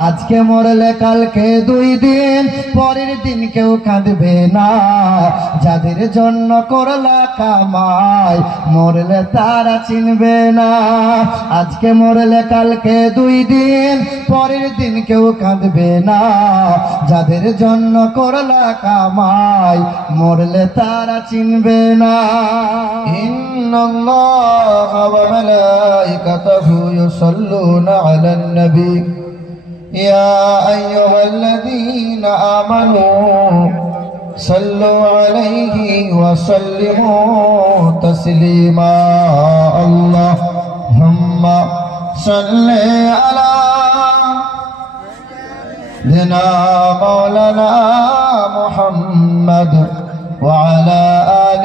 আজকে মরলে কালকে 2 দিন, পরের দিন কেউ কাঁদবে না। যাদের জন্য করলা কামাই, মরলে তারা চিনবে না। আজকে মরলে কালকে 2 দিন, পরের দিন কেউ কাঁদবে না। যাদের জন্য করলা কামাই, মরলে তারা চিনবে না। ইন্নাল্লাহা ওয়া মালাইকাতাহু ইউসাল্লুনা আলান নবী يا أيها الذين آمنوا صلوا عليه وسلموا تسليما اللهم صل على سيدنا مولانا محمد وعلى آل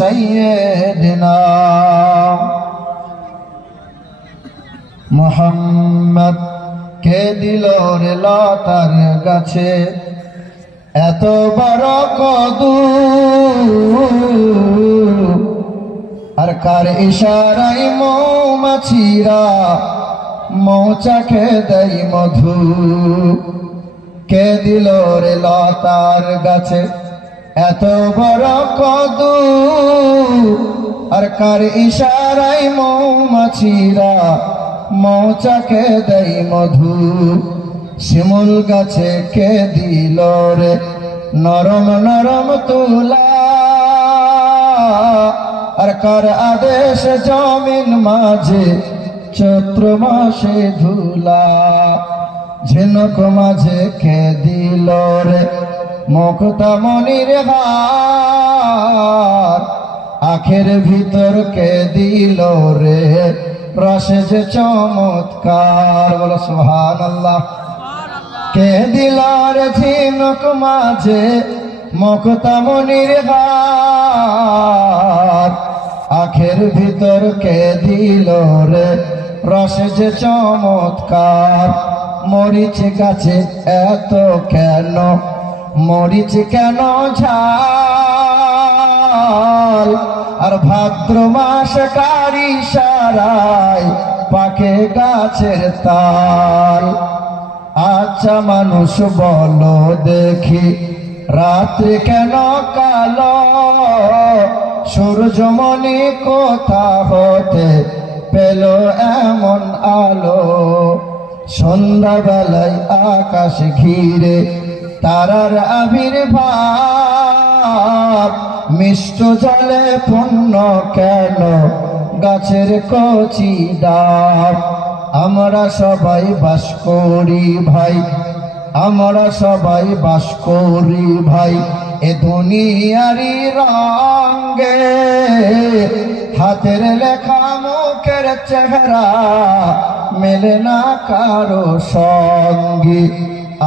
سيدنا محمد কে দিল রে লতার গাছে এত বড় কদু, আর কার ইশারায় মৌমাছিরা মৌচাকে দেয় মধু। কে দিল রে লতার গাছে এত বড় কদু, আর কার ইশারায় মৌমাছিরা মৌচাকে দেয় মধু। শিমুল গাছে কে দিল রে নরম নরম তুলা, আর কার আদেশ জমিন মাঝে চৈত্র মাসে ধুলা। ঝিনুক মাঝে কে দিল রে মুক্তা মনির হার, আখের ভিতর কে দিল রে রসে যে চমৎকার। বলো সুবহানাল্লাহ। কে দিল রে ঝিনুক মাঝে মুক্তা মনির হার, আখের ভিতর কে দিল রে রসে যে চমৎকার। মরিচ গাছে এত কেন, মরিচ কেন ঝাল, আর ভাদ্র মাস কারি সারাই পাকে গাছের তাল। আচ্ছা মানুষ বলো দেখি রাত্রি কেন কালো, সূর্যমণি কোথা হতে পেল এমন আলো। সন্ধ্যাবেলায় আকাশ ঘিরে তারার আবির্ভাব, মিষ্ট জলে পূর্ণ কেন গাছের কচি ডাব। আমরা সবাই বাস করি ভাই, আমরা সবাই বাস করি ভাই এ দুনিয়ারি রঙে। হাতের লেখা মুখের চেহারা মেলে না কারো সঙ্গে,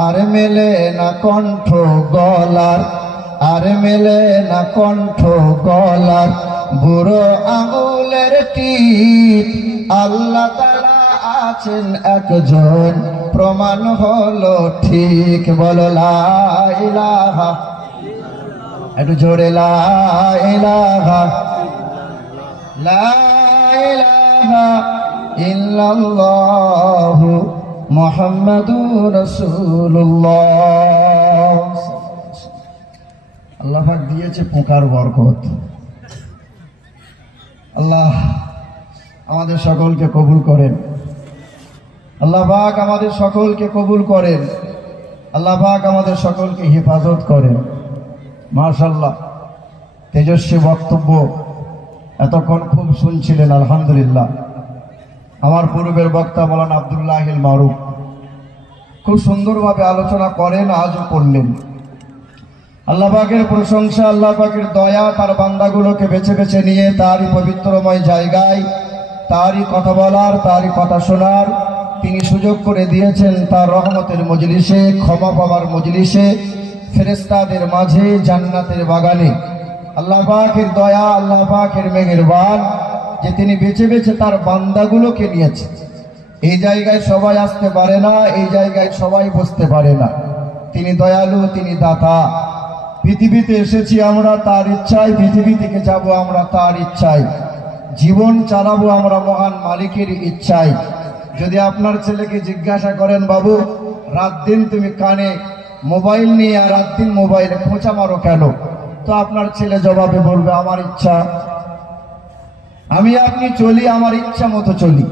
আর মেলে না কণ্ঠ গলার, আর মেলে না কণ্ঠ গলার বুড়ো আঙুলের টিপ। আল্লাহ তাআলা আছেন একজন, প্রমাণ হলো ঠিক। বলো লা ইলাহা, একটু জোরে লা ইলাহা, লা ইলাহা ইল্লাল্লাহু মুহাম্মাদুর রাসূলুল্লাহ। আল্লাহ পাক দিয়েছে পোকার বরকত। আল্লাহ আমাদের সকলকে কবুল করেন, আল্লাহ পাক আমাদের সকলকে কবুল করেন, আল্লাহ পাক আমাদের সকলকে হেফাজত করেন। মাশাআল্লাহ, তেজস্বী বক্তব্য এতক্ষণ খুব শুনছিলেন আলহামদুলিল্লাহ। আমার পূর্বের বক্তা মাওলানা আব্দুল্লাহিল মারুফ খুব সুন্দরভাবে আলোচনা করেন, আজও করলেন। আল্লাহ পাকের প্রশংসা, আল্লাহ পাকের দয়া, তার বান্দাগুলোকে বেছে বেছে নিয়ে তারই পবিত্রময় জায়গায় তারই কথা বলার, তারই কথা শোনার তিনি সুযোগ করে দিয়েছেন। তার রহমতের মজলিসে, ক্ষমা পাওয়ার মজলিসে, ফেরেশতাদের মাঝে, জান্নাতের বাগানে। আল্লাহ পাকের দয়া, আল্লাহ পাকের মেহেরবান যে তিনি বেছে বেছে তার বান্দাগুলোকে নিয়েছেন। এই জায়গায় সবাই আসতে পারে না, এই জায়গায় সবাই বসতে পারে না। তিনি দয়ালু, তিনি দাতা। পৃথিবীতে এসেছি আমরা তার ইচ্ছায়, পৃথিবী থেকে যাব আমরা তার ইচ্ছায়, জীবন চালাবো আমরা মহান মালিকের ইচ্ছায়। যদি আপনার ছেলেকে জিজ্ঞাসা করেন, বাবু রাত দিন তুমি কানে মোবাইল নিয়ে আর রাত দিন মোবাইলে খোঁচা মারো কেন? তো আপনার ছেলে জবাবে বলবে, আমার ইচ্ছা, আমি আপনি চলি আমার ইচ্ছা মতো চলি।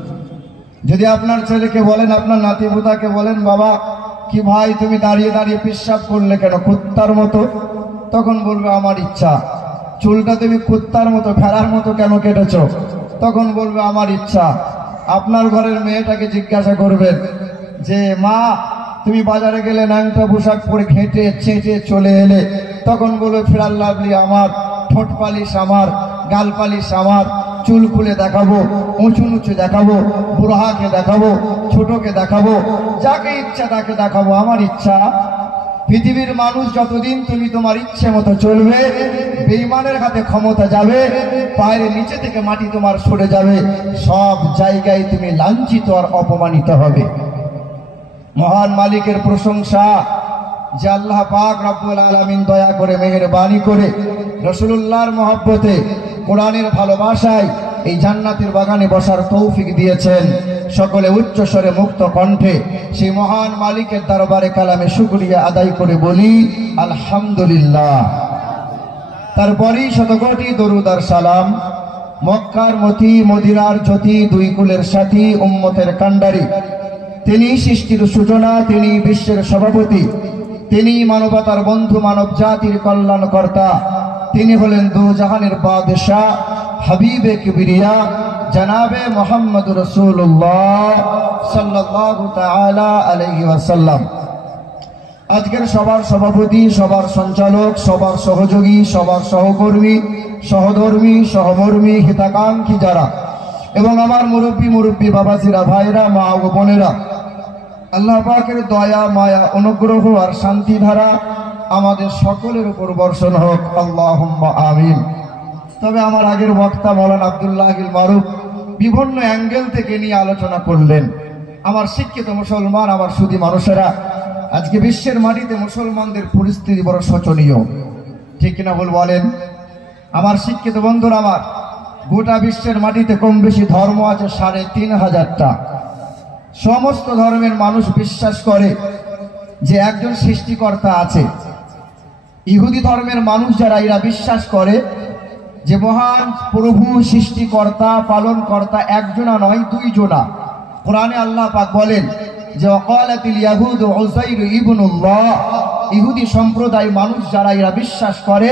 যদি আপনার ছেলেকে বলেন, আপনার নাতিপুতাকে বলেন, বাবা কি ভাই তুমি দাঁড়িয়ে দাঁড়িয়ে পেশাব করলে কেন কুত্তার মতো? তখন বলবে আমার ইচ্ছা। চুলটা তুমি কুত্তার মতো ফেরার মতো কেন কেটেছ? তখন বলবে আমার ইচ্ছা। আপনার ঘরের মেয়েটাকে জিজ্ঞাসা করবেন যে মা তুমি বাজারে গেলে ন্যাংটা পোশাক পরে ঘেঁটে চেঁচে চলে এলে, তখন বলবে ফেরার লাভলি আমার, ঠোঁট পালিশ আমার, গাল পালিশ আমার, চুল খুলে দেখাবো, উঁচু নুচু দেখাবো, বুড়হাকে দেখাবো, ছোটকে দেখাবো, যাকে ইচ্ছা তাকে দেখাবো, আমার ইচ্ছা। পৃথিবীর মানুষ যতদিন তুমি তোমার ইচ্ছে মতো চলবে, বেঈমানের হাতে ক্ষমতা যাবে, পায়ের নিচে থেকে মাটি তোমার সরে যাবে, সব জায়গায় তুমি লাঞ্ছিত আর অপমানিত হবে। মহান মালিকের প্রশংসা যে আল্লাহ পাক রব্বুল আলামিন দয়া করে মেহেরবানি করে রাসূলুল্লাহর মহব্বতে কোরআনের ভালোবাসায় এই জান্নাতের বাগানে বসার তৌফিক দিয়েছেন। সকলে উচ্চ স্বরে মুক্ত কণ্ঠে সেই মহান মালিকের দরবারে কালামে শুকরিয়া আদায় করে বলি আলহামদুলিল্লাহ। তারপরেই শতকোটি দরুদ আর সালাম মক্কার মতি মদিনার জ্যোতি, দুই কুলের সাথী, উম্মতের কান্ডারি, তিনি সৃষ্টির সূচনা, তিনি বিশ্বের সভাপতি, তিনি মানবতার বন্ধু, মানব জাতির কল্যাণকর্তা, তিনি হলেন দু জাহানের বাদশাহ, হাবিবে কিবরিয়া জনাবে মুহাম্মদুর রাসূলুল্লাহ সাল্লাল্লাহু তাআলা আলাইহি ওয়াসাল্লাম। আজকের সবার সভাপতি, সবার সঞ্চালক, সবার সহযোগী, সবার সহকর্মী, সহধর্মী, সহমর্মী, হিতাকাঙ্ক্ষী যারা, এবং আমার মুরব্বী বাবাজিরা, ভাইরা, মা ও বোনেরা, আল্লাহ পাকের দয়া মায়া অনুগ্রহ আর শান্তি ধারা আমাদের সকলের উপর বর্ষণ হোক, আল্লাহুম্মা আমিন। তবে আমার আগের বক্তা মাওলানা আব্দুল্লাহ মারুফ বিভিন্ন অ্যাঙ্গেল থেকে নিয়ে আলোচনা করলেন। আমার শিক্ষিত মুসলমান, আমার সুধী মানুষেরা, আজকে বিশ্বের মাটিতে মুসলমানদের পরিস্থিতি বড় শোচনীয়, ঠিক কিনা বলেন? আমার শিক্ষিত বন্ধুরা, আমার গোটা বিশ্বের মাটিতে কম বেশি ধর্ম আছে ৩,৫০০টা। সমস্ত ধর্মের মানুষ বিশ্বাস করে যে একজন সৃষ্টিকর্তা আছে। ইহুদি ধর্মের মানুষ যারা, এরা বিশ্বাস করে যে মহান প্রভু সৃষ্টিকর্তা পালনকর্তা একজনা নয়, দুইজনা। কোরআনে আল্লাহ পাক বলেন যে ওয়াকালাতিল ইয়াহুদু উযাইর ইবনুল্লাহ, ইহুদি সম্প্রদায় মানুষ যারা, এরা বিশ্বাস করে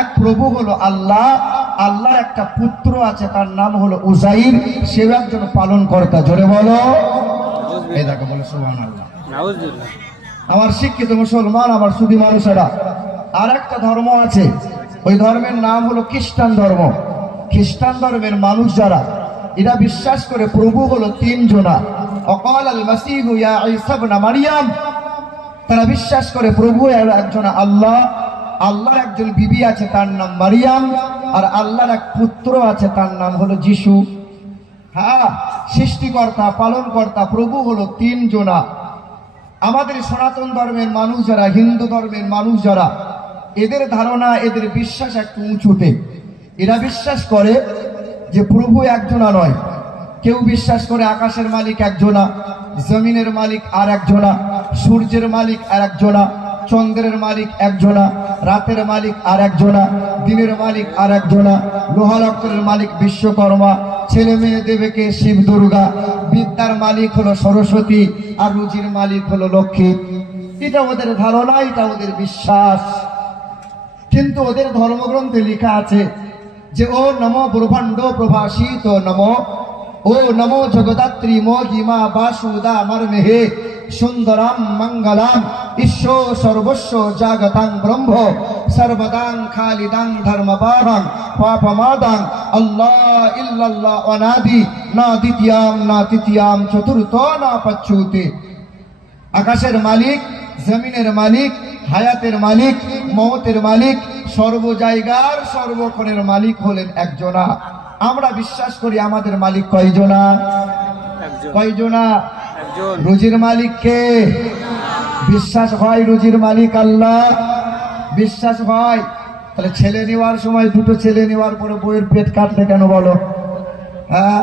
এক প্রভু হলো আল্লাহ, আল্লাহর একটা পুত্র আছে তার নাম হলো উযাইর, সেও একজন পালনকর্তা। জোরে বলো, এই দেখো বলো সুবহানাল্লাহ। আমার শিক্ষিত মুসলমান, আমার সুধী মানুষেরা, আর একটা ধর্ম আছে, ওই ধর্মের নাম হলো খ্রিস্টান ধর্ম। খ্রিস্টান ধর্মের মানুষ যারা, এরা বিশ্বাস করে প্রভু হলো তিনজনা। ওয়াকালাল মাসীহু ইয়া ঈসা ইবনে মারইয়াম, তারা বিশ্বাস করে প্রভু একজনা আল্লাহ, আল্লাহর একজন বিবি আছে তার নাম মারিয়াম, আর আল্লাহর এক পুত্র আছে তার নাম হলো যিশু। হ্যাঁ, সৃষ্টিকর্তা পালনকর্তা প্রভু হলো তিনজনা। আমাদের সনাতন ধর্মের মানুষ যারা, হিন্দু ধর্মের মানুষ যারা, এদের ধারণা, এদের বিশ্বাস একটু উঁচুতে। এরা বিশ্বাস করে যে প্রভু একজনা নয়, কেউ বিশ্বাস করে আকাশের মালিক একজনা, জমিনের মালিক আর একজনা, সূর্যের মালিক আর একজনা, চন্দ্রের মালিক একজনা, রাতের মালিক আর একজনা, দিনের মালিক আর একজনা, লোহালক্করের মালিক বিশ্বকর্মা, ছেলে মেয়ে দেবে কে শিব দুর্গা, বিদ্যার মালিক হলো সরস্বতী, আর রুজির মালিক হলো লক্ষ্মী। এটা ওদের ধারণা, এটা ওদের বিশ্বাস। কিন্তু ওদের ধর্মগ্রন্থে লেখা আছে যে ও নমো ব্রহ্মাণ্ড প্রভাসিত নমো, ও নমো জগদাত্রী মহিমা বাসুদা মর্মেহে সুন্দরাম মঙ্গলাম ঈশ্বর সর্বস্ব জাগতাং ব্রহ্ম সর্বদাং খালিদাং ধর্মপারাং পাপমাদাং আল্লাহ ইল্লাল্লাহ অনাদি না দ্বিতীয়াম না তৃতীয়াম চতুর্থ না পচ্যুতে। আকাশের মালিক, জমিনের মালিক, হায়াতের মালিক, মওতের মালিক, সর্ব জায়গার সর্বক্ষণের মালিক হলেন একজনা। আমরা বিশ্বাস করি আমাদের মালিক কয়জনা? কয়জনা? রুজির মালিক কে? বিশ্বাস হয় রুজির মালিক আল্লাহ, বিশ্বাস হয়। তাহলে ছেলে নেওয়ার সময় দুটো ছেলে নেওয়ার পরে বইয়ের পেট কাটলে কেন বলো? হ্যাঁ,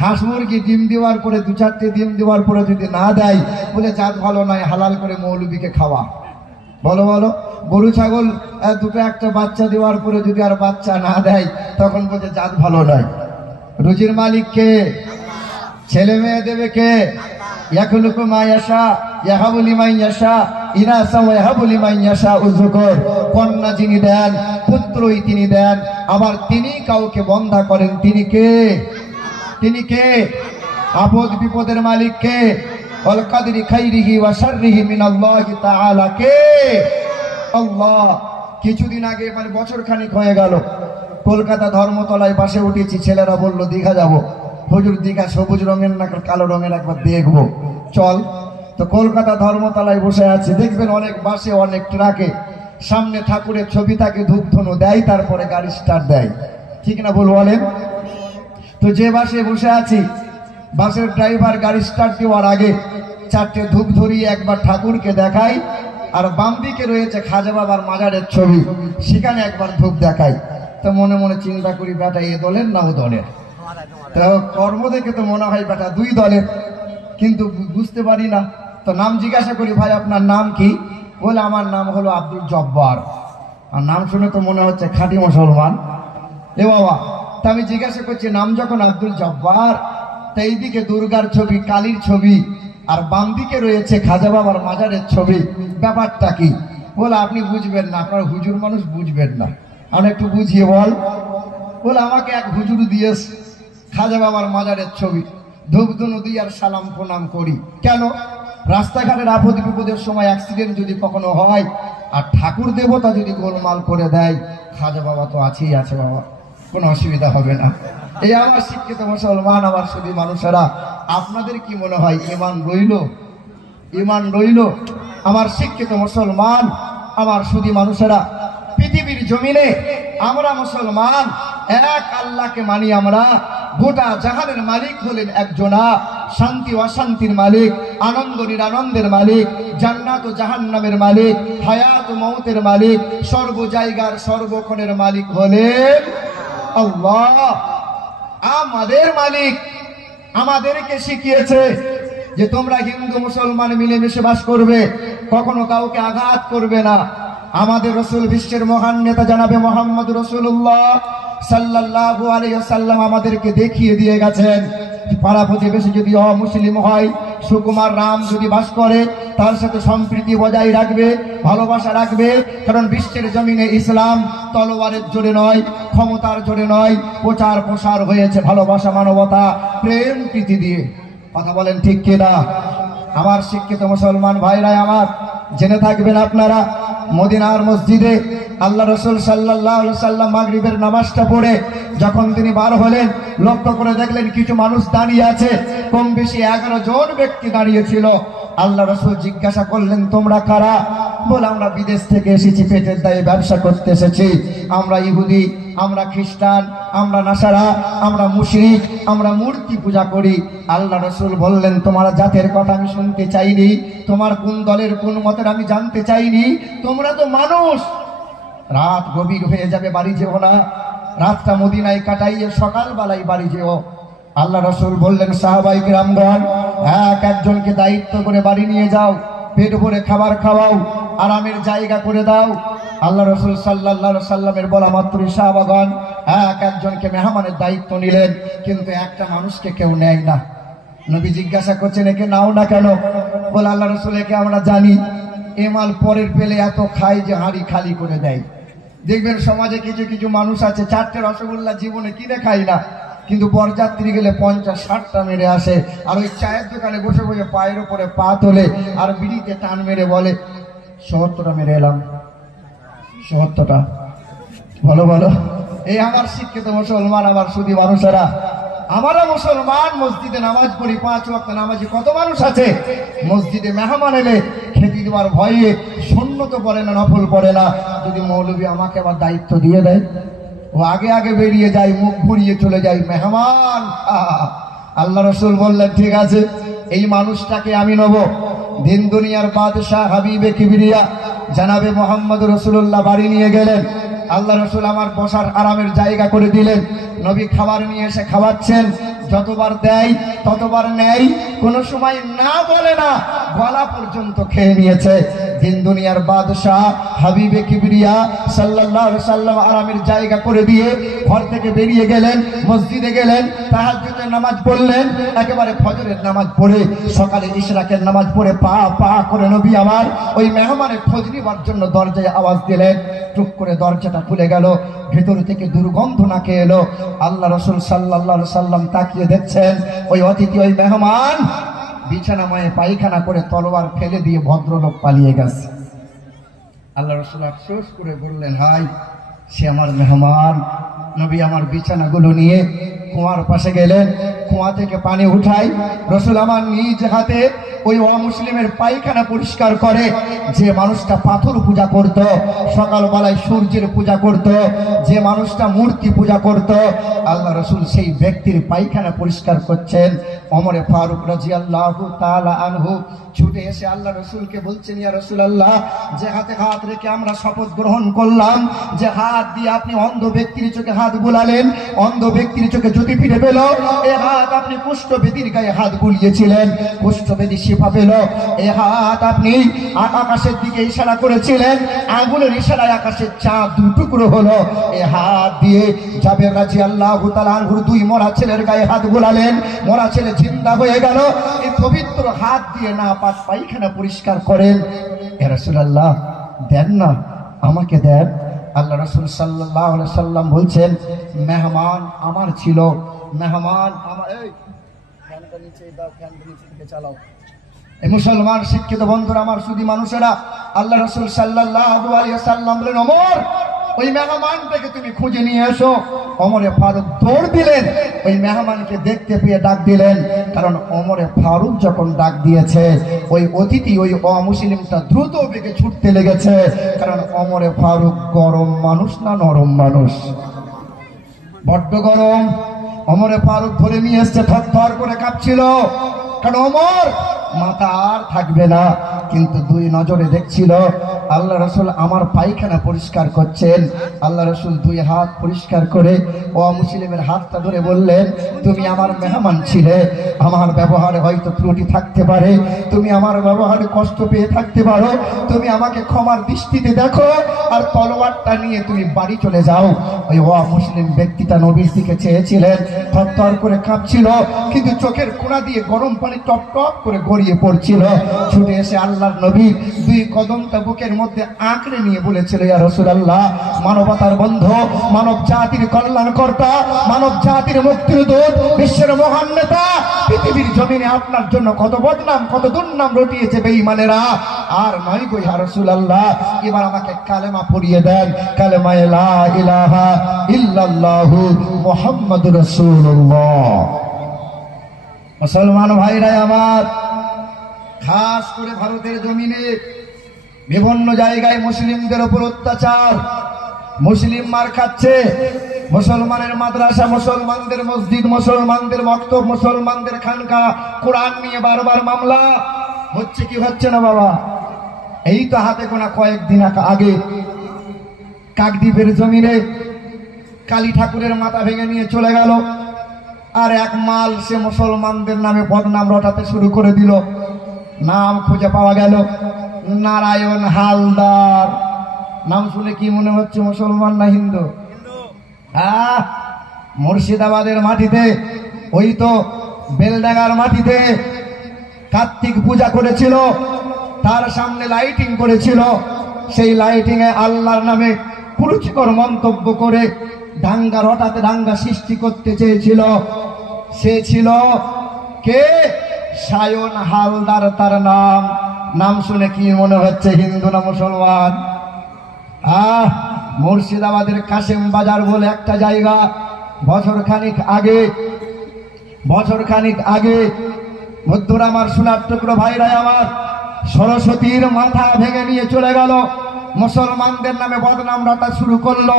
হাঁস মুরগি ডিম দেওয়ার পরে 2-4টে ডিম দেওয়ার পরে যদি না দেয় বলে জাত ভালো নয়, হালাল করে মৌলবীকে খাওয়া। বলো বলো, গরু ছাগল দুটো একটা বাচ্চা দেওয়ার পরে যদি আর বাচ্চা না দেয় তখন বলছে জাত ভালো নয়। রুজির মালিক কে? ছেলে মেয়ে দেবে কে? ইয়াখলুকু মা ইয়াশা ইয়াহাবু লিমান ইয়াশা ইনাসা ওয়া ইয়াহাবু লিমান ইয়াশা উযকুর। কন্যা যিনি দেন, পুত্রই তিনি দেন, আবার তিনি কাউকে বন্ধা করেন। তিনি কে? তিনি কে? আপদ বিপদের মালিক কে? ওয়াল কাদরি খাইরিহি ওয়া শাররিহি মিনাল্লাহি তাআলা কে? আল্লাহ। কিছুদিন আগে মানে বছর খানিক হয়ে গেল, কলকাতা ধর্মতলায় বাসে উঠেছি। ছেলেরা বলল দীঘা যাব। হুজুর দীঘা সবুজ রঙের না কালো রঙের একবার দেখবো, চল। তো কলকাতা ধর্মতলায় বসে আছি, দেখবেন অনেক বাসে অনেক ট্রাকে সামনে ঠাকুরের ছবি থাকে, ধূপধনু দেয়, তারপরে গাড়ি স্টার্ট দেয়, ঠিক না বল বলেন? তো যে বাসে বসে আছি, বাসের ড্রাইভার গাড়ি স্টার্ট দেওয়ার আগে 4টে ধূপ ধরিয়ে একবার ঠাকুরকে দেখাই, আর বাম দিকে রয়েছে খাজা বাবার মাজারের ছবি, সেখানে একবার ধূপ দেখাই। তো মনে মনে চিন্তা করি, বেটা এ দলের না ও দলের? তো কর্ম দেখে তো মনে হয় বেটা 2 দলের, কিন্তু বুঝতে পারি না। তো নাম জিজ্ঞাসা করি, ভাই আপনার নাম কি? বলে আমার নাম হলো আব্দুল জব্বার। আর নাম শুনে তো মনে হচ্ছে খাঁটি মুসলমান। এ বাবা, তা আমি জিজ্ঞাসা করছি, নাম যখন আব্দুল জব্বার, তা এইদিকে দুর্গার ছবি, কালীর ছবি, আর বাম দিকে রয়েছে খাজা বাবার মাজারের ছবি, ব্যাপারটা কি? বলে আপনি বুঝবেন না, আপনার হুজুর মানুষ বুঝবেন না, আমি একটু বুঝিয়ে বল। বলে আমাকে এক হুজুর দিয়েছে খাজা বাবার মাজারের ছবি, ধূপধনু দিই আর সালাম প্রণাম করি। কেন? রাস্তাঘাটের আপদ বিপদের সময় অ্যাক্সিডেন্ট যদি কখনো হয় আর ঠাকুর দেবতা যদি গোলমাল করে দেয়, খাজা বাবা তো আছেই আছে বাবা, কোনো অসুবিধা হবে না। এই আমার শিক্ষিত মুসলমান, আমার শুধু মানুষেরা, আপনাদের কি মনে হয় ঈমান রইল? ঈমান রইল? আমার শিক্ষিত মুসলমান, আমার শুধু মানুষেরা, পৃথিবীর জমিনে আমরা মুসলমান, এক আল্লাহকে মানি আমরা। গোটা জাহানের মালিক হলেন একজনা, শান্তি অশান্তির মালিক, আনন্দ নিরানন্দের মালিক, জান্নাত ও জাহান্নামের মালিক, হায়াত ও মউতের মালিক, সর্ব জায়গার সর্বক্ষণের মালিক হলেন আল্লাহ। আমাদের মালিক আমাদেরকে শিখিয়েছে যে তোমরা হিন্দু মুসলমান মিলেমিশে বাস করবে, কখনো কাউকে আঘাত করবে না। আমাদের রসুল, বিশ্বের মহান নেতা জানাবে মোহাম্মদ রাসূলুল্লাহ সাল্লাল্লাহু আলাইহি ওয়াসাল্লাম আমাদেরকে দেখিয়ে দিয়ে গেছেন, পাড়া প্রতিবেশী যদি অমুসলিম হয়, সুকুমার রাম যদি বাস করে, তার সাথে সম্প্রীতি বজায় রাখবে, ভালোবাসা রাখবে। কারণ বিশ্বের জমিনে ইসলাম তলোয়ারের জোরে নয়, ক্ষমতার জোরে নয়, প্রচার প্রসার হয়েছে ভালোবাসা, মানবতা, প্রেম, প্রীতি দিয়ে। কথা বলেন ঠিক কিনা? আমার শিক্ষিত মুসলমান ভাইরা আমার, জেনে থাকবেন আপনারা, মদিনার মসজিদে আল্লাহ রসুল সাল্লাল্লাহু আলাইহি সাল্লাম মাগরিবের নামাজটা পড়ে যখন তিনি বার হলেন, লক্ষ্য করে দেখলেন কিছু মানুষ দাঁড়িয়ে আছে, কম বেশি 11 জন ব্যক্তি দাঁড়িয়ে ছিল। আল্লাহ রসুল জিজ্ঞাসা করলেন, তোমরা কারা? বলে আমরা বিদেশ থেকে এসেছি, পেটের দায়ে ব্যবসা করতে এসেছি, আমরা ইহুদি, আমরা খ্রিস্টান, আমরা নাসারা, আমরা মুশরিক, আমরা মূর্তি পূজা করি। আল্লাহ রসুল বললেন, তোমার জাতের কথা আমি শুনতে চাইনি, তোমার কোন দলের কোন মতের আমি জানতে চাইনি, তোমরা তো মানুষ। রাত গভীর হয়ে যাবে, বাড়ি যেও না, রাতটা মদিনায় কাটাইয়ে সকালবেলায় বাড়ি যেও। আল্লাহ রসুল বললেন, সাহাবায়ে কিরামগণ, এক একজনকে দায়িত্ব করে বাড়ি নিয়ে যাও, পেট ভরে খাবার খাওয়াও, আরামের জায়গা করে দাও। আল্লাহ রসুল সাল্লাল্লাহু আলাইহি সাল্লামের বলা মাত্রই সাহাবাগণ এক একজনকে মেহমানের দায়িত্ব নিলেন, কিন্তু একটা মানুষকে কেউ নেয় না। নবী জিজ্ঞাসা করছেন, একে নাও না কেন? বলে আল্লাহ রসুল, একে আমরা জানি এ মাল পরের পেলে এত খায় যে হাঁড়ি খালি করে দেয়। দেখবেন সমাজে কিছু কিছু মানুষ আছে, 4টে রসগোল্লা জীবনে কিনে খায় না, কিন্তু বরযাত্রী গেলে 50-60টা মেরে আসে, আর ওই চায়ের দোকানে বসে বসে পায়ের উপরে পা তোলে আর বিড়িতে টান মেরে বলে 70টা মেরে এলাম, 70টা। বলো বলো, এই আমার শিক্ষিত মুসলমান, আমার শুধু মানুষেরা, আমরা মুসলমান, মসজিদে নামাজ পড়ি, 5 ওয়াক্ত নামাজি কত মানুষ আছে, মসজিদে মেহমান এলে খেতে দেওয়ার ভয়ে সুন্নত পড়ে না, নফল পড়ে না। যদি মৌলবী আমাকে আবার দায়িত্ব দিয়ে দেয়, ও আগে আগে বেরিয়ে যায়, মুখ ঘুরিয়ে চলে যায়, মেহমান। আল্লাহ রসুল বললেন, ঠিক আছে, এই মানুষটাকে আমি নেব। দিন দুনিয়ার বাদশাহ হাবিবে কিবরিয়া জানাবে মোহাম্মদ রাসূলুল্লাহ বাড়ি নিয়ে গেলেন। আল্লাহ রসুল আমার বসার আরামের জায়গা করে দিলেন। নবী খাবার নিয়ে এসে খাওয়াচ্ছেন, যতবার দেয় ততবার নেয়, কোনো সময় না বলে না, গলা পর্যন্ত খেয়ে নিয়েছে। দিন দুনিয়ার বাদশাহ হাবিবে কিবরিয়া সাল্লাল্লাহু আলাইহি সাল্লাম আরামের জায়গা করে দিয়ে ঘর থেকে বেরিয়ে গেলেন, মসজিদে গেলেন, তাহাজ্জুদের নামাজ পড়লেন, একেবারে ফজরের নামাজ পড়ে সকালে ইশরাকের নামাজ পড়ে পা পা করে নবী আমার ওই মেহমানের খোঁজ নেওয়ার জন্য দরজায় আওয়াজ দিলেন। টুক করে দরজাটা খুলে গেল, ভেতর থেকে দুর্গন্ধ নাকে এলো। আল্লাহ রাসূল সাল্লাল্লাহু আলাইহি সাল্লাম তাকিয়ে দেখছেন ওই অতিথি, ওই মেহমান বিছানাময় পায়খানা করে তলোয়ার ফেলে দিয়ে ভদ্রলোক পালিয়ে গেছে। আল্লাহ রাসূল আফসোস করে বললেন, হাই, সে আমার মেহমান। নবী আমার বিছানাগুলো নিয়ে কুয়ার পাশে গেলেন, কুয়া থেকে পানি উঠাই, রাসূল আমার নিজ হাতে ওই অমুসলিমের পায়খানা পরিষ্কার করে। যে মানুষটা পাথর পূজা করত, সকালবেলায় সূর্যের পূজা করত, যে মানুষটা মূর্তি পূজা করত, আল্লাহ রাসূল সেই ব্যক্তির পায়খানা পরিষ্কার করছেন। ওমরে ফারুক রাদিয়াল্লাহু তাআলা আনহু ছুটে এসে আল্লাহ রাসূলকে বলছেন, ইয়া রাসূলুল্লাহ, যে হাতে হাত রেখে আমরা শপথ গ্রহণ করলাম, যে হাত দিয়ে আপনি অন্ধ ব্যক্তির চোখে হাত বুলালেন, অন্ধ ব্যক্তির চোখে জ্যোতি ফিরে পেল, এই হাত আপনি কুষ্ঠবেদীর গায়ে হাত বুলিয়েছিলেন, কুষ্ঠবেদী শিফা পেল। এই হাত আপনি আকাশের দিকে ইশারা করেছিলেন, আঙ্গুলের ইশারায় আকাশের চাঁদ দুই টুকরো হলো। এই হাত দিয়ে জাবের রাদিয়াল্লাহু তাআলা আনহুর দুই মরা ছেলের গায়ে হাত বুলালেন, মরা ছেলে জিন্দা হয়ে গেল। এই পবিত্র হাত দিয়ে না পাক পায়খানা পরিষ্কার করেন। ইয়া রাসূলুল্লাহ, দেন না, আমাকে দেন। আল্লাহ রাসূল সাল্লাল্লাহু আলাইহি সাল্লাম বলছেন, মেহমান আমার ছিল, মেহমান আমার। এই ফ্যানটা নিচে দাও, ফ্যানটা নিচে থেকে চালাও। এই মুসলমান শিক্ষিত বন্ধুরা আমার, শুধু মানুষেরা, আল্লাহ রাসূল সাল্লাল্লাহু আলাইহি সাল্লাম বলেন, ওমর, ওই মেহমানটাকে তুমি খুঁজে নিয়ে এসো। ওমরে ফারুক দৌড় দিলেন, ওই মেহমানকে দেখতে পেয়ে ডাক দিলেন। কারণ ওমরে ফারুক যখন ডাক দিয়েছে, ওই অতিথি, ওই অমুসলিমটা দ্রুত বেগে ছুটতে লেগেছে। কারণ ওমরে ফারুক গরম মানুষ না নরম মানুষ? বড্ড গরম। ওমরে ফারুক ধরে নিয়ে এসছে, থরথর করে কাঁপছিল। কারণ ওমর মাথা আর থাকবে না, কিন্তু দুই নজরে দেখছিল আল্লাহ রাসূল আমার পায়খানা পরিষ্কার করছেন। আল্লাহ রাসূল দুই হাত পরিষ্কার করে ও মুসলিমের হাতটা ধরে বললেন, তুমি আমার মেহমান ছিলে, আমার ব্যবহারে হয়তো ত্রুটি থাকতে পারে, তুমি আমার ব্যবহারে কষ্ট পেয়ে থাকতে পারো, তুমি আমাকে ক্ষমার দৃষ্টিতে দেখো, আর তলোয়ারটা নিয়ে তুমি বাড়ি চলে যাও। ওই মুসলিম ব্যক্তিটা নবীর দিকে চেয়েছিলেন, থরথর করে কাঁপছিল, কিন্তু চোখের কোণা দিয়ে গরম পানি টপ টপ করে গড়িয়ে পড়ছিল। ছুটে এসে আল্লাহর নবী দুই কদমটা বুকের মধ্যে আঁকড়ে নিয়ে বলেছিল, ইয়া রাসূলুল্লাহ, মানবতার বন্ধু, মানব জাতির কল্যাণকর্তা, মানব জাতির মুক্তির দূত, বিশ্বের মহান নেতা, পৃথিবীর জমিনে আপনার জন্য কত বদনাম, কত দুর্নাম রটিয়েছে বেঈমানেরা, আর নয় গো ইয়া রাসূলুল্লাহ, এবার আমাকে কালেমা পড়িয়ে দেন, কালেমা লা ইলাহা ইল্লাল্লাহু মুহাম্মাদুর রাসূলুল্লাহ। মুসলমান ভাইরা আমার, খাস করে ভারতের জমিনে বিভিন্ন জায়গায় মুসলিমদের উপর অত্যাচার, মুসলিম মার খাচ্ছে, মুসলমানের মাদ্রাসা, মুসলমানদের মসজিদ, মুসলমানদের মক্তব, মুসলমানদের খানকা, কোরআন নিয়ে বারবার মামলা হচ্ছে কি হচ্ছে না বাবা? এই তো হাতে গোনা কয়েকদিন আগে কাকদ্বীপের জমিনে কালী ঠাকুরের মাথা ভেঙে নিয়ে চলে গেল, আর এক মাল সে মুসলমানদের নামে বদনাম রটাতে শুরু করে দিল। নাম খুঁজে পাওয়া গেল নারায়ণ হালদার। নাম শুনে কি মনে হচ্ছে, মুসলমান না হিন্দু? হ্যাঁ, মুর্শিদাবাদের মাটিতে, ওই তো বেলডাঙ্গার মাটিতে কার্তিক পূজা করেছিল, তার সামনে লাইটিং করেছিল, সেই লাইটিং এ আল্লাহর নামে কুরুচিকর মন্তব্য করে দাঙ্গা রটাতে, দাঙ্গা সৃষ্টি করতে চেয়েছিল। সে ছিল কে? সায়ন হালদার তার নাম। নাম শুনে কি মনে হচ্ছে, হিন্দু না মুসলমান? মুর্শিদাবাদের কাশেম বাজার বলে একটা জায়গা, বছর খানিক আগে বন্ধুরা আমার, সোনার টুকরো ভাইরা আমার, সরস্বতীর মাথা ভেঙে নিয়ে চলে গেল, মুসলমানদের নামে বদনাম রটা শুরু করলো।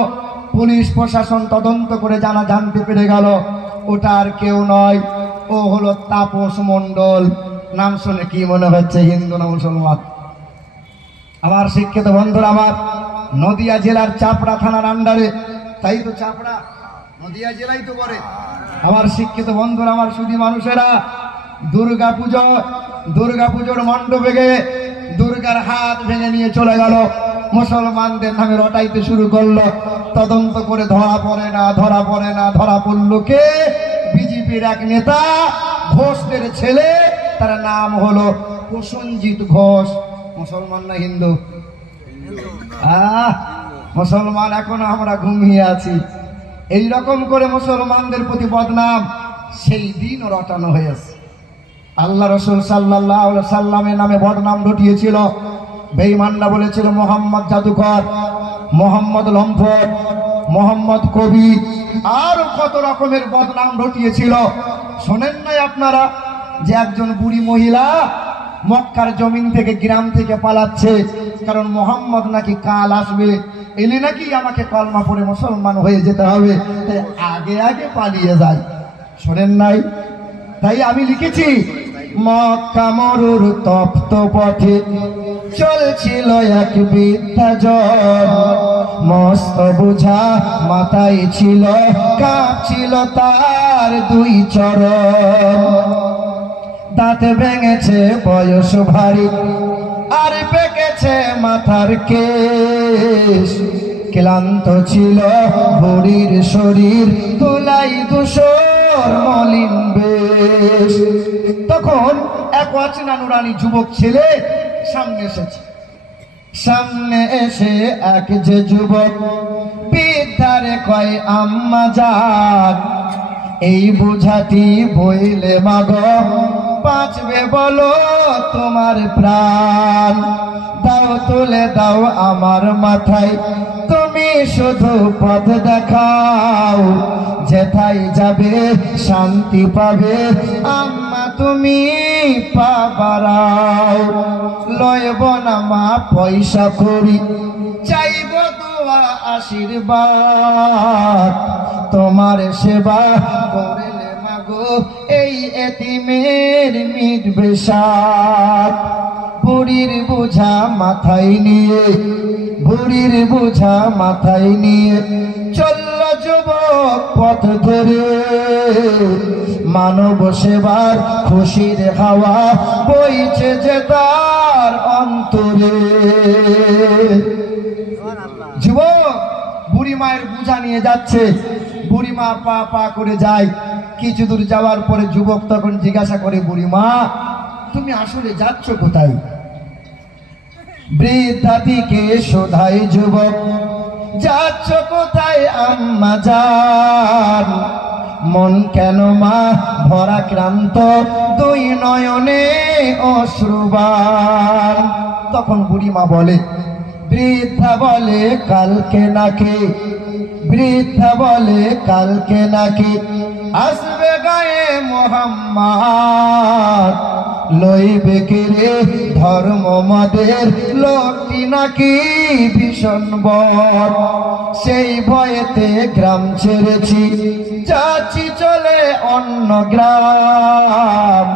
পুলিশ প্রশাসন তদন্ত করে জানতে পেরে গেল ওটা আর কেউ নয়, ও হলো তাপস মণ্ডল। নাম শুনে কি মনে হচ্ছে, হিন্দু না মুসলমান? আমার শিক্ষিত বন্ধুরা আমার, নদিয়া জেলার চাপড়া থানার আন্ডারে, তাই তো চাপড়া নদিয়া জেলাই তো পড়ে, আমার শিক্ষিত বন্ধুরা, আমার সুধী মানুষেরা, দুর্গা পুজোর মণ্ডপে গিয়ে দুর্গার হাত ভেঙে নিয়ে চলে গেল, মুসলমানদের নামে রটাইতে শুরু করলো। তদন্ত করে ধরা পড়ল কে? বিজেপির এক নেতা, ঘোষদের ছেলে, তার নাম হলো প্রসেনজিৎ ঘোষ। মুসলমান না হিন্দু? মুসলমান। এখনো আমরা ঘুমিয়ে আছি। এইরকম করে মুসলমানদের প্রতি বদনাম সেই দিন রটানো হয়েছে। আল্লাহ রসুল সাল্লাল্লাহু আলাইহি সাল্লামের নামে বদনাম রটিয়েছিল। বেঈমানরা বলেছিল মোহাম্মদ জাদুকর, মোহাম্মদ লম্পট, মোহাম্মদ কবি, আর কত রকমের বদনাম রটিয়েছিল। শোনেন নাই আপনারা যে একজন বুড়ি মহিলা মক্কার জমিন থেকে, গ্রাম থেকে পালাচ্ছে, কারণ মোহাম্মদ নাকি কাল আসবে, এলে নাকি আমাকে কলমা পড়ে মুসলমান হয়ে যেতে হবে, তাই আগে আগে পালিয়ে যায়। শোনেন নাই? তাই আমি লিখেছি, মক্কা মরুর তপ্ত পথে চলছিল এক বৃদ্ধাজন, মস্ত বোঝা মাথায় ছিল, কাঁপছিল তার দুই চরণ। দাঁত ভেঙেছে বয়স ভারী, আর পেকেছে মাথার কেশ, ক্লান্ত ছিল বুড়ির শরীর, ধুলাই ধূসর মলিন বেশ। তখন এক অচেনা নুরানি যুবক ছেলে সামনে এসে এক যে যুবক বৃদ্ধারে কয়, আম্মা যান, এই বোঝাটি বইলে মাগো, বাঁচবে বলো তোমার প্রাণ। দাও তুলে দাও আমার মাথায়, তুমি শুধু পথ দেখাও, যেথায় যাবে শান্তি পাবে, আম্মা তুমি পা বাড়াও। লইব না মা পয়সা করি, চাইব দোয়া আশীর্বাদ, তোমার সেবা করলে মাগো এই এতিমের মিটবে সাথ। বুড়ির বোঝা মাথায় নিয়ে চলল যুবক পথ ধরে, মানব সেবার খুশির হাওয়া বইছে যে তার অন্তরে। যুবক বুড়ি মায়ের বোঝা নিয়ে যাচ্ছে, বুড়ি মা পা পা করে যায়। কিছু দূর যাওয়ার পরে যুবক তখন জিজ্ঞাসা করে, বুড়ি মা তুমি আসলে যাচ্ছ কোথায়? বৃদ্ধাটিকে শোধায় যুবক, যাচ্ছ কোথায় আম্মা জান? মন কেন মা ভরা ক্লান্ত, দুই নয়নে অশ্রুবান। তখন বুড়ি মা বলে, বৃদ্ধা বলে কালকে নাকি আসবে গায়ে মোহাম্মদ, লইবে কেড়ে ধর্ম মদের লোকটি নাকি ভীষণ বর। সেই ভয়েতে গ্রাম ছেড়েছি, যাচ্ছি চলে অন্য গ্রাম।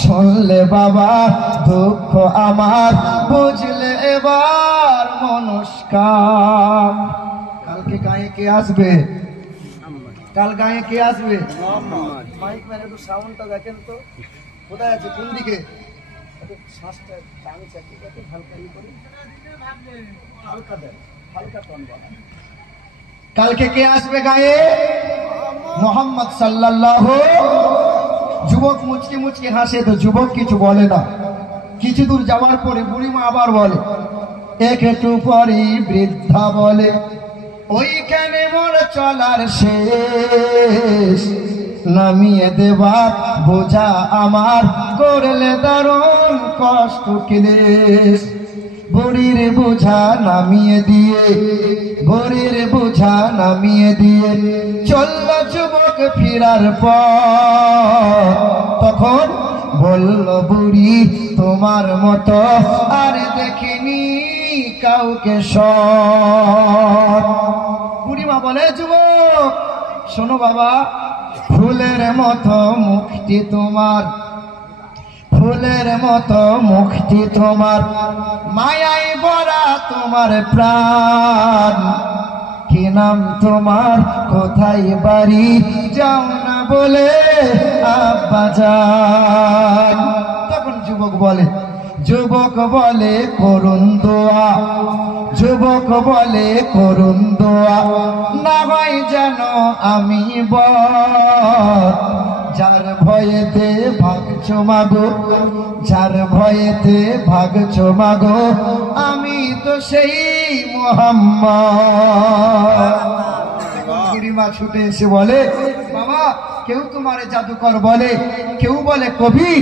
শুনলে বাবা দুঃখ আমার, বুঝলে এবার মনস্কাম। কালকে গায়ে কে আসবে? কাল গায়ে কে আসবে? মাইক ম্যান একটু সাউন্ডটা দেখেন তো, কোথায় আছে, কোন দিকে? শ্বাসটা টান চাকি, একটু হালকা করে, হালকা দেন, হালকা টন বানান। কালকে কে আসবে গায়ে? মোহাম্মদ সাল্লাল্লাহু। যুবক মুচকি মুচকি হাসে, তো যুবক কিছু বলে না। কিছু দূর যাওয়ার পরে বুড়িমা আবার বলে, একটু পরে বৃদ্ধা বলে, ওইখানে মোর চলার শেষ, নামিয়ে দেবা বোঝা আমার, করলে দারুণ কষ্ট ক্লেশ। বুড়ির বোঝা নামিয়ে দিয়ে চলল যুবক ফিরার পর। তখন বলল বুড়ি, তোমার মতো আর দেখিনি কাউকে সৎ। বুড়িমা বলে, যুবক শোনো বাবা, ফুলের মতো মুখটি তোমার, মায়াই ভরা তোমার প্রাণ। কি নাম তোমার, কোথায় বাড়ি, যাও না বলে আব্বা যান। তখন যুবক বলে করুন দোয়া, যুবক বলে করুন দোয়া, না হয় যেন আমি যার ভয়েতে ভাগছো মাগো, যার ভয়েতে ভাগছো মাগো, আমি তো সেই মুহাম্মদ। বুড়িমা ছুটে এসে বলে, বাবা কেউ তোমারে জাদুকর বলে, কেউ বলে কবি,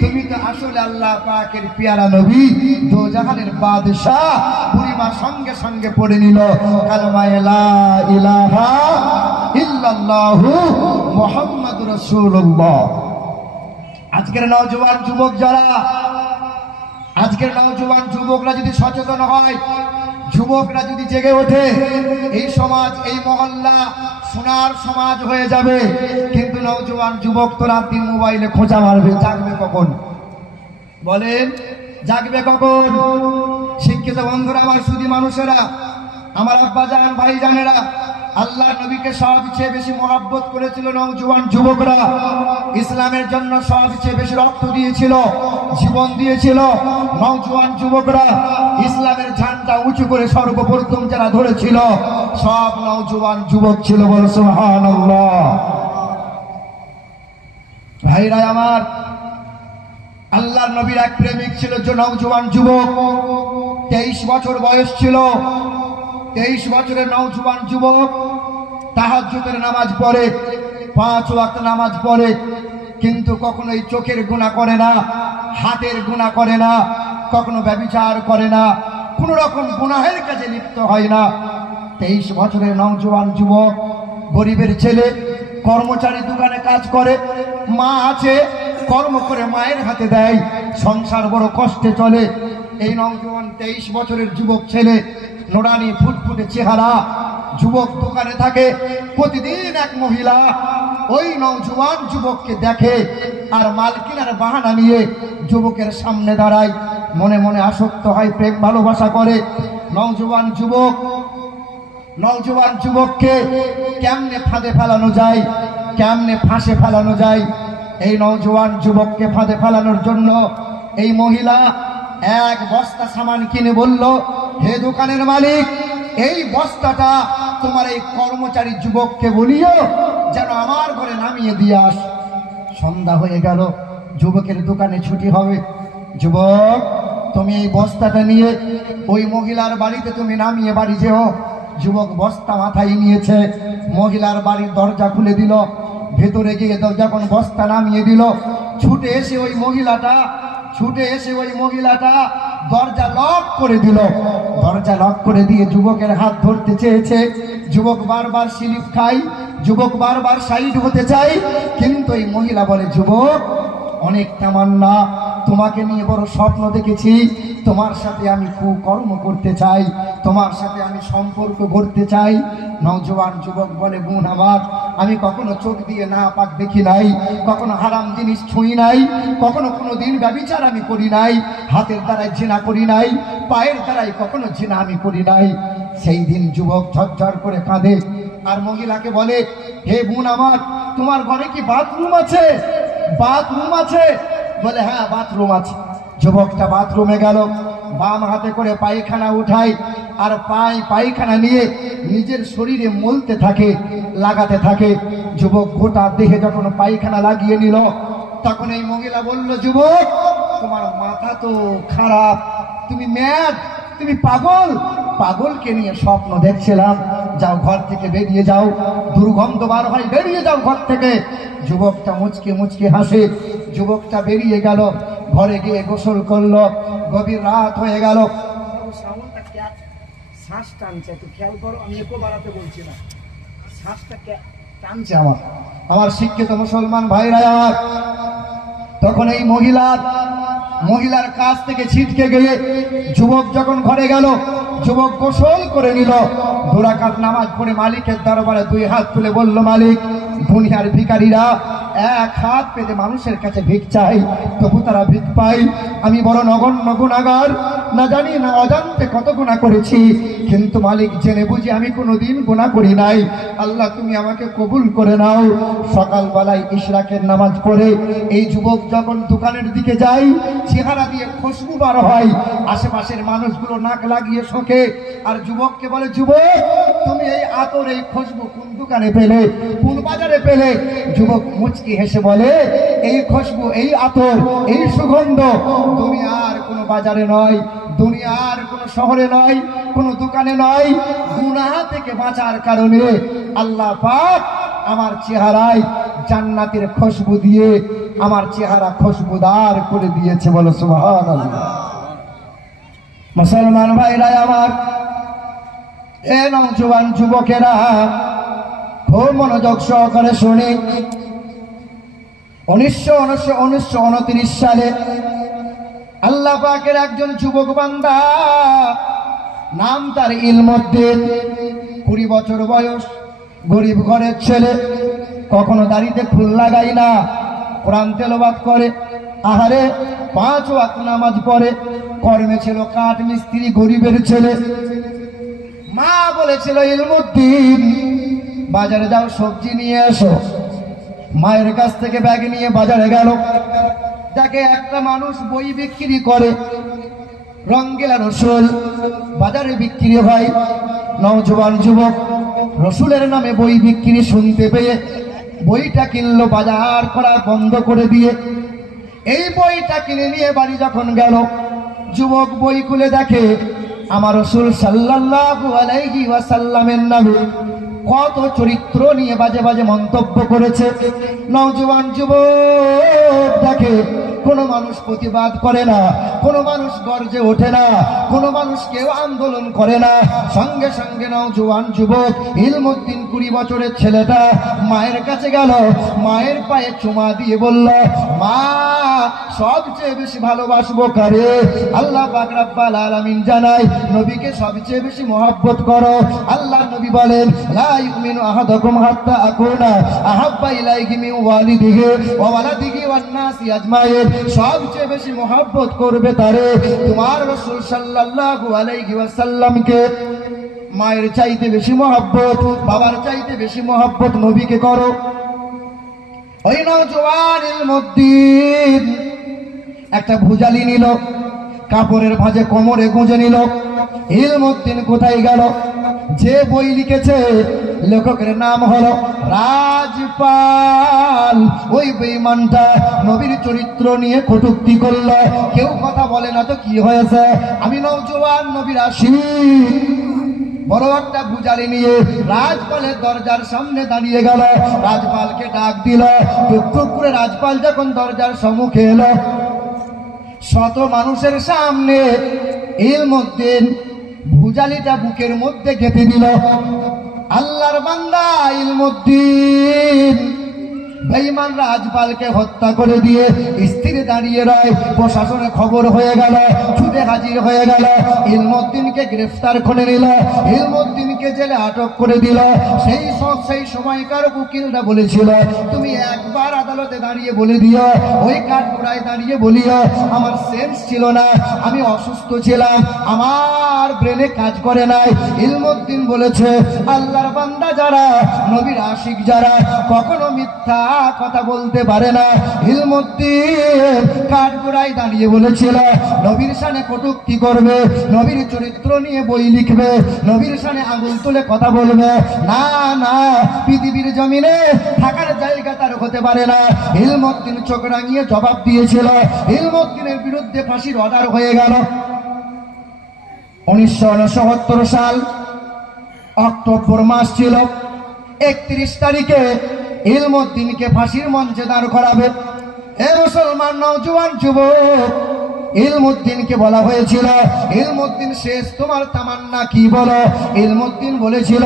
তুমি তো আসলে আল্লাহ পাকের পিয়ারা নবী, দো জাহানের বাদশাহ। বুড়িমা সঙ্গে সঙ্গে পড়ে নিল কালেমা লা ইলাহা ইল্লাল্লাহু মুহাম্মাদুর রাসূলুল্লাহ। আজকের নওজোয়ান যুবক যারা, আজকের নওজোয়ান যুবকরা যদি সচেতন হয়, যুবকরা যদি জেগে ওঠে, এই সমাজ, এই মহল্লা সোনার সমাজ হয়ে যাবে। কিন্তু নওজোয়ান যুবক তো রাত দিন মোবাইলে খোঁজা মারবে, জাগবে কখন বলেন? জাগবে কখন? শিক্ষিত বন্ধুরা আমার, সুধী মানুষেরা, আমার আব্বা জান, ভাই জানেরা, আল্লাহ নবীকে সবচেয়ে বেশি মহব্বত করেছিল নওজোয়ান যুবকরা। ইসলামের জন্য সবচেয়ে বেশি রক্ত দিয়েছিল, জীবন দিয়েছিল নওজোয়ান যুবকরা। ইসলামের ঝান্ডা উঁচু করে সর্বপ্রথম যারা ধরেছিল সব নওজোয়ান যুবক ছিল। বল সুবহানাল্লাহ। ভাইরা আমার, আল্লাহর নবীর এক প্রেমিক ছিল যে নওজোয়ান যুবক, 23 বছর বয়স ছিল। 23 বছরের নওজোয়ান যুবক তাহাজ্জুদের নামাজ পড়ে, 5 ওয়াক্ত নামাজ পড়ে, কিন্তু কখনোই চোখের গুনাহ করে না, হাতের গুনাহ করে না, কখনো ব্যভিচার করে না, কোন রকম গুনাহের কাজে লিপ্ত হয় না। 23 বছরের নওজোয়ান যুবক, গরিবের ছেলে, কর্মচারী, দোকানে কাজ করে, মা আছে, কর্ম করে মায়ের হাতে দেয়, সংসার বড় কষ্টে চলে। এই নওজোয়ান 23 বছরের যুবক ছেলে, নোরানি ফুটফুটে চেহারা যুবক, দোকানে থাকে। প্রতিদিন এক মহিলা ওই নওজোয়ান যুবককে দেখে আর মালকিনার বাহানা নিয়ে যুবকের সামনে দাঁড়ায়, মনে মনে আসক্ত হয়, প্রেম ভালোবাসা করে। নওজোয়ান যুবককে কেমনে ফাঁদে ফেলানো যায়, কেমনে ফাঁসে ফেলানো যায়, এই নওজোয়ান যুবককে ফাঁদে ফেলানোর জন্য এই মহিলা এক বস্তা সামান কিনে বলল, হে দোকানের মালিক, এই বস্তাটা তোমার এই কর্মচারী যুবককে বলিও যেন আমার ঘরে নামিয়ে দিয়ে আস। সন্ধ্যা হয়ে গেল, যুবকের দোকানে ছুটি হবে। যুবক, তুমি এই বস্তাটা নিয়ে ওই মহিলার বাড়িতে তুমি নামিয়ে বাড়ি যেও। যুবক বস্তা মাথায় নিয়েছে, মহিলার বাড়ির দরজা খুলে দিল। ভেতরে গিয়ে যখন বস্তা নামিয়ে দিল, ছুটে এসে ওই মহিলাটা দরজা লক করে দিল। দরজা লক করে দিয়ে যুবকের হাত ধরতে চেয়েছে। যুবক বারবার স্লিপ খায়, যুবক বারবার সাইড হতে চায়, কিন্তু এই মহিলা বলে, যুবক, অনেক তামান্না, তোমাকে নিয়ে বড় স্বপ্ন দেখেছি, তোমার সাথে আমি কুকর্ম করতে চাই, তোমার সাথে আমি সম্পর্ক গড়তে চাই। নওজোয়ান যুবক বলে, বোন আমার, আমি কখনো চোখ দিয়ে না পাক দেখি নাই, কখনো হারাম জিনিস ছুঁই নাই, কখনো কোনোদিন ব্যভিচার আমি করি নাই, হাতের দ্বারাই জিনা করি নাই, পায়ের দ্বারাই কখনো জিনা আমি করি নাই। সেই দিন যুবক ঝরঝর করে কাঁদে আর মহিলাকে বলে, হে বোন আমার, তোমার ঘরে কি বাথরুম আছে? বাথরুম আছে? বলে, হ্যাঁ বাথরুম আছে। যুবকটা বাথরুমে গেল, বাম হাতে করে পায়খানা উঠায় আর পায়খানা নিয়ে নিজের শরীরে মলতে থাকে, লাগাতে থাকে। যুবক গোটা দেহে যখন পায়খানা লাগিয়ে নিল, তখন এই মহিলা বলল, যুবক, তোমার মাথা তো খারাপ, তুমি ম্যাড, তুমি পাগল, পাগলকে নিয়ে স্বপ্ন দেখছিলাম, যাও ঘর থেকে বেরিয়ে যাও, দুর্গন্ধ বার হয়, বেরিয়ে যাও ঘর থেকে। যুবকটা মুচকে মুচকে হাসে। যুবকটা বেরিয়ে গেল, ঘরে গিয়ে গোসল করলো। গভীর রাত হয়ে গেল। শ্বাস টানছে, একটু খেয়াল করো, আমি একটু বাড়াতে বলছি না, শ্বাসটা টানছে আমার শিক্ষিত মুসলমান ভাইরা। তখন এই মহিলার কাছ থেকে ছিটকে গিয়ে যুবক যখন ঘরে গেল, যুবক গোসল করে নিল, 2 রাকাত নামাজ পড়ে মালিকের দরবারে 2 হাত তুলে বলল, মালিক, দুনিয়ার ভিখারিরা এক হাত পেতে মানুষের কাছে ভিক চাই, তবু তারা ভিক পাই। আমি বড় নগণ্য গুনাহগার, না জানি না অজান্তে কত গুনাহ করেছি, কিন্তু মালিক জেনে বুঝি আমি কোনোদিন গুনাহ করি নাই। আল্লাহ তুমি আমাকে কবুল করে নাও। সকালবেলায় ইশরাকের নামাজ পড়ে এই যুবক যখন দোকানের দিকে যায়, চেহারা দিয়ে খুশবু বার হয়, আশেপাশের মানুষগুলো নাক লাগিয়ে শোকে, আর যুবককে বলে, যুবক তুমি এই আতর এই খুশবু কোন দোকানে পেলে, কোন বাজারে পেলে? যুবক মুচকি হেসে বলে, এই খুশবু এই আতর এই সুগন্ধ দুনিয়ার কোনো বাজারে নয়, দুনিয়ার কোনো শহরে নয়, কোনো দোকানে নয়, গুনাহ থেকে বাঁচার কারণে আল্লাহ পাক আমার চেহারায় জান্নাতের খুশবু দিয়ে আমার চেহারা খুশবুদার করে দিয়েছে। বলো সুবহানাল্লাহ। মুসলমান ভাইরা আমার, এ নওজোয়ান যুবকেরা খুব মনোযোগ সহকারে শুনি। 1929 সালে আল্লাহ পাকের একজন যুবক বান্দা, নাম তার ইলমউদ্দিন, 20 বছর বয়স, গরিব ঘরের ছেলে, কখনো দাড়িতে ফুল লাগাই না, কোরআন তেলাওয়াত করে, আহারে 5 ওয়াক্ত নামাজ পড়ে, কর্মে ছিল কাঠ মিস্ত্রি, গরিবের ছেলে। মা বলেছিল, ইলমউদ্দিন বাজারে যাও, সবজি নিয়ে এসো। মায়ের কাছ থেকে ব্যাগ নিয়ে বাজারে গেল, দেখে একটা মানুষ বই বিক্রি করে, রঙ্গিলা রসুল বাজারে বিক্রি হয়। নওজোয়ান যুবক রসুলের নামে বই বিক্রি শুনতে পেয়ে বইটা কিনলো, বাজার করা বন্ধ করে দিয়ে। এই বইটা কিনে নিয়ে বাড়ি যখন গেল, যুবক বই খুলে দেখে আমার রসুল সাল্লাল্লাহু আলাইহি ওয়াসাল্লামের নামে কত চরিত্র নিয়ে বাজে বাজে মন্তব্য করেছে। নওজোয়ান যুবক দেখে কোনো মানুষ প্রতিবাদ করে না, কোনো মানুষ গর্জে ওঠে না, কোনো মানুষ কেউ আন্দোলন করে না। সঙ্গে সঙ্গে নওজোয়ান যুবক ইলমউদ্দিন 20 বছরের ছেলেটা মায়ের কাছে গেল, মায়ের পায়ে চুমা দিয়ে বলল, মা সবচেয়ে বেশি ভালোবাসবো কারে? আল্লাহ পাক রব্বুল আলামিন জানায়, নবীকে সবচেয়ে বেশি মহব্বত করো। আল্লাহ নবী বলেন, লা ইউমিনু আহাদুকুম হাত্তা আকুনা আহাব্বা ইলাইহি মিন ওয়ালিদিহি ওয়া ওয়ালাদিহি ওয়ান নাসি আজমাইন। সবচেয়ে বেশি মহব্বত করবে তারে, তোমার রাসূল সাল্লাল্লাহু আলাইহি ওয়াসাল্লামকে। মায়ের চাইতে বেশি মহব্বত, বাবার চাইতে বেশি মহব্বত নবীকে করো। ওই নওজোয়ান ইলমউদ্দিন একটা ভুজালি নিল, কাপড়ের ভাঁজে কোমরে গুঁজে নিল। ইলমউদ্দিন কোথায় গেল? যে বই লিখেছে লেখকের নাম হলো রাজপাল। ওই বেঈমানটা নবীর চরিত্র নিয়ে কটূক্তি করল। কেউ কথা বলে না তো কি হয়েছে, আমি নওজোয়ান নবীর আশিক। বড় একটা ভুজালি নিয়ে রাজপালের দরজার সামনে দাঁড়িয়ে গেল, রাজপালকে ডাক দিল। টুকটুক করে রাজপাল যখন দরজার সম্মুখে এলো, শত মানুষের সামনে ইলমউদ্দিন ভুজালিটা বুকের মধ্যে গেঁথে দিল। আল্লাহর বান্দা ইলমউদ্দিন বেঈমান রাজপালকে হত্যা করে দিয়ে স্থির দাঁড়িয়ে রয়। প্রশাসনে খবর হয়ে গেল, ছুটে হাজির হয়ে গেল, ইলমউদ্দিনকে গ্রেফতার করে নিল, ইলমউদ্দিনকে জেলে আটক করে দিল। সেই সময়কার উকিলরা বলেছিল, তুমি একবার আদালতে দাঁড়িয়ে বলে দিও, ওই কাঠগড়ায় দাঁড়িয়ে বলিও, আমার সেন্স ছিল না, আমি অসুস্থ ছিলাম, আমার ব্রেনে কাজ করে নাই। ইলমউদ্দিন বলেছে, আল্লাহর বান্দা যারা, নবীর আশিক যারা, কখনো মিথ্যা কথা বলতে পারে না। ইলমউদ্দিন কাঠগড়ায় দাঁড়িয়ে বলেছিল, নবীর শানে কটূক্তি করবে, নবীর চরিত্র নিয়ে বই লিখবে, নবীর শানে আঙুল তুলে কথা বলবে, না না, পৃথিবীর জমিনে থাকার জায়গা তার হতে পারে না। ইলমউদ্দিন চোখ রাঙিয়ে জবাব দিয়েছিল। ইলমউদ্দিনের বিরুদ্ধে ফাঁসির অর্ডার হয়ে গেল। 1969 সাল অক্টোবর মাস ছিল, 31 তারিখে ইলমউদ্দিনকে ফাঁসির মঞ্চে দাঁড় করাবে। এ মুসলমান নওজোয়ান যুবক, ইলমউদ্দিনকে বলা হয়েছিল, ইলমউদ্দিন শেষ তোমার তামান্না কি বলো? ইলমউদ্দিন বলেছিল,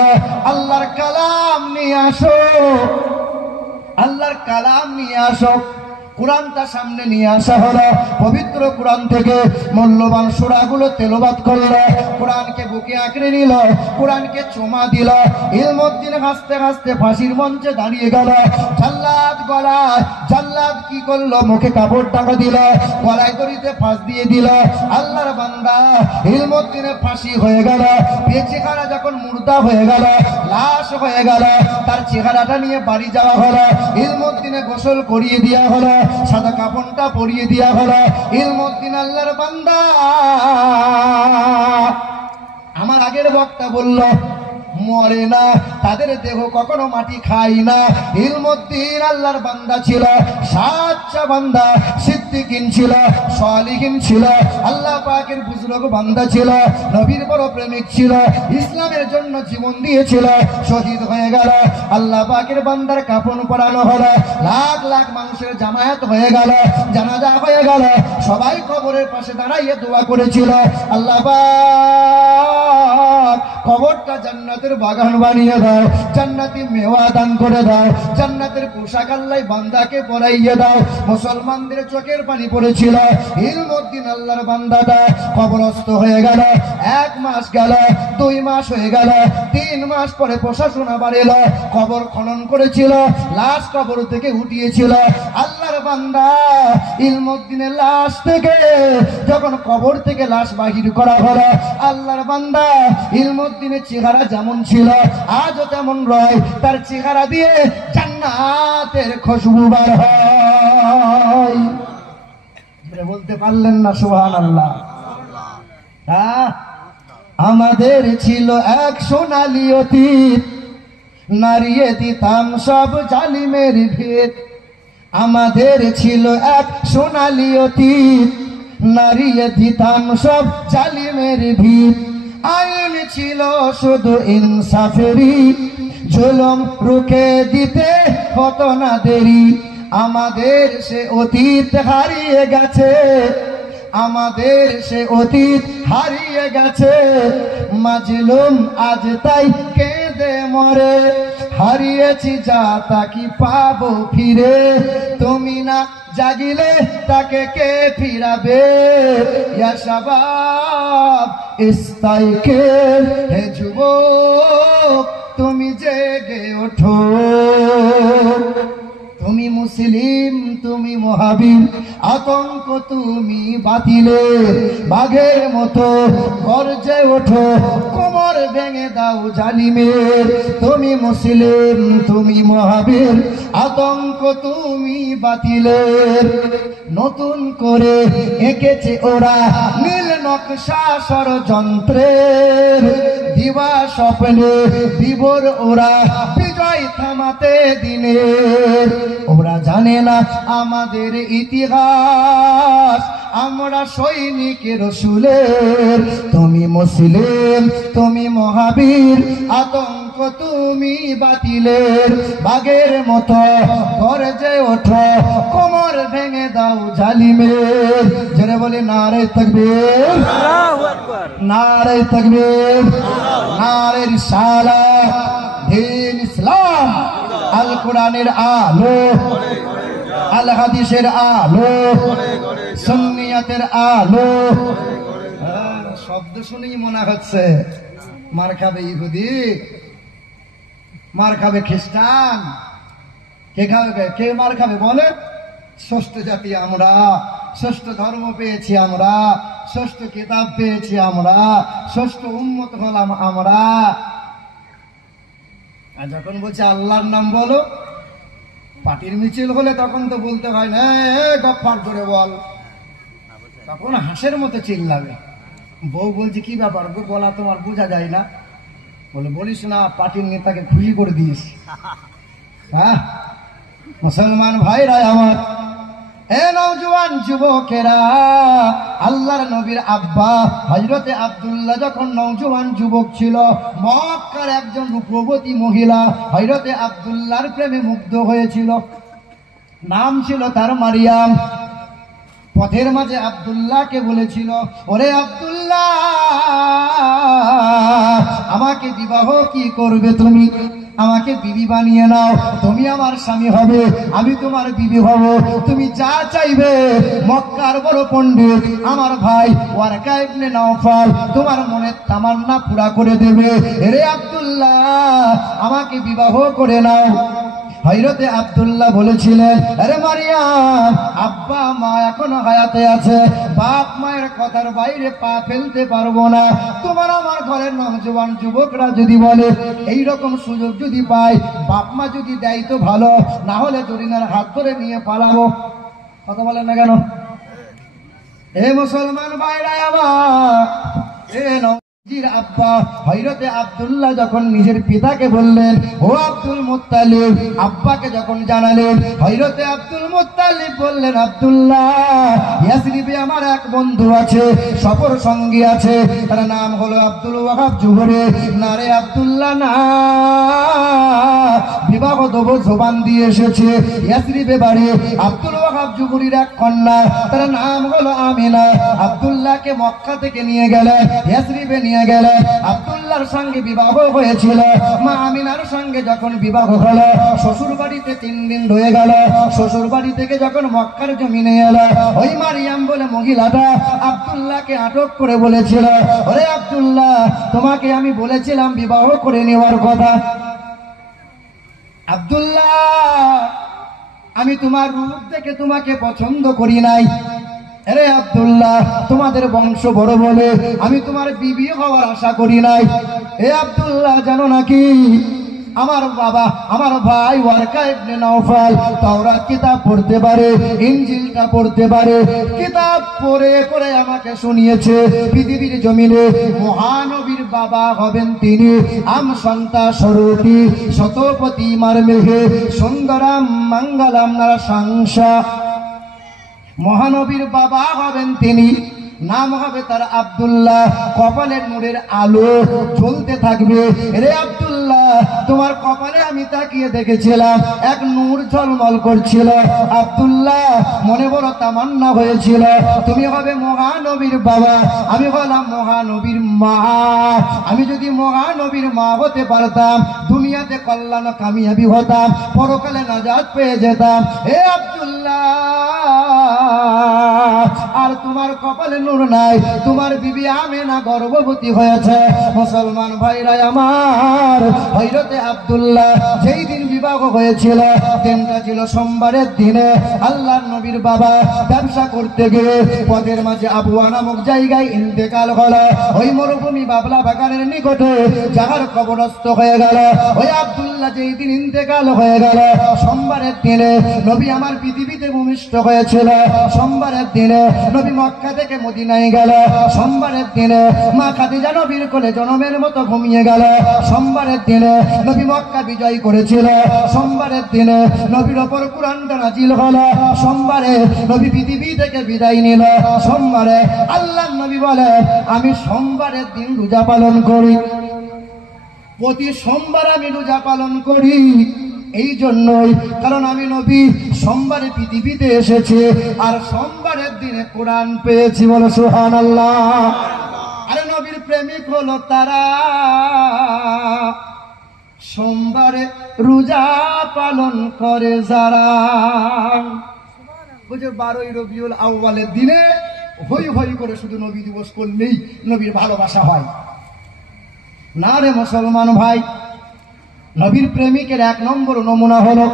আল্লাহর কালাম নিয়ে আসো, আল্লাহর কালাম নিয়ে আসো। কোরআনটা সামনে নিয়ে আসা হলো, পবিত্র কোরআন থেকে মূল্যবান সূরাগুলো তেলাওয়াত করলো, কোরআনকে বুকে আঁকড়ে নিল, কোরআনকে চুমা দিল। ইলমউদ্দিন হাসতে হাসতে ফাঁসির মঞ্চে দাঁড়িয়ে গেল। জাল্লাদ গলায়, জাল্লাদ কি করলো? মুখে কাপড় টাকা দিল, গলায় দড়িতে ফাঁস দিয়ে দিল। আল্লাহর বান্দা ইলমউদ্দিনের ফাঁসি হয়ে গেল। চেহারা যখন মুর্দা হয়ে গেল, লাশ হয়ে গেল, তার চেহারাটা নিয়ে বাড়ি যাওয়া হলো। ইলমউদ্দিনে গোসল করিয়ে দেওয়া হলো, সাদা কাপড়টা পরিয়ে দেওয়া হলো। ইলমউদ্দিন আল্লাহর বান্দা, আমার আগের বক্তা বলল মরে না, তাদের দেহ কখনো মাটি খায় না। ইলমউদ্দিন আল্লাহর বান্দা ছিল, সাচ্চা বান্দা, সিদ্দিকিন ছিল, সালিহিন ছিল, আল্লাহ পাকের বুজুর্গ বান্দা ছিল, নবীর বড় প্রেমিক ছিল, ইসলামের জন্য জীবন দিয়েছিল, শহীদ হয়ে গেল। আল্লাহ পাকের বান্দার কাফন পরানো হলো, লাখ লাখ মানুষের জামায়াত হয়ে গেল, জানাজা হয়ে গেল, সবাই কবরের পাশে দাঁড়াইয়ে দোয়া করেছিল, আল্লাহ পাক কবরটা জান্নাতের বাগান বানিয়ে দাও, জান্নাতি মেওয়া দান করে দাও, জান্নাতের পোশাক আল্লাহ বান্দাকে পরাইয়ে দাও। মুসলমানদের চোখের পানি পড়েছিল। ইলমউদ্দিন আল্লাহর বান্দাটা কবরস্থ হয়ে গেল। 1 মাস গেল, 2 মাস হয়ে গেল, 3 মাস পরে প্রশাসন আবার এলো, কবর খনন করেছিল, লাশ কবর থেকে উঠিয়েছিল। আল্লাহর বান্দা ইলমউদ্দিনের লাশ থেকে যখন কবর থেকে লাশ বাহির করা হলো, আল্লাহর বান্দা ইলমউদ্দিনের চেহারা যেমন ছিল আজও তেমন রয়, তার চেহারা দিয়ে জান্নাতের খুশবু বার হয়। বলতে পারলেন না সুবহানাল্লাহ? আমাদের ছিল এক সোনালী অতীত, নাড়িয়ে দিতাম সব জালিমের ভিত। আমাদের ছিল এক সোনালী অতীত, নাড়িয়ে দিতাম সব জালিমের ভিত। আইন ছিল শুধু ইনসাফেরই, জুলুম রুখে দিতে হতো না দেরি। আমাদের সে অতীত হারিয়ে গেছে, আমাদের সে অতীত হারিয়ে গেছে। মাজলুম আজ তাই কেঁদে মরে, হারিয়েছি যা তা কি পাবো ফিরে। তুমি না জাগিলে তাকে কে ফিরাবে? ইয়া শাবাব ইস্তাইকির, হে যুবক তুমি জেগে ওঠো। তুমি মুসলিম, তুমি মহাবীর, আতঙ্ক তুমি বাতিলের। বাঘের মতো গর্জে ওঠো, কোমর ভেঙে দাও জালিমের। তুমি মুসলিম, তুমি মহাবীর, আতঙ্ক তুমি বাতিলের। নতুন করে এঁকেছে ওরা নীল নকশা ষড়যন্ত্রের, দিবা স্বপ্নে বিভোর ওরা বিজয় থামাতে দিনের। ওরা জানে না আমাদের ইতিহাস, আমরা সৈনিক রাসূলের। তুমি মুসলিম, তুমি মহাবীর, আতঙ্ক তুমি বাতিলের। বাঘের মতো গর্জে ওঠো, কোমর ভেঙে দাও জালিমের। জোরে বলে নারে তাকবীর, আল্লাহু আকবার, নারে তাকবীর, নারে রিসালাত, দ্বীন ইসলাম, আল কোরআনের আলো, আল হাদিসের আলো, সুন্নিয়াতের আলো। শব্দ শুনেই মনে হচ্ছে মার খাবে ইহুদি, মার খাবে খ্রিস্টান। কে খাবে? কে মার খাবে বলে? ষষ্ঠ জাতি আমরা, ষষ্ঠ ধর্ম পেয়েছি আমরা, ষষ্ঠ কিতাব পেয়েছি আমরা, ষষ্ঠ উম্মত হলাম আমরা। আর যখন বলছে আল্লাহর নাম বলো, পার্টির মিছিল হলে তখন তো বলতে হয় না গফফার জোরে বল, তখন হাঁসের মতো চিল্লাবে। বউ বলছে কি ব্যাপার গো, বলা তোমার বোঝা যায় না? বলে বলিস না, পার্টির নেতাকে খুশি করে দিস। হ্যাঁ মুসলমান ভাইরা আমার, এ নওজোয়ান যুবকেরা, আল্লাহর নবীর আব্বা হযরতে আব্দুল্লাহ যখন নওজোয়ান যুবক ছিল, মক্কার একজন রূপবতী মহিলা হযরতে আব্দুল্লাহর প্রেমে মুগ্ধ হয়েছিল। নাম ছিল তার মারিয়াম। পথের মাঝে আব্দুল্লাহকে বলেছিল, ওরে আব্দুল্লাহ, আমাকে বিবাহ কি করবে তুমি? আমাকে বিবি বানিয়ে নাও, তুমি আমার স্বামী হবে, আমি তোমার বিবি হব, তুমি যা চাইবে। মক্কার বড় পণ্ডিত আমার ভাই ওয়ারকা ইবনে নাওফাল তোমার মনের তামান্না পুরা করে দেবে। রে আব্দুল্লাহ, আমাকে বিবাহ করে নাও। হযরতে আব্দুল্লাহ বলেছিলেন, আরে মারিয়াম, আব্বা মা এখনো হায়াতে আছে, বাপ মায়ের কথার বাইরে পা ফেলতে পারবো না। তোমার আমার ঘরের নওজোয়ান যুবকরা যদি বলে এই রকম সুযোগ যদি পাই, বাপ মা যদি দেয় তো ভালো, না হলে জরিনার হাত ধরে নিয়ে পালাবো। কথা বলেন না কেন? এ মুসলমান ভাইরা আমার, এ নবীর আব্বা হযরতে আব্দুল্লাহ যখন নিজের পিতাকে বললেন, ও আব্দুল মুত্তালিব, আব্বাকে যখন জানালেন, হযরতে আব্দুল মুত্তালিব বললেন, আব্দুল্লাহ, ইয়াসরিবে আমার এক বন্ধু আছে, সফর সঙ্গী আছে, তার নাম হলো আব্দুল ওয়াহাব জুহরি। না রে আব্দুল্লাহ না, বিবাহ দেব জবান দিয়ে এসেছে, ইয়াসরিবে বাড়ি। আব্দুল ওয়াহাব জুহরির এক কন্যা, তার নাম হলো আমিনা। আব্দুল্লাহকে মক্কা থেকে নিয়ে গেলেন, ইয়াসরিবে নিয়ে গেলেন। আব্দুল্লাহর সঙ্গে বিবাহ হয়েছিল। মা আমিনার সঙ্গে যখন বিবাহ হলো, শ্বশুর বাড়িতে 3 দিন রয়ে গেল। শ্বশুর বাড়ি থেকে যখন মক্কার জমিনে এলো, ওই মারিয়াম বলে মহিলাটা আব্দুল্লাহকে আটক করে বলেছিল, ওরে আব্দুল্লাহ, তোমাকে আমি বলেছিলাম বিবাহ করে নেওয়ার কথা। আব্দুল্লাহ, আমি তোমার রূপ দেখে তোমাকে পছন্দ করি নাই। আরে আব্দুল্লাহ, তোমাদের বংশ বড় বলে আমি তোমার বিবি হওয়ার আশা করি নাই। এ আব্দুল্লাহ, জানো নাকি আমার বাবা, আমার ভাই ওয়ারকা ইবনে নাওফাল তাওরাত কিতাব পড়তে পারে, ইনজিলটা পড়তে পারে। কিতাব পড়ে পড়ে আমাকে শুনিয়েছে পৃথিবীর জমিনে মহানবীর বাবা হবেন তিনি। আম সন্তা স্বরূপী শতপতি মারমেহে সুন্দরাম মঙ্গলাম নারাশংসা। মহানবীর বাবা হবেন তিনি, নাম হবে তার আব্দুল্লাহ। কপালের নূরের আলো জ্বলতে থাকবে। রে আব্দুল্লাহ, তোমার কপালে আমি তাকিয়ে দেখেছিলাম, এক নূর ঝলমল করছিল। আব্দুল্লাহ, মনে বড় তামান্না হয়েছিল, তুমি হবে মহানবীর বাবা, আমি হলাম মহানবীর মা। আমি যদি মহানবীর মা হতে পারতাম, দুনিয়াতে কল্যাণ কামিয়াবি হতাম, পরকালে নাজাত পেয়ে যেতাম। হে আব্দুল্লাহ, আর তোমার কপালে নূর নাই, তোমার বিবি আমেনা গর্ভবতী হয়েছে। মুসলমান ভাইরা আমার, হযরতে আব্দুল্লাহ যেই দিন বিবাহ হয়েছিল, দিনটা ছিল সোমবারের দিনে। আল্লাহর নবীর বাবা ব্যবসা করতে গিয়ে পথের মাঝে আবুয়া নামক জায়গায় ইন্তেকাল হলো। ওই মরুভূমি বাবলা বাগানের নিকটে যাহার কবরস্থ হয়ে গেল। ওই আব্দুল্লাহ যেই দিন ইন্তেকাল হয়ে গেল, সোমবারের দিনে নবী আমার পৃথিবীতে ভূমিষ্ঠ হয়েছিল। সোমবারের দিনে নবী মক্কা থেকে মদিনায় গেল। সোমবারের দিনে মা খাদিজা নবীর কোলে জনমের মতো ঘুমিয়ে গেল। সোমবারের দিনে নবী মক্কা বিজয় করেছিল। সোমবারের দিনে নবীর ওপর কুরআনটা নাজিল হলো। সোমবারে নবী পৃথিবী থেকে বিদায় নিল। সোমবারে আল্লাহর নবী বলে, আমি সোমবারের দিন রোজা পালন করি, প্রতি সোমবার আমি রোজা পালন করি। এই জন্যই, কারণ আমি নবী সোমবারে পৃথিবীতে এসেছি, আর সোমবারের দিনে কোরআন পেয়েছি। বলো সুবহানাল্লাহ। আরে নবীর প্রেমিক হলো তারা সোমবারে রোজা পালন করে যারা। বুঝে 12ই রবিউল আউয়ালের দিনে হই হই করে শুধু নবী দিবস করলেই নবীর ভালোবাসা হয় না রে মুসলমান ভাই। নবীর প্রেমিকের 1 নম্বর নমুনা হলো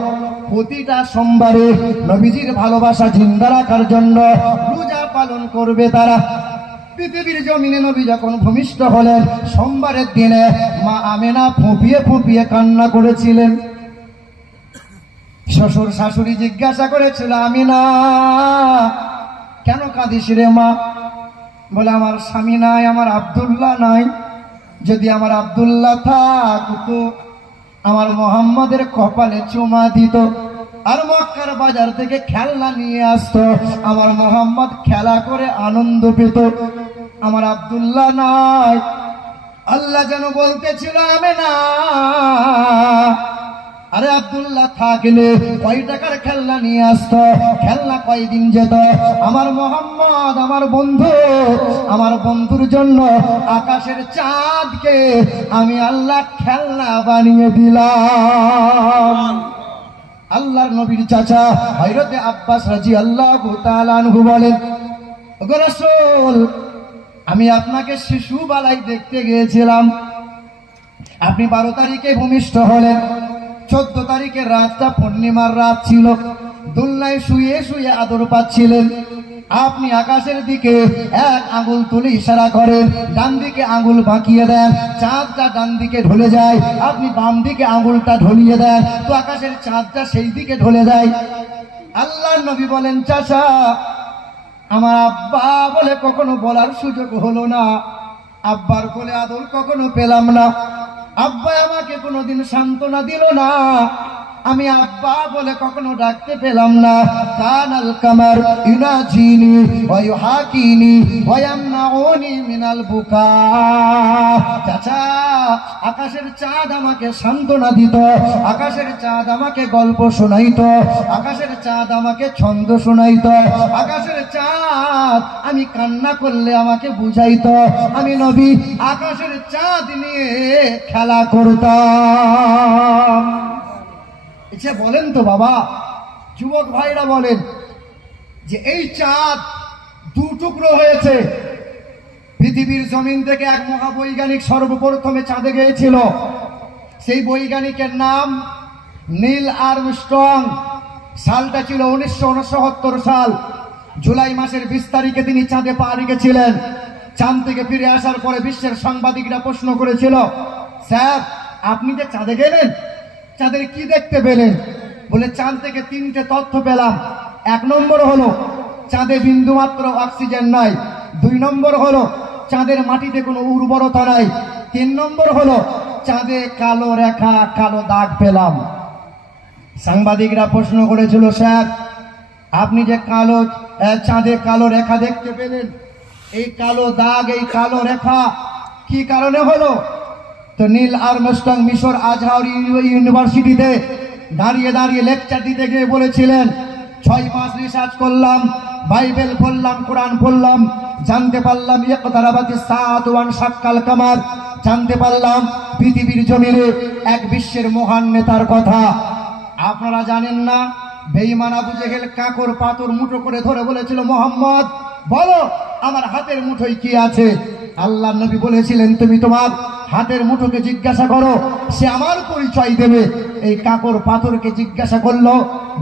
প্রতিটা সোমবারে নবীজির ভালোবাসা জিন্দা রাখার জন্য রোজা পালন করবে তারা। পৃথিবীর জমিনে নবী যখন ভূমিষ্ঠ হলেন, সোমবারের দিনে মা আমেনা ফুঁপিয়ে ফুঁপিয়ে কান্না করেছিলেন। শ্বশুর শাশুড়ি জিজ্ঞাসা করেছিল, আমিনা কেন কাঁদিস রে মা? বলে, আমার স্বামী নাই, আমার আব্দুল্লাহ নাই। যদি আমার আব্দুল্লাহ থাকতো, আমার মোহাম্মদের কপালে চুমা দিত, আর মক্কার বাজার থেকে খেলনা নিয়ে আসতো, আমার মোহাম্মদ খেলা করে আনন্দ পেত। আমার আব্দুল্লাহ নাই। আল্লাহ যেন বলতেছিল, আমেনা আরে আব্দুল্লাহ থাকলে কয় টাকার খেলনা নিয়ে আসতো, খেলনা কয়দিন যেত। আমার মোহাম্মদ আমার বন্ধু, আমার বন্ধুর জন্য আকাশের চাঁদকে আমি আল্লাহ খেলনা বানিয়ে দিলাম। আল্লাহর নবীর চাচা হযরতে আব্বাস রাদিয়াল্লাহু তাআলা আনহু বলেন, ওগো রাসূল, আমি আপনাকে শিশুবেলায় দেখতে গিয়েছিলাম। আপনি 12 তারিখে ভূমিষ্ঠ হলেন। 14 তারিখের রাতটা পূর্ণিমার রাত ছিল। দোলনায় শুয়ে শুয়ে আদর পাচ্ছিলেন। আপনি আকাশের দিকে এক আঙ্গুল তুলে ইশারা করেন, ডান দিকে আঙ্গুল বাঁকিয়ে দেন, চাঁদটা ডান দিকে ঢলে যায়। আপনি বাম দিকে আঙ্গুলটা ঢলিয়ে দেন, তো আকাশের চাঁদটা সেই দিকে ঢলে যায়। আল্লাহর নবী বলেন, চাচা, আমার আব্বা বলে কখনো বলার সুযোগ হলো না, আব্বার কোলে আদর কখনো পেলাম না, আব্বা আমাকে কোনোদিন সান্ত্বনা দিল না, আমি আব্বা বলে কখনো ডাকতে পেলাম না। কানাল কামার ইউনাজিনি ওয়া ইউহাকিনি ওয়া ইয়ামনাউনি মিনাল বুকা। চাচা, আকাশের চাঁদ আমাকে সান্ত্বনা দিত, আকাশের চাঁদ আমাকে গল্প শোনাইতো, আকাশের চাঁদ আমাকে ছন্দ শোনাইতো, আকাশের চাঁদ আমি কান্না করলে আমাকে বুঝাইতো। আমি নবী আকাশের চাঁদ নিয়ে খেলা করতাম। এসে বলেন তো বাবা, যুবক ভাইরা বলেন যে এই চাঁদ 2 টুকরো হয়েছে। পৃথিবীর জমিন থেকে এক মহাবৈজ্ঞানিক সর্বপ্রথমে চাঁদে গিয়েছিল। সেই বৈজ্ঞানিকের নাম নীল আর্মস্ট্রং। সালটা ছিল 1969 সাল। জুলাই মাসের 20 তারিখে তিনি চাঁদে পা রেখেছিলেন। চাঁদ থেকে ফিরে আসার পরে বিশ্বের সাংবাদিকরা প্রশ্ন করেছিল, স্যার, আপনি যে চাঁদে গেলেন, চাঁদের কি দেখতে পেলেন? বলে, চাঁদ থেকে 3টে তথ্য পেলাম। 1 নম্বর হলো চাঁদে বিন্দুমাত্র অক্সিজেন নাই। 2 নম্বর হলো চাঁদের মাটিতে কোনো উর্বরতা নাই। 3 নম্বর হলো চাঁদে কালো রেখা, কালো দাগ পেলাম। সাংবাদিকরা প্রশ্ন করেছিল, স্যার, আপনি যে চাঁদে কালো রেখা দেখতে পেলেন, এই কালো দাগ, এই কালো রেখা কি কারণে হলো? তো নীল আর্মস্ট্রং মিশর আজহার ইউনিভার্সিটিতে দাঁড়িয়ে দাঁড়িয়ে লেকচার দিতে গিয়ে বলেছিলেন, 6 মাস রিসার্চ করলাম, বাইবেল পড়লাম, কোরআন পড়লাম, জানতে পারলাম ইকতারাবাতিস সাআতু ওয়ান শাক্কাল কামার, জানতে পারলাম পৃথিবীর জমিনে এক বিশ্বের মহান নেতার কথা। আপনারা জানেন না, বেঈমান আবু জেহেল কাকর পাথর মুঠো করে ধরে বলেছিল, মোহাম্মদ, বলো আমার হাতের মুঠোয় কি আছে? আল্লাহর নবী বলেছিলেন, তুমি তোমার হাতের মুঠোকে জিজ্ঞাসা করো, সে আমার পরিচয় দেবে। এই কাকর পাথরকে জিজ্ঞাসা করলো,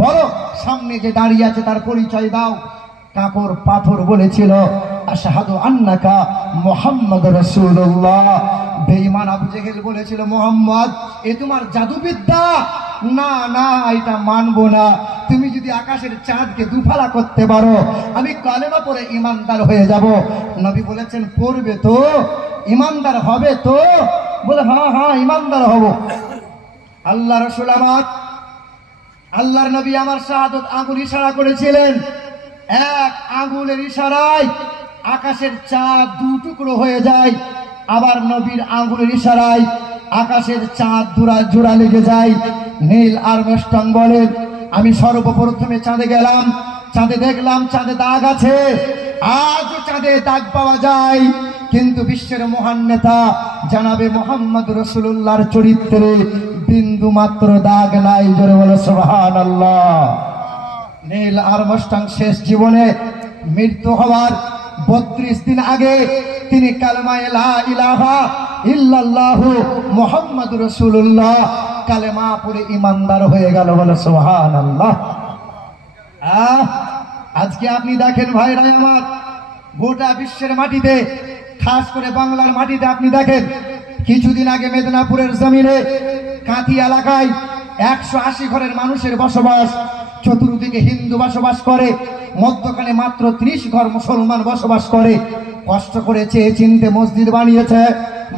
বলো সামনে যে দাঁড়িয়ে আছে তার পরিচয় দাও। কাকর পাথর বলেছিল, আশহাদু আন্নাকা মুহাম্মাদুর রাসূলুল্লাহ। বেঈমান আবু জেহেল বলেছিল, মোহাম্মদ, এ তোমার জাদুবিদ্যা, না না, এটা মানবো না। তুমি যদি আকাশের চাঁদকে দুফালা করতে পারো, আমি কালেমা পড়ে ইমানদার হয়ে যাব। নবী বলেছেন, পড়বে তো, ইমানদার হবে তো? বলে, হ্যাঁ হ্যাঁ, ইমানদার হব। আল্লাহ রাসূল আমার, আল্লাহর নবী আমার শাহাদত আঙ্গুল ইশারা করেছিলেন। 1 আঙ্গুলের ইশারায় আকাশের চাঁদ 2 টুকরো হয়ে যায়। আবার নবীর আঙ্গুলের ইশারায় আকাশের চাঁদ জোড়া লেগে যায়। নীল আর্মস্ট্রং বলেন, আমি সর্বপ্রথমে চাঁদে গেলাম, চাঁদে দেখলাম চাঁদে দাগ আছে। আজও চাঁদে দাগ পাওয়া যায়, কিন্তু বিশ্বের মহান নেতা জানাবে মুহাম্মদ রাসূলুল্লাহর চরিত্রে বিন্দু মাত্র দাগ নাই। জোরে বলে সুবহানাল্লাহ। নীল আর্মস্ট্রং শেষ জীবনে মৃত্যু হওয়ার 32 দিন আগে তিনি কালেমা লা ইলাহা ইল্লাল্লাহু মুহাম্মাদুর রাসূলুল্লাহ কালেমা পড়ে ইমানদার হয়ে গেল। বলে সুবহানাল্লাহ। আজকে আপনি দেখেন ভাইরা আমার, গোটা বিশ্বের মাটিতে, খাস করে বাংলার মাটিতে আপনি দেখেন, কিছুদিন আগে মেদিনীপুরের জমিনে কাঁথি এলাকায় 180 ঘরের মানুষের বসবাস। চতুর্দিকে হিন্দু বসবাস করে, মধ্যখানে মাত্র 30 ঘর মুসলমান বসবাস করে। কষ্ট করে চেয়ে চিনতে মসজিদ বানিয়েছে,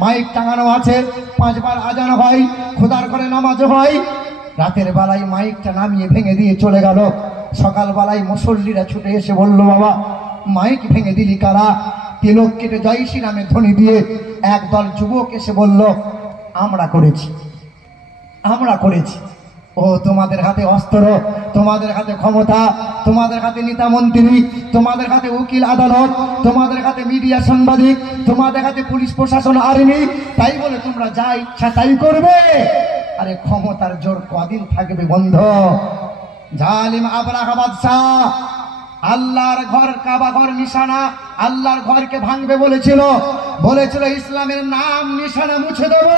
মাইক টাঙানো আছে, 5 বার আজান হয়, খোদার ঘরে নামাজ হয়। রাতের বেলায় মাইকটা নামিয়ে ভেঙে দিয়ে চলে গেল। সকালবেলায় মুসল্লিরা ছুটে এসে বলল, বাবা, মাইক ভেঙে দিলি কারা? তিলক কেটে জয় শ্রীরামের ধ্বনি দিয়ে একদল যুবক এসে বলল, আমরা করেছি, আমরা করেছি। ও তোমাদের হাতে অস্ত্র, তোমাদের হাতে ক্ষমতা, তোমাদের হাতে নেতা মন্ত্রী, তোমাদের হাতে উকিল আদালত, তোমাদের হাতে মিডিয়া সাংবাদিক, তোমাদের হাতে পুলিশ প্রশাসন আর্মি, তাই বলে তোমরা যা ইচ্ছা তাই করবে? আরে ক্ষমতার জোর কদিন থাকবে বন্ধু? জালিম আবরাহা বাদশাহ আল্লাহর ঘর, কাবা ঘর নিশানা, আল্লাহর ঘরকে ভাঙবে বলেছিল, ইসলামের নাম নিশানা মুছে দেবো।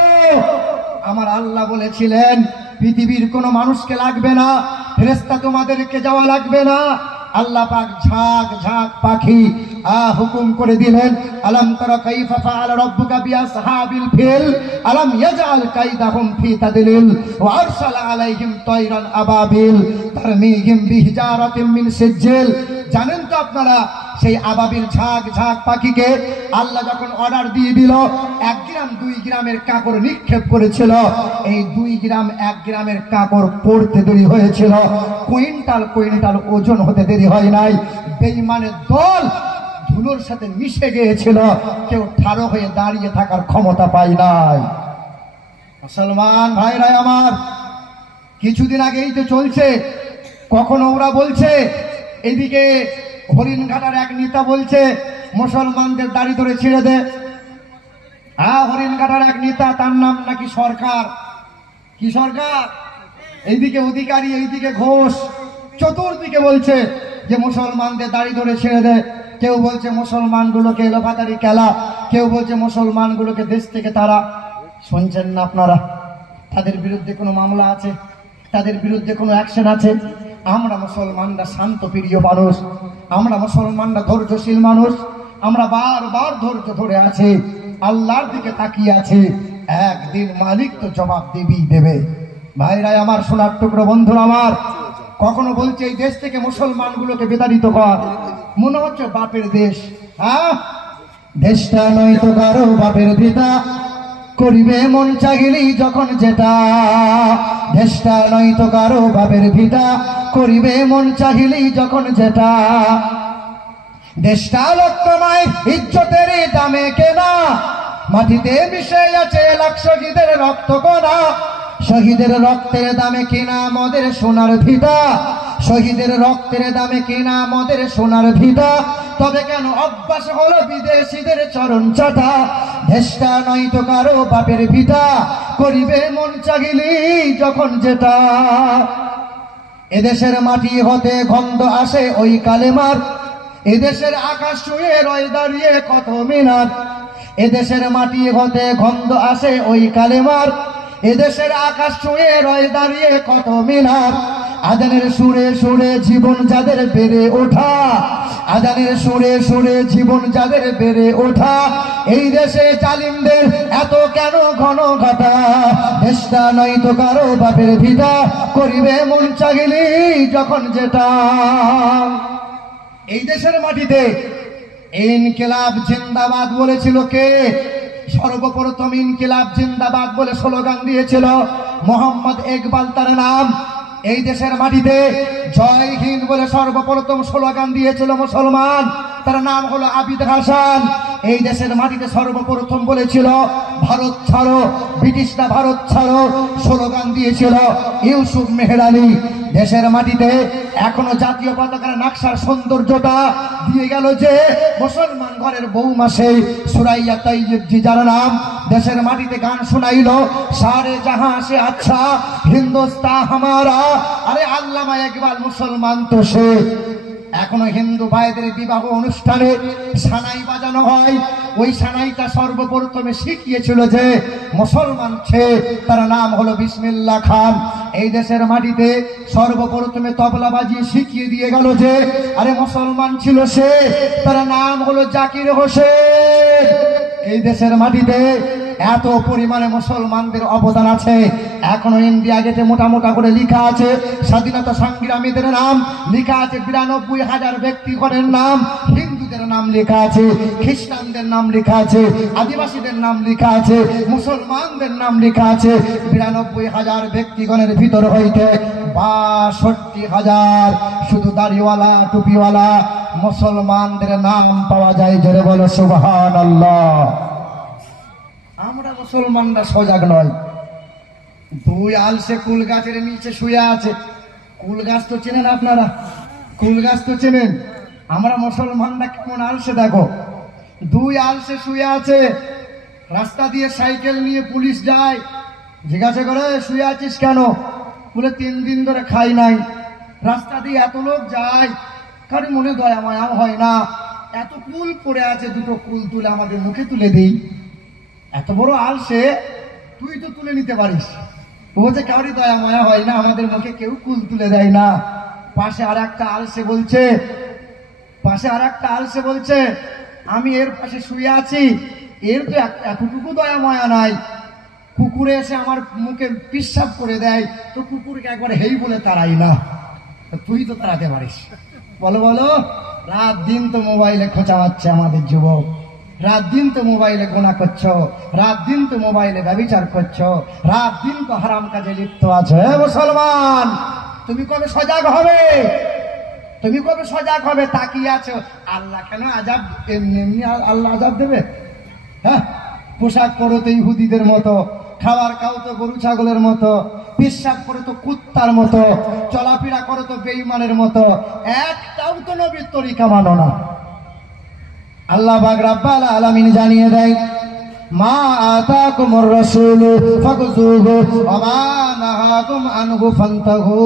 আমার আল্লাহ বলেছিলেন পৃথিবীর কোনো মানুষকে লাগবে না, ফেরেশতা তোমাদেরকে যাওয়া লাগবে না। আল্লাহ পাক ঝাঁক ঝাঁক পাখি হুকুম করে দিলেন, আলাম তারা কাইফা ফাআলা রাব্বুকা বিআসহাবিল ফিল আলাম ইয়াজআল কাইদাহুম ফি তাদলিল ওয়া আরসালা আলাইহিম তায়রান আবাবিল তারমিহিম বিহিজারাতিন মিন সিজ্জিল। জানেন তো আপনারা সেই আবাবিল ঝাঁক ঝাঁক পাখিকে আল্লাহ যখন অর্ডার দিয়ে দিল 1 গ্রাম 2 গ্রামের কাঁকড় নিক্ষেপ করেছিল, এই 2 গ্রাম 1 গ্রামের কাঁকড় পড়তে দেরি হয়েছিল, কুইন্টাল কুইন্টাল ওজন হতে দেরি হয় নাই। বেঈমানের দল ধুলোর সাথে মিশে গিয়েছিল, কেউ ঠাড়ো হয়ে দাঁড়িয়ে থাকার ক্ষমতা পায় নাই। মুসলমান ভাইরা আমার, কিছুদিন আগেই তো চলছে, কখনো ওরা বলছে, এদিকে হরিণঘাটার এক নেতা বলছে মুসলমানদের দাড়ি ধরে ছেড়ে দে। হরিণঘাটার এক নেতা, তার নাম নাকি সরকার, কি সরকার, এইদিকে অধিকারী এইদিকে ঘোষ, চতুর্দিকে বলছে যে মুসলমানদের দাড়ি ধরে ছেড়ে দে। কেউ বলছে মুসলমানগুলোকে এলোপাতাড়ি খেলা, কেউ বলছে মুসলমানগুলোকে দেশ থেকে তারা। শুনছেন না আপনারা? তাদের বিরুদ্ধে কোনো মামলা আছে, তাদের বিরুদ্ধে কোনো অ্যাকশন আছে? আমরা মুসলমানরা শান্ত প্রিয় মানুষ, আমরা মুসলমানরা ধৈর্যশীল মানুষ, আমরা বারবার ধৈর্য ধরে আছি, আল্লাহর দিকে তাকিয়ে আছি, একদিন মালিক তো জবাব দেবে। ভাইরা আমার, সোনার টুকরো বন্ধুরা আমার, কখনো বলছে এই দেশ থেকে মুসলমানগুলোকে বিতাড়িত কর, মনে হচ্ছে বাপের দেশ। দেশটা নয়তো কারো বাপের পিতা, করিবে মন চাহিলেই যখন যেটা। দেশটা নয়তো কারো বাপের পিতা, করিবে মন চাহিলেই যখন যেটা। দেশটা রক্তময় ইজ্জতের দামে কেনা, মাটিতে মিশে আছে লাখ শহীদের রক্ত কণা। শহীদের রক্তের দামে কেনা মদের সোনার ভিটা, শহীদের রক্তের দামে কেনা মদের সোনার ভিটা। তবে কেন অভ্যাস হলো বিদেশিদের চরণ চাটা। দেশটা নয়তো কারো বাপের ভিটা, করিবে মন চাহিলি যখন যেটা। এদেশের মাটি হতে গন্ধ আসে ওই কালেমার, এদেশের আকাশ ছুঁয়ে রয় দাঁড়িয়ে কত মিনার। এদেশের মাটি হতে গন্ধ আসে ওই কালেমার, এদেশের আকাশ ছুঁয়ে রয় দাঁড়িয়ে কত মিনার। আজানের সুরে সুরে জীবন যাদের বেড়ে ওঠা, আজানের সুরে সুরে জীবন যাদের বেড়ে ওঠা। এই দেশে জালিমদের এত কেন ঘন ঘটা। দেশটা নয়তো কারো বাপের ভিটা, করিবে মন চাহিলি যখন যেটা। এই দেশের মাটিতে ইনকিলাব জিন্দাবাদ বলেছিল কে? সর্বপ্রথম ইনকিলাব জিন্দাবাদ বলে স্লোগান দিয়েছিল মোহাম্মদ ইকবাল, তার নাম। এই দেশের মাটিতে জয় হিন্দ বলে সর্বপ্রথম স্লোগান দিয়েছিল মুসলমান, তার নাম হলো আবিদ হাসান। এই দেশের মাটিতে সর্বপ্রথম বলেছিল ভারত ছাড়ো, ব্রিটিশরা ভারত ছাড়ো, স্লোগান দিয়েছিল ইউসুফ মেহের আলী। দেশের মাটিতে এখনো জাতীয় পতাকার নকশার সৌন্দর্যটা দিয়ে গেল যে মুসলমান ঘরের বউ মাসে সুরাইয়া তাইয়িব জি, যার নাম দেশের মাটিতে গান শোনাইল সারে জাহাঁ সে আচ্ছা হিন্দুস্তান হামারা। আরে আল্লামা ইকবাল মুসলমান তো সে। এখনো হিন্দু ভাইদের বিবাহ অনুষ্ঠানে সানাই বাজানো হয়, ওই সানাইটা সর্বপ্রথমে শিখিয়েছিল যে মুসলমান সে, তার নাম হলো বিসমিল্লাহ খান। এই দেশের মাটিতে সর্বপ্রথমে তবলা বাজিয়ে শিখিয়ে দিয়ে গেল যে আরে মুসলমান ছিল সে, তার নাম হলো জাকির হোসেন। এই দেশের মাটিতে এত পরিমাণে মুসলমানদের অবদান আছে, এখনো ইন্ডিয়া গেটে মোটা মোটা করে লেখা আছে স্বাধীনতা সংগ্রামীদের নাম, লেখা আছে 92,000 ব্যক্তিগণের নাম, হিন্দুদের নাম লেখা আছে, খ্রিস্টানদের নাম লেখা আছে, আদিবাসীদের নাম লেখা আছে, মুসলমানদের নাম লেখা আছে। 92,000 ব্যক্তিগণের ভিতর হইতে 62,000 শুধু দাড়িওয়ালা টুপিওয়ালা মুসলমানদের নাম পাওয়া যায়। জোরে বলো সুবহানাল্লাহ। আমরা মুসলমানরা সজাগ নয়, দুই আলসে কুল গাছের নিচে শুয়ে আছে। কুল গাছ তো চেনেন আপনারা? কুল গাছ তো চেনেন? আমরা মুসলমানরা কেমন আলসে দেখো। দুই আলসে শুয়ে আছে, রাস্তা দিয়ে সাইকেল নিয়ে পুলিশ যায়, জিজ্ঞাসা করে শুয়ে আছিস কেন? বলে 3 দিন ধরে খাই নাই। রাস্তা দিয়ে এত লোক যায়, কারণ মনে দয়া মায়া হয় না, এত কুল পড়ে আছে, দুটো কুল তুলে আমাদের মুখে তুলে দিই। এত বড় আলসে, তুই তো তুলে নিতে পারিস। বলছে কাউরি দয়া মায়া হয় না, আমাদের মুখে কেউ কুল তুলে দেয় না। পাশে আর একটা আলসে বলছে আমি এর পাশে শুয়ে আছি, এর তো এতটুকু দয়া মায়া নাই, কুকুরে এসে আমার মুখে পিশাব করে দেয়, তো কুকুরকে একবার হেই বলে তাড়াই না, তুই তো তাড়াতে পারিস। বলো বলো, রাত দিন তো মোবাইলে খোঁচা মারছে আমাদের যুবক, রাত দিন তো মোবাইলে গোনা করছো, রাত দিন তো মোবাইলে ব্যভিচার করছো, রাত দিন তো হারাম কাজে লিপ্ত আছো। হে মুসলমান, তুমি কবে সজাগ হবে? তুমি কবে সজাগ হবে? তাকিয়ে আছো। আল্লাহ কেন আজাব, এমনি আল্লাহ আজাব দেবে? হ্যাঁ, পোশাক পরো তো ইহুদিদের মতো, খাবার খাও তো গরু ছাগলের মতো, পেশাব করে তো কুত্তার মতো, চলাফেরা করো তো বেঈমানের মতো, একটাও তো নবীর তরিকা মানো না। আল্লাহ পাক রব্বুল আলামিন জানিয়ে দেয়, মা আতাকুমুর রাসূল ফাখুযুহু ওয়া মা নাহাকুম আনহু ফান্তাহু।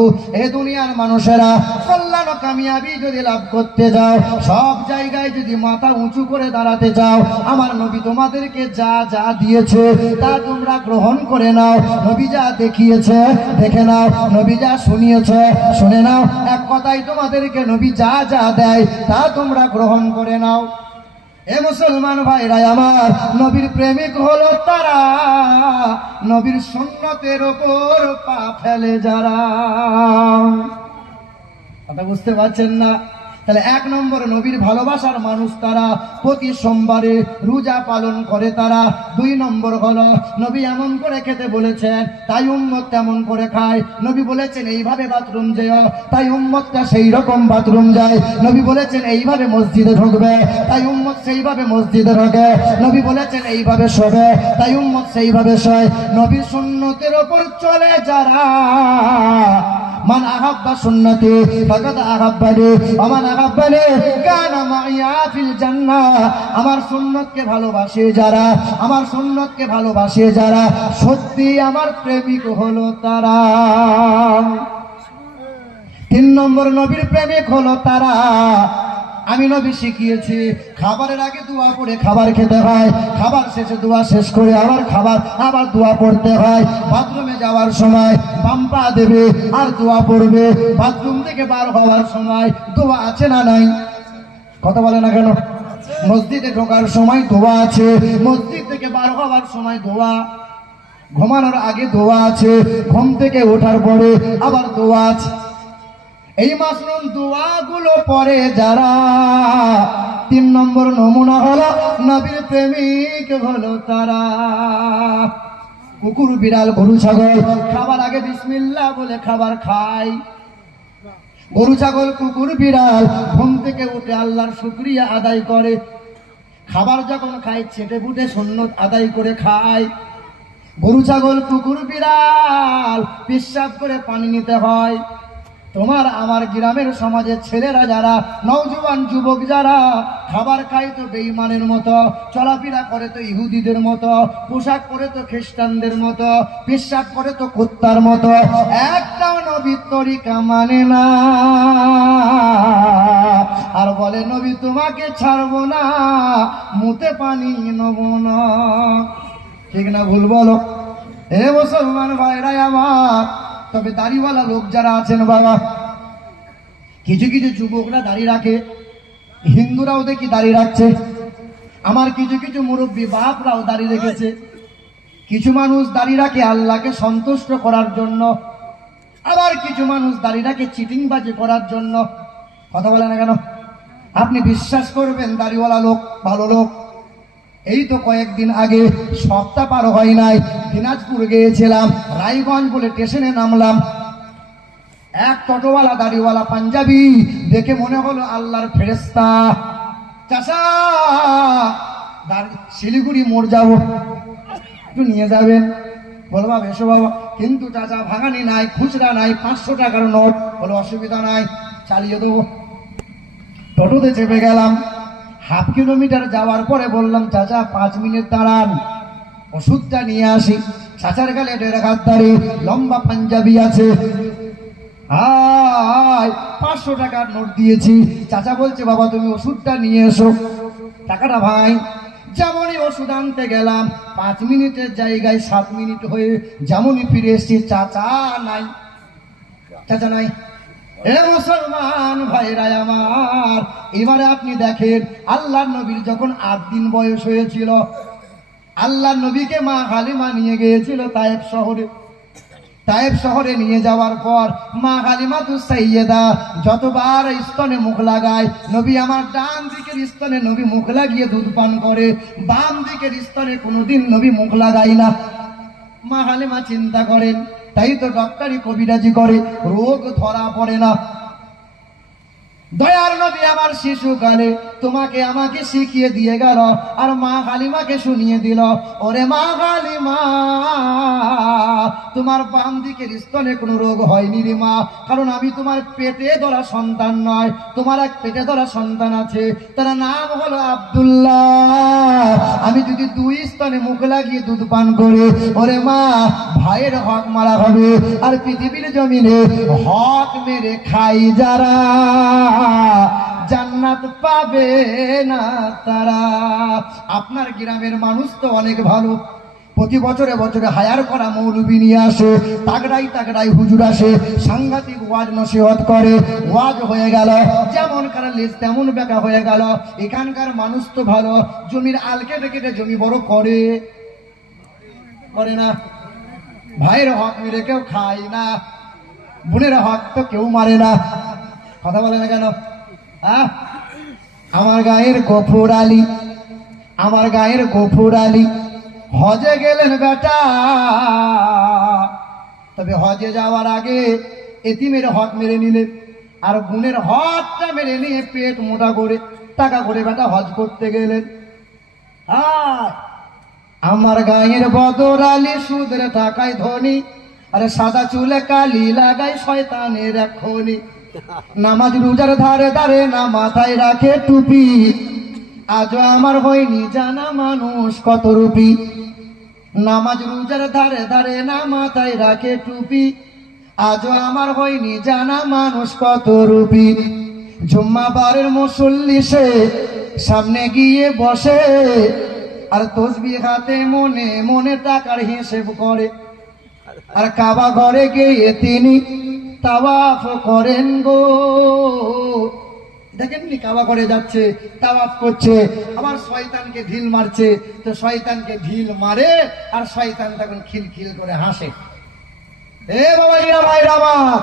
এই দুনিয়ার মানুষেরা কল্যাণ ও কামিয়াবি যদি লাভ করতে যাও, সব জায়গায় যদি মাথা উঁচু করে দাঁড়াতে যাও, আমার নবী তোমাদেরকে যা যা দিয়েছে তা তোমরা গ্রহণ করে নাও। নবী যা দেখিয়েছে দেখে নাও, নবী যা শুনিয়েছে শুনে নাও। এক কথায় তোমাদেরকে নবী যা যা দেয় তা তোমরা গ্রহণ করে নাও। এ মুসলমান ভাইরা আমার, নবীর প্রেমিক হলো তারা, নবীর সুন্নতের ওপর পা ফেলে যারা। কথা বুঝতে পারছেন না? তাহলে 1 নম্বর নবীর ভালোবাসার মানুষ তারা, প্রতি সোমবারে রোজা পালন করে তারা। 2 নম্বর হলো নবী এমন করে খেতে বলেছেন, তাই উম্মত তেমন করে খায়। নবী বলেছেন এইভাবে বাথরুম যেও, তাই উম্মতটা সেই রকম বাথরুম যায়। নবী বলেছেন এইভাবে মসজিদে ঢুকবে, তাই উম্মত সেইভাবে মসজিদে ঢোকে। নবী বলেছেন এইভাবে শোবে, তাই উম্মত সেইভাবে শোয়। নবীর সুন্নতের ওপর চলে যারা, মান আহাব্বা সুন্নতি ফাকাদ আহাব্বানি ওয়া মান আহাব্বানি কানা মাইয়া ফিল জান্নাহ। আমার সুন্নতকে ভালোবাসে যারা, আমার সুন্নতকে ভালোবাসে যারা, সত্যি আমার প্রেমিক হলো তারা। 3 নম্বর নবীর প্রেমিক হলো তারা, আমি নবী শিখিয়েছি খাবারের আগে দোয়া করে খাবার খেতে হয়, খাবার শেষে দোয়া শেষ করে আবার দোয়া পড়তে হয়। বাথরুমে যাওয়ার সময় বাম পা দেবে আর দোয়া পড়বে, বাথরুম থেকে বার হওয়ার সময় দোয়া আছে না নাই? কথা বলে না কেন? মসজিদে ঢোকার সময় দোয়া আছে, মসজিদ থেকে বার হওয়ার সময় দোয়া, ঘুমানোর আগে দোয়া আছে, ঘুম থেকে ওঠার পরে আবার দোয়া আছে। এই মাসরুম দোয়াগুলো পড়ে যারা, 3 নম্বর নমুনা হলো নবীর প্রেমিক হলো তারা। কুকুর বিড়াল গরু ছাগল খাবার আগে বিসমিল্লাহ বলে খাবার খায়। গরু ছাগল কুকুর বিড়াল ঘুম থেকে উঠে আল্লাহর শুকরিয়া আদায় করে, খাবার যখন খায় ছেটে ফুটে সুন্নত আদায় করে খায়। গরু ছাগল কুকুর বিড়াল পেশাব করে পানি নিতে হয়। তোমার আমার গ্রামের সমাজের ছেলেরা যারা, নওজোয়ান যুবক যারা খাবার খায় তো বেঈমানের মতো, চলাফেরা করে তো ইহুদিদের মতো, পোশাক পরে তো খ্রিস্টানদের মতো, পেশাব করে তো কুত্তার মতো, একটাও নবীর তরিকা মানে না। আর বলে নবী তোমাকে ছাড়বো না, মুতে পানি নেব না। ঠিক না ভুল বলো? হে মুসলমান ভাইরা আমার, তবে দাড়িওয়ালা লোক যারা আছেন বাবা, কিছু কিছু যুবকরা দাড়ি রাখে, হিন্দুরাও দেখি দাড়ি রাখছে, আমার কিছু কিছু মুরব্বী বাপরাও দাড়ি রেখেছে। কিছু মানুষ দাড়ি রাখে আল্লাহকে সন্তুষ্ট করার জন্য, আবার কিছু মানুষ দাড়ি রাখে চিটিংবাজি করার জন্য। কথা বলে না কেন? আপনি বিশ্বাস করবেন দাড়িওয়ালা লোক ভালো লোক। এই তো কয়েকদিন আগে, সপ্তাহ পার হয় নাই, দিনাজপুর গিয়েছিলাম, রায়গঞ্জ বলে স্টেশনে নামলাম। এক টোটোওয়ালা দাড়িওয়ালা পাঞ্জাবি দেখে মনে হলো আল্লাহর ফেরেশতা। চাচা, শিলিগুড়ি মোড় যাবো, একটু নিয়ে যাবেন? বলো বাবা এসো বাবা। কিন্তু চাচা ভাঙানি নাই, খুচরা নাই, 500 টাকার নোট। বলো অসুবিধা নাই, চালিয়ে দেবো। টোটোতে চেপে গেলাম। হাফ কিলোমিটার যাওয়ার পরে বললাম চাচা 5 মিনিট দাঁড়ান, ওষুধটা নিয়ে আসি। চাচার গালে 1.5 হাত দাড়ি, লম্বা পাঞ্জাবি আছে। 500 টাকার নোট দিয়েছি। চাচা বলছে বাবা তুমি ওষুধটা নিয়ে এসো। টাকাটা ভাই। যেমনই ওষুধ আনতে গেলাম, 5 মিনিটের জায়গায় 7 মিনিট হয়ে যেমনই ফিরে এসছি, চাচা নাই। চাচা নাই। এ মুসলমান ভাইরা আমার, এবারে আপনি দেখেন আল্লাহর নবীর যখন 8 দিন বয়স হয়েছিল, আল্লাহর নবীকে মা হালিমা নিয়ে গিয়েছিল তায়েফ শহরে। তায়েফ শহরে নিয়ে যাওয়ার পর মা হালিমাতুস সাইয়্যিদা যতবার স্তনে মুখ লাগায়, নবী আমার ডান দিকের স্তনে নবী মুখ লাগিয়ে দুধ পান করে, বাম দিকের স্তনে কোনোদিন নবী মুখ লাগায় না। মা হালিমা চিন্তা করেন, তাই তো ডক্টরি কবিরাজি করে, রোগ ধরা পড়ে না। দয়ার নবী আমার শিশুকালে তোমাকে আমাকে শিখিয়ে দিয়ে গেল, আর মা হালিমাকে শুনিয়ে দিল, ওরে মা হালিমা তোমার বাম দিকের স্তনে কোনো রোগ হয়নি রে মা, কারণ আমি তোমার পেটে ধরা সন্তান নয়, তোমার এক পেটে ধরা সন্তান আছে, তার নাম হলো আব্দুল্লাহ। আমি যদি 2 স্তনে মুখ লাগিয়ে দুধ পান করে, ওরে মা ভাইয়ের হক মারা হবে, আর পৃথিবীর জমিনে হক মেরে খাই যারা জান্নাত পাবে না তারা। আপনার গ্রামের মানুষ তো অনেক ভালো, প্রতি বছরে বছরে হায়ার করা মৌলবি নিয়ে আসে, তাগড়াই তাগড়াই হুজুর আসে, সাংঘাতিক ওয়াজ নসিহত করে, ওয়াজ হয়ে গেল যেমন কার লেজ তেমন বেকা হয়ে গেল। এখানকার মানুষ তো ভালো, জমির আল কেটে কেটে জমি বড় করে করে না, ভাইয়ের হক মেরে কেউ খায় না, বোনের হক তো কেউ মারে না। কথা বলে না কেন? আমার গায়ের গফুর আলী, আমার গায়ের গফুর আলী হজে গেলেন বেটা, তবে হজে যাওয়ার আগে এতিমের হক মেরে নিলেন, আর বোনের হকটা মেরে নিয়ে পেট মোটা করে টাকা করে বেটা হজ করতে গেলেন। আমার গায়ের বদর আলী সুদের টাকায় ধনী, আরে সাদা চুলে কালি লাগাই শয়তানের এখনি, নামাজ রোজার ধারে ধারে না মাথায় রাখে টুপি, আজও আমার হয়নি জানা মানুষ কত রূপী। নামাজ রোজার ধারে ধারে না মাথায় রাখে টুপি, আজও আমার হয়নি জানা মানুষ কত রূপী। জুম্মাবারের মুসল্লি সে সামনে গিয়ে বসে, আর তসবিহ হাতে মনে মনে টাকার হিসেব করে, আর কাবা ঘরে গিয়ে তিনি তাওয়াফ করেন গো। দেখেননি কাবা ঘরে যাচ্ছে, তাওয়াফ করছে, আবার শয়তানকে ঢিল মারছে, তো শয়তানকে ঢিল মারে আর শয়তান তখন খিলখিল করে হাসে। এ বাবা ভাইরা আমার,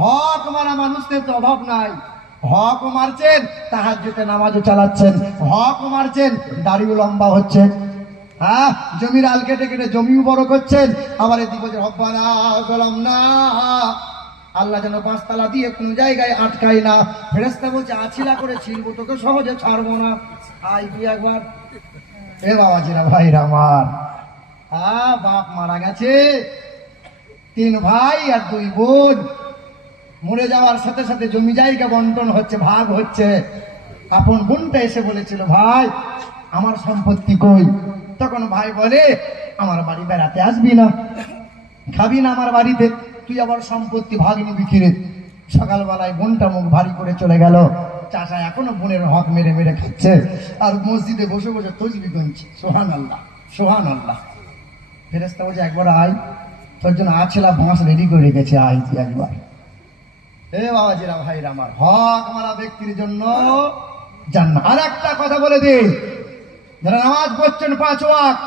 হক মারা মানুষদের তো অভাব নাই, হক মারছেন তাহাজ্জুদে নামাজও চালাচ্ছেন, হক মারছেন দাড়িও লম্বা হচ্ছে, জমির আল কেটে কেটে জমিও বড় করছেন, আবার এদিকে বলছে রব্বানা যালামনা, আল্লাহ যেন 5 তালা দিয়ে কোন জায়গায় আটকায় না। ফেরেশতা বলছে আছিলা করে ছিড়বো, তোকে সহজে ছাড়বো না, আই তুই একবার। এ বাবাজিরা ভাইরা আমার, বাপ মারা গেছে, 3 ভাই আর 2 বোন, মরে যাওয়ার সাথে সাথে জমি জায়গা বন্টন হচ্ছে, ভাগ হচ্ছে। আপন বোনটা এসে বলেছিল ভাই আমার সম্পত্তি কই, তখন ভাই বলে আমার বাড়ি বেড়াতে আসবি না, খাবি না আমার বাড়িতে, তুই আবার সম্পত্তি ভাগ নিবি কিরে। সকালবেলায় বোনটা মুখ ভারী করে চলে গেল, চাচা এখনো বোনের হক মেরে মেরে খাচ্ছে, আর মসজিদে বসে বসে তসবিহ গুনছে, সুবহানাল্লাহ সুবহানাল্লাহ। ফেরেশতা বলছে একবার আয়, তোর জন্য আছলা বাঁশ রেডি করে রেখেছে, আয় তুই একবার। এ বাবাজিরা ভাইরা আমার, হক মারা ব্যক্তির জন্য জান্নাত। আর একটা কথা বলে দিই, যারা নামাজ পড়ছেন 5 ওয়াক্ত,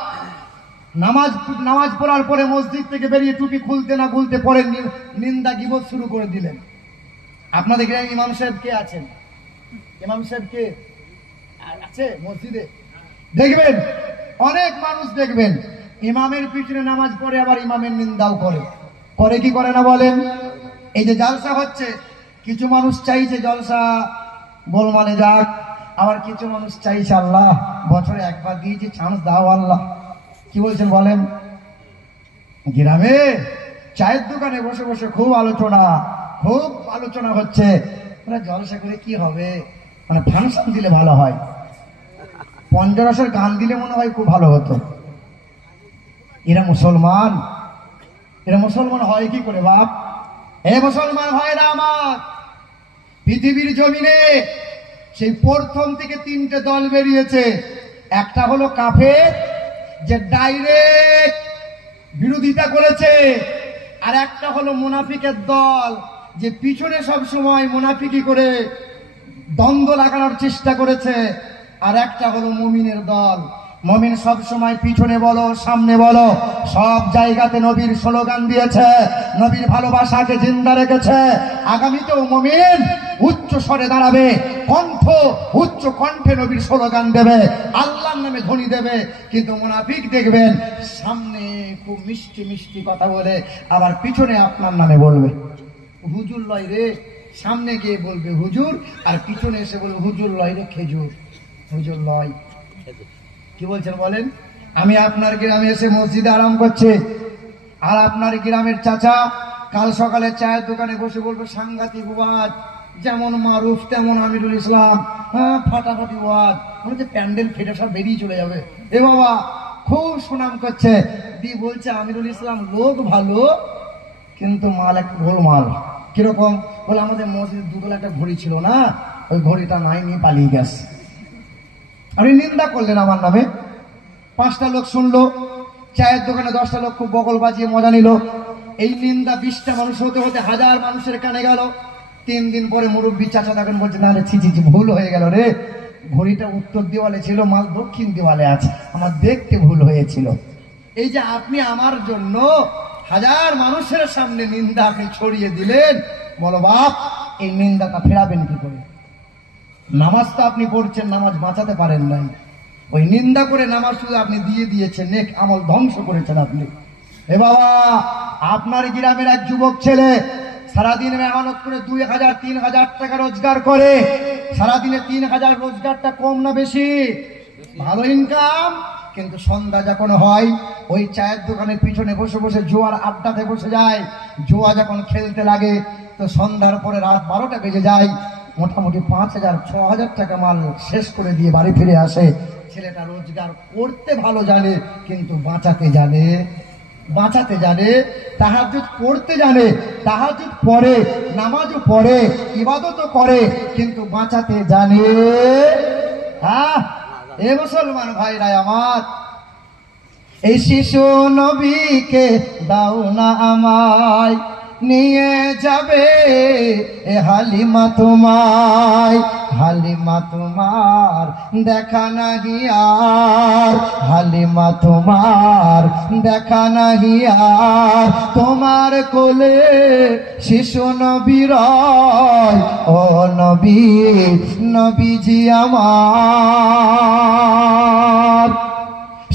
নামাজ পড়ার পরে মসজিদ থেকে বেরিয়ে টুপি খুলতে না খুলতে পরে নিন্দা গীবত শুরু করে দিলেন। আপনাদের গ্রামে ইমাম সাহেব কে আছেন? ইমাম সাহেব কে আছে মসজিদে? দেখবেন অনেক মানুষ দেখবেন ইমামের পিছনে নামাজ পড়ে আবার ইমামের নিন্দাও করে। করে কি করে না বলেন? এই যে জলসা হচ্ছে, কিছু মানুষ চাইছে জলসা গোলমালে যাক, আবার কিছু মানুষ চাইছে আল্লাহ বছরে একবার দিয়েছি চান্স দাও আল্লাহ। কি বলছেন বলেন? গ্রামে চায়ের দোকানে বসে বসে খুব আলোচনা হচ্ছে, মানে জলসা করে কি হবে, মানে ফাংশন দিলে ভালো হয়, পঞ্চরসের গান দিলে মনে হয় খুব ভালো হতো। এরা মুসলমান হয় কি করে বাপ? এ মুসলমান ভাইরা আমার, পৃথিবীর জমিনে সেই প্রথম থেকে 3টে দল বেরিয়েছে। একটা হলো কাফের, যে ডাইরেক্ট বিরোধিতা করেছে, আর একটা হলো মুনাফিকের দল, যে পিছনে সব সময় মুনাফিকি করে দ্বন্দ্ব লাগানোর চেষ্টা করেছে, আর একটা হলো মুমিনের দল। মুমিন সব সময় পিছনে বলো সামনে বলো সব জায়গাতে নবীর স্লোগান দিয়েছে, নবীর ভালোবাসাকে জিন্দা রেখেছে। আগামীতেও মুমিন উচ্চ স্বরে দাঁড়াবে, উচ্চ কণ্ঠে নবীর স্লোগান দেবে, আল্লাহর নামে ধ্বনি দেবে। কিন্তু মুনাফিক দেখবেন সামনে খুব মিষ্টি মিষ্টি কথা বলে, আবার পিছনে আপনার নামে বলবে হুজুর লয় রে, সামনে গিয়ে বলবে হুজুর, আর পিছনে এসে বলবে হুজুর লয় রে খেজুর, হুজুর লয়। কি বলছেন বলেন? আমি আপনার গ্রামে এসে মসজিদে আরাম করছি, আর আপনার গ্রামের চাচা কাল সকালে চায়ের দোকানে বসে বলবে সাংঘাতিক ওয়াজ, যেমন মারুফ তেমন আমিরুল ইসলাম, হ্যাঁ ফাটাফাটি ওয়াজ, মনে হচ্ছে প্যান্ডেল ফেটে সব বেরিয়ে চলে যাবে। এ বাবা খুব সুনাম করছে, দিয়ে বলছে আমিরুল ইসলাম লোক ভালো কিন্তু মাল একটু গোলমাল। কিরকম? বলে আমাদের মসজিদের দুতলা একটা ঘড়ি ছিল না, ওই ঘড়িটা নাই, নিয়ে পালিয়ে গেছে। আপনি নিন্দা করলেন আমার নামে, 5টা লোক শুনলো, চায়ের দোকানে 10টা লোক খুব বগল বাজিয়ে মজা নিল। এই নিন্দা 20টা মানুষ হতে হতে 1000 মানুষের কানে গেল। 3 দিন পরে মুরব্বী চাচা তখন বলছে না রে ছি ভুল হয়ে গেল রে, ঘড়িটা উত্তর দেওয়ালে ছিল, মাল দক্ষিণ দেওয়ালে আছে, আমার দেখতে ভুল হয়েছিল। এই যে আপনি আমার জন্য 1000 মানুষের সামনে নিন্দা আপনি ছড়িয়ে দিলেন, বলো বাপ এই নিন্দাটা ফেরাবেন কি করে? নামাজ তো আপনি পড়ছেন, নামাজ বাঁচাতে পারেন নাই, ওই নিন্দা করে নামাজ শুধু আপনি দিয়ে দিয়েছেন, নেক আমল ধ্বংস করেছেন আপনি। এ বাবা, আপনার গ্রামের এক যুবক ছেলে সারাদিন মেহনত করে 2000-3000 টাকা রোজগার করে, সারাদিনে 3000 রোজগারটা কম না বেশি? ভালো ইনকাম। কিন্তু সন্ধ্যা যখন হয় ওই চায়ের দোকানের পিছনে বসে বসে জুয়ার আড্ডাতে বসে যায়, জুয়া যখন খেলতে লাগে তো সন্ধ্যার পরে রাত 12টা বেজে যায়, মোটামুটি 5000-6000 টাকা মাল শেষ করে দিয়ে বাড়ি ফিরে আসে। ছেলেটা রোজগার করতে ভালো জানে, কিন্তু বাঁচাতে জানে, তাহাজ্জুদ পড়তে জানে, তাহাজ্জুদ পড়ে, নামাজও পড়ে, ইবাদতও করে, কিন্তু বাঁচাতে জানে। হ্যাঁ এ মুসলমান ভাইরা আমার, এই শিশু নবীকে দাও না আমায়, নিয়ে যাবে এ হালিমা তোমায়, হালিমা তোমার দেখা নাহি আর, হালিমা তোমার দেখা নাহি আর, তোমার কোলে শিশু নবী রয়, ও নবীজি আমার।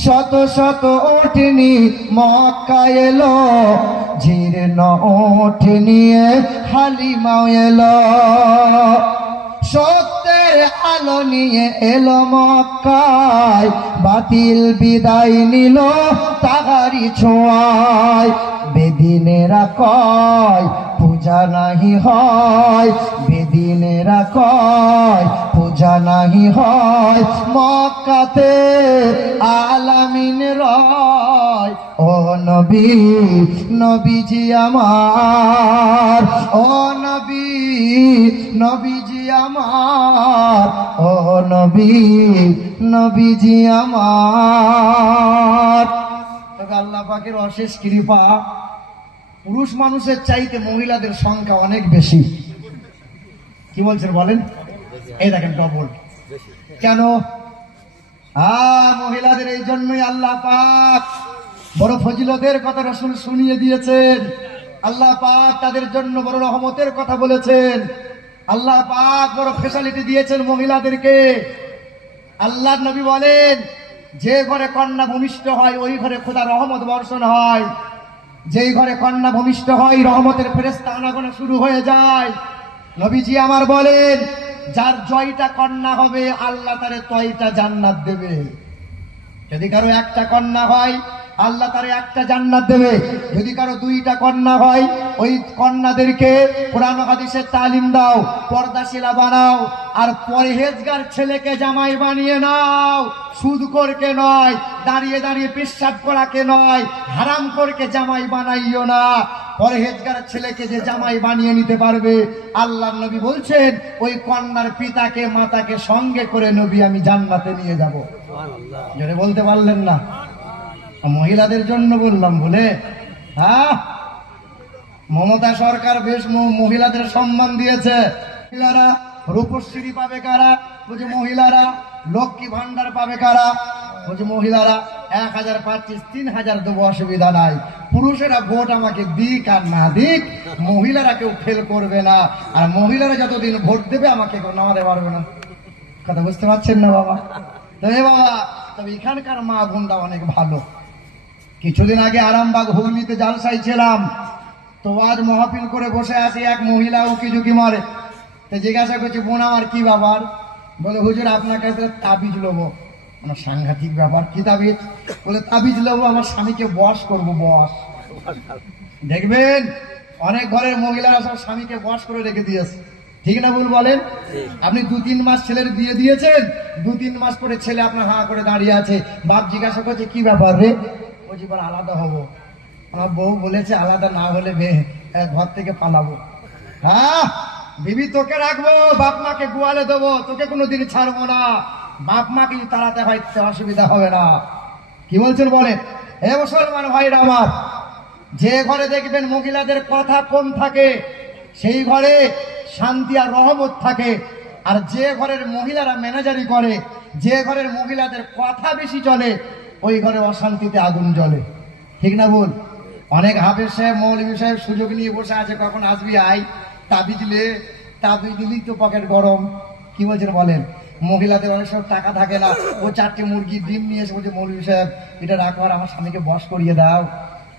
শত শত ওঠেনি মক্কা এলো, জীর্ণ ওঠ নিয়ে হালিমা এলো, সত্যের আলো নিয়ে এলো মক্কায়, বাতিল বিদায় নিল তাহারি ছোঁয়ায়। বেদিনেরা কয় পূজা নাহি হয়, বেদিনেরা কয় পূজা নাহি হয়, মক্কাতে আলামিন রয়, ও নবীজি আমার, ও নবীজি আমার, ও নবীজি আমার। তবে আল্লাহ পাকের অশেষ কৃপা, পুরুষ মানুষের চাইতে মহিলাদের সংখ্যা অনেক বেশি। কি বলছেন বলেন? এই দেখেন ডবল। কেন? মহিলাদের এই জন্যই আল্লাহ পাক বড় ফজিলতের কথা রাসূল শুনিয়ে দিয়েছেন, আল্লাহ পাক তাদের জন্য বড় রহমতের কথা বলেছেন, আল্লাহ পাক বড় ফেসিলিটি দিয়েছেন মহিলাদেরকে। আল্লাহর নবী বলেন, যে ঘরে কন্যা ভূমিষ্ঠ হয় ওই ঘরে খোদার রহমত বর্ষণ হয়, যেই ঘরে কন্যা ভূমিষ্ঠ হয় রহমতের ফেরেশতা আনাগোনা শুরু হয়ে যায়। নবীজি আমার বলেন, যার জয়টা কন্যা হবে আল্লাহ তারে তয়টা জান্নাত দেবে। যদি কারো একটা কন্যা হয় আল্লাহ তার একটা জান্নাত দেবে। যদি কারো দুইটা কন্যা হয়, ওই কন্যাদেরকে কোরআন হাদিসের তালিম দাও, পর্দাশীলা বানাও, আর পরহেজগার ছেলেকে জামাই বানিয়ে নাও। সুদখোরকে নয়, দাঁড়িয়ে দাঁড়িয়ে পেশাব করাকে নয়, হারামখোরকে জামাই বানাইও না। পরহেজগার ছেলেকে যে জামাই বানিয়ে নিতে পারবে, আল্লাহর নবী বলছেন ওই কন্যার পিতাকে মাতাকে সঙ্গে করে নবী আমি জান্নাতে নিয়ে যাব। জোরে বলতে পারলেন না? মহিলাদের জন্য বললাম বলে। হ্যাঁ, মমতা সরকার বেশ মহিলাদের সম্মান দিয়েছে। মহিলারা রূপশ্রী পাবে কারা? বলছে মহিলারা। লক্ষ্মী ভান্ডার পাবে কারা? বলছে মহিলারা। 1000 পাচ্ছিস, 3000 দেবো, অসুবিধা নাই। পুরুষেরা ভোট আমাকে দিক আর না দিক, মহিলারা কেউ ফেল করবে না। আর মহিলারা যতদিন ভোট দেবে আমাকে কেউ নামাতে পারবে না। কথা বুঝতে পারছেন না বাবা? তো বাবা, তবে এখানকার মা বোনরা অনেক ভালো। কিছুদিন আগে আরামবাগ হুগলিতে জালসাই ছিলাম, তো আজ মহাপিল করে বসে আছি, এক মহিলা উকি ঝুঁকি মারে। তো জিজ্ঞাসা করছি, বোন আমার কি ব্যাপার? বলে হুজুর আপনার কাছে তাবিজ নেবো। আমার সাংঘাতিক ব্যাপার। কি তাবিজ? বলে তাবিজ নেবো, আমার স্বামীকে বশ করবো। বশ দেখবেন অনেক ঘরের মহিলারা সব স্বামীকে বশ করে রেখে দিয়েছে। ঠিক না ভুল বলেন? আপনি 2-3 মাস ছেলের বিয়ে দিয়েছেন, 2-3 মাস পরে ছেলে আপনার হাঁ করে দাঁড়িয়ে আছে। বাপ জিজ্ঞাসা করছে কি ব্যাপার রে? বলছি এবার আলাদা হবো। আমার বউ বলেছে আলাদা না হলে ঘর থেকে পালাবো। হ্যাঁ, বিবি তোকে রাখবো, বাপ মাকে গোয়ালে দেবো, তোকে কোনোদিন ছাড়বো না। বাপ মাকে তাড়াতে হয়, অসুবিধা হবে না। কি বলছেন বলেন? হে মুসলমান ভাইরা আমার, যে ঘরে দেখবেন মহিলাদের কথা কম থাকে, সেই ঘরে শান্তি আর রহমত থাকে। আর যে ঘরের মহিলারা ম্যানেজারি করে, যে ঘরের মহিলাদের কথা বেশি চলে, ওই ঘরে অশান্তিতে আগুন জ্বলে। ঠিক না ভুল? অনেক হাফেজ সাহেব, মৌলভী সাহেব সুযোগ নিয়ে বসে আছে, কখন আসবি আই, তাবিজ দিলেই তো পকেট গরম। কি বলছেন বলেন? মহিলাদের অনেক সময় টাকা থাকে না, ও 4টে মুরগি ডিম নিয়ে এসে বলছে মৌলভী সাহেব এটা রাখো, আর আমার স্বামীকে বশ করিয়ে দাও।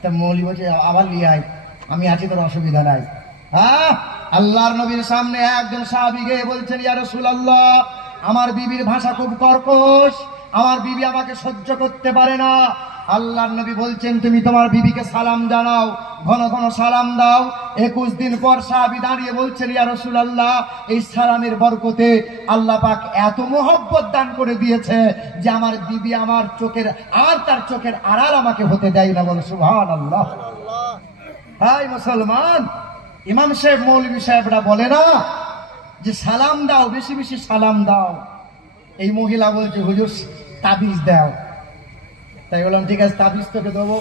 তা মৌলভী বলছে আবার নিয়ে আয়, আমি আছি, তোর অসুবিধা নাই। হ্যাঁ, আল্লাহর নবীর সামনে একজন সাহাবী গিয়ে বলছেন, ইয়া রাসূলুল্লাহ, আমার বিবির ভাষা খুব কর্কশ, আমার বিবি আমাকে সহ্য করতে পারে না। আল্লাহর নবী বলছেন তুমি তোমার বিবিকে সালাম জানাও, ঘন ঘন সালাম দাও। 21 দিন পর সাহাবী দাঁড়িয়ে বলছেন, ইয়া রাসূলুল্লাহ, এই সালামের বরকতে আল্লাহ পাক এত মহব্বত দান করে দিয়েছে যে আমার বিবি আমার চোখের আর তার চোখের আড়াল আমাকে হতে দেয় না। বলে সুবহানাল্লাহ। হাই মুসলমান, ইমাম সাহেব মৌলভী সাহেবরা বলে না যে সালাম দাও, বেশি বেশি সালাম দাও। এই মহিলা বলছে হুজুর তাবিজ দাও। তাই বললাম ঠিক আছে, তাবিজ তোকে দেবো।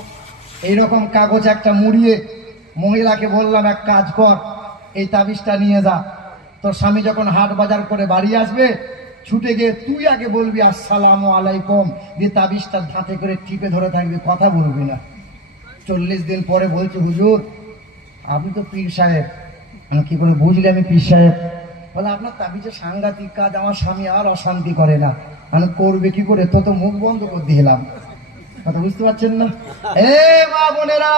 এইরকম কাগজ একটা মুড়িয়ে মহিলাকে বললাম, এক কাজ কর, এই তাবিজটা নিয়ে যা, তোর স্বামী যখন হাট বাজার করে বাড়ি আসবে, ছুটে গিয়ে তুই আগে বলবি আসসালামু আলাইকুম, দিয়ে তাবিজটা ধাতে করে টিপে ধরে থাকবি, কথা বলবি না। 40 দিন পরে বলছে হুজুর আপনি তো পীর সাহেব। আমি কি করে বুঝলি আমি পীর সাহেব? বলে আপনার তাবিজে সাংঘাতিক কাজ, আমার স্বামী আর অশান্তি করে না। আমি করবে কি করে? তো মুখ বন্ধ করে দিলাম। কথা বুঝতে পারছেন না? এ মা বোনেরা,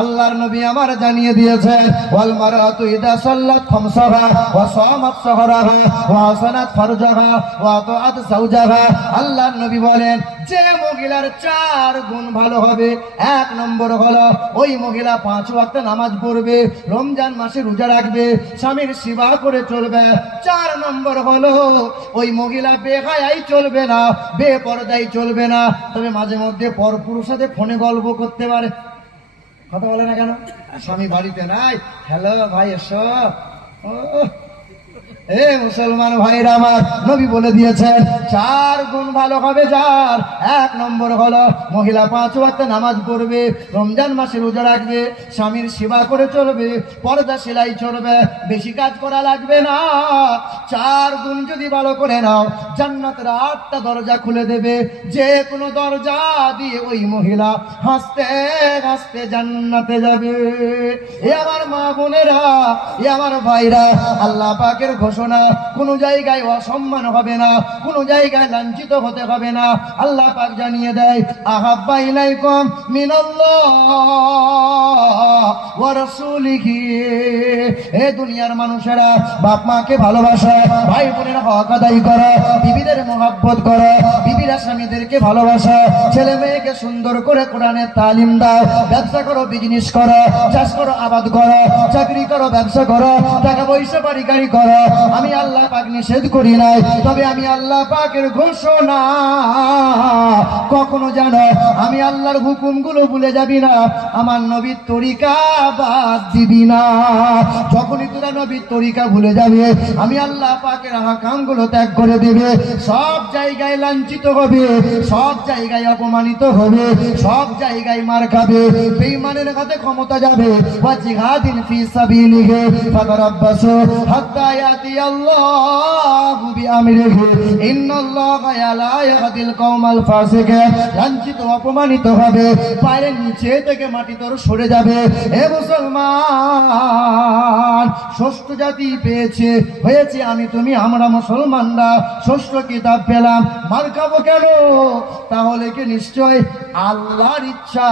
আল্লাহর নবী আমার জানিয়ে দিয়েছেন, ওয়াল মারাতু ইদা সাল্লাত খামসাহা ওয়া সামাত সাহরাহা ওয়া হাসানাত ফারজাহা ওয়া আতাআত যাওজাহা। আল্লাহর নবী বলেন যে মহিলার 4 গুণ ভালো হবে। 1 নম্বর হলো ওই মহিলা 5 ওয়াক্ত নামাজ পড়বে, রমজান মাসে রোজা রাখবে, স্বামীর সেবা করে চলবে। 4 নম্বর হলো ওই মহিলা বেহায়াই চলবে না, বেপরদাই চলবে না, তবে মাঝে মধ্যে পরপুরুষের সাথে ফোনে গল্প করতে পারে। কথা বলে না কেন? স্বামী বাড়িতে নাই, হ্যালো ভাই এসো। এ মুসলমান ভাইরা আমার, নবী বলে দিয়েছেন 4 গুণ ভালো হবে যার। 1 নম্বর হলো মহিলা 5 ওয়াক্ত নামাজ পড়বে, রমজান মাসে রোজা রাখবে, স্বামীর সেবা করে চলবে, পর্দা সেলাই চলবে, বেশি কাজ করা লাগবে না। 4 গুণ যদি ভালো করে নাও, জান্নাতের 8টা দরজা খুলে দেবে, যে কোনো দরজা দিয়ে ওই মহিলা হাসতে হাসতে জান্নাতে যাবে। এ আমার মা বোনেরা, এ আমার ভাইরা, আল্লাহ পাকের ঘোষণা ঘোষণা, কোনো জায়গায় অসম্মান হবে না, কোনো জায়গায় লাঞ্ছিত হতে হবে না। আল্লাহ পাক জানিয়ে দেয়, আহাব্বা ইলাইকুম মিনাল্লাহ ওয়া রাসূলিহি। হে দুনিয়ার মানুষেরা, বাপ মাকে ভালোবাসা, ভাই বোনের হক আদায় করা, বিবিদের মহব্বত করা, বিবিরা স্বামীদেরকে ভালোবাসা, ছেলে মেয়েকে সুন্দর করে কোরআনের তালিম দাও, ব্যবসা করো, বিজনেস করো, চাষ করো, আবাদ করো, চাকরি করো, ব্যবসা করো, টাকা পয়সা বাড়ি গাড়ি করো। আমি আল্লাহ পাক নিষেধ করি নাই, তবে আমি আল্লাহ পাকের ঘোষণা, কখনো জানো আমি আল্লাহর হুকুমগুলো ভুলে যাবি না, আমার নবীর তরিকা বাদ দিবি না। যখনই তোরা নবীর তরিকা ভুলে যাবে, আমি আল্লাহ পাকের হাকামগুলো ত্যাগ করে দেবে, সব জায়গায় লাঞ্ছিত হবে, সব জায়গায় অপমানিত হবে, সব জায়গায় মার খাবে, বেঈমানের হাতে ক্ষমতা যাবে। ওয়া জিহাদিন ফি সাবিলিহি ফাতারাব্বাসু হাত্তা ইয়াতি আল্লাহু বিআমরিহি ইন্নাল্লাহা লা ইয়াহদিল কওমাল ফাসিকিন। লাঞ্ছিত অপমানিত হবে, পায়ের নিচে থেকে মাটি তোর সরে যাবে। হে মুসলমান, ষষ্ঠ জাতি পেয়েছে, হয়েছে আমি তুমি, আমরা মুসলমানরা ষষ্ঠ কিতাব পেলাম, মার খাবো কেন? তাহলে কি নিশ্চয় আল্লাহর ইচ্ছা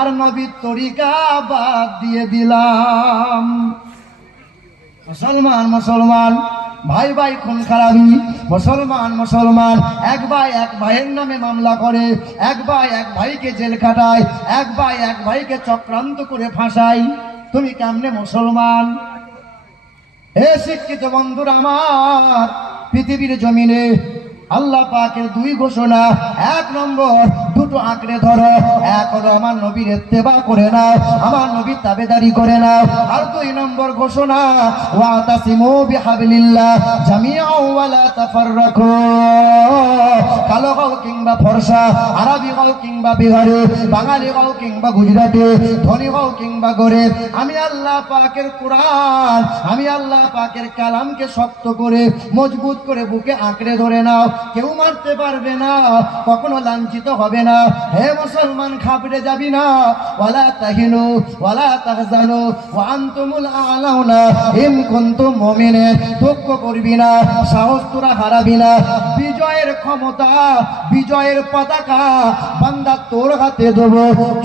আর নবীর তরিকা বাদ দিয়ে দিলাম। মুসলমান মুসলমান, ভাই ভাই খুন খারাপি, মুসলমান মুসলমান, এক ভাই এক ভাইয়ের নামে মামলা করে, এক ভাই এক ভাইকে জেল খাটায়, এক ভাই এক ভাইকে চক্রান্ত করে ফাঁসায়। তুমি কেমনে মুসলমান? হে শিক্ষিত বন্ধুরা আমার, পৃথিবীর জমিনে আল্লাহ পাকের দুই ঘোষণা, এক নম্বর দুটো আঁকড়ে ধরো, এক হলো আমার নবীর ইত্তেবা করে নাও, আমার নবীর তাবেদারি করে নাও। আর দুই নম্বর ঘোষণা, ওয়াতাসিমু বিহাবলিল্লাহ জামিআন ওয়া লা তাফাররাকু। কালো হও কিংবা ফর্সা, আরবি হও কিংবা বিহারি, বাঙালি হও কিংবা গুজরাটি, ধনী হও কিংবা গরিব, আমি আল্লাহ পাকের কোরআন, আমি আল্লাহ পাকের কালামকে শক্ত করে মজবুত করে বুকে আঁকড়ে ধরে নাও। কেউ মারতে পারবে না, কখনো লাঞ্ছিত হবে না। হে মুসলমান, ঘাবড়ে যাবি না। ওয়ালা তাহিনু ওয়ালা তাহজানু ওয়া আনতুমুল আ'লাউনা ইন কুনতুম মুমিনিন। দুঃখ করবি না, সাহস তোরা হারাবি না। বিজয়ের ক্ষমতা, বিজয়ের পতাকা বান্দা তোর হাতে দেব।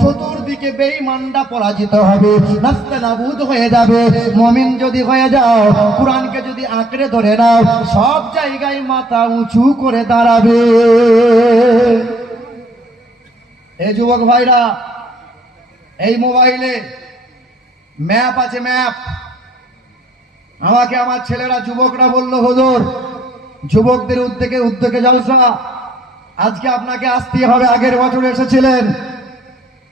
চতুর্দিকে বেঈমানরা পরাজিত হবে, নাস্তানাবুদ হয়ে যাবে। মুমিন যদি হয়ে যাও, কোরআনকে যদি আঁকড়ে ধরে নাও, সব জায়গায় মাথা উঁচু করে দাঁড়াবে। এই যুবক ভাইরা, এই মোবাইলে ম্যাপ আছে, ম্যাপ। আমাকে আমার ছেলেরা, যুবকরা বলল, হুজুর যুবকদের উদ্যোগে জলসা, আজকে আপনাকে আসতেই হবে, আগের বছর এসেছিলেন।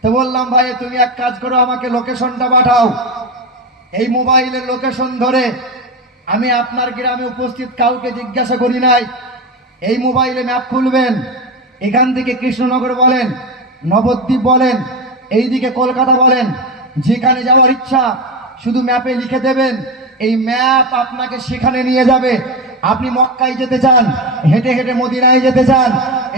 তো বললাম, ভাই তুমি এক কাজ করো, আমাকে লোকেশনটা পাঠাও। এই মোবাইলের লোকেশন ধরে আমি আপনার গ্রামে উপস্থিত কাউকে জিজ্ঞাসা করি নাই। এই মোবাইলে ম্যাপ খুলবেন, এখান থেকে কৃষ্ণনগর বলেন, নবদ্বীপ বলেন, এইদিকে কলকাতা বলেন, যেখানে যাওয়ার ইচ্ছা শুধু ম্যাপে লিখে দেবেন। এই ম্যাপ আপনাকে সেখানে নিয়ে যাবে। আপনি মক্কায় যেতে চান, হেঁটে হেঁটে মদিনায় যেতে চান,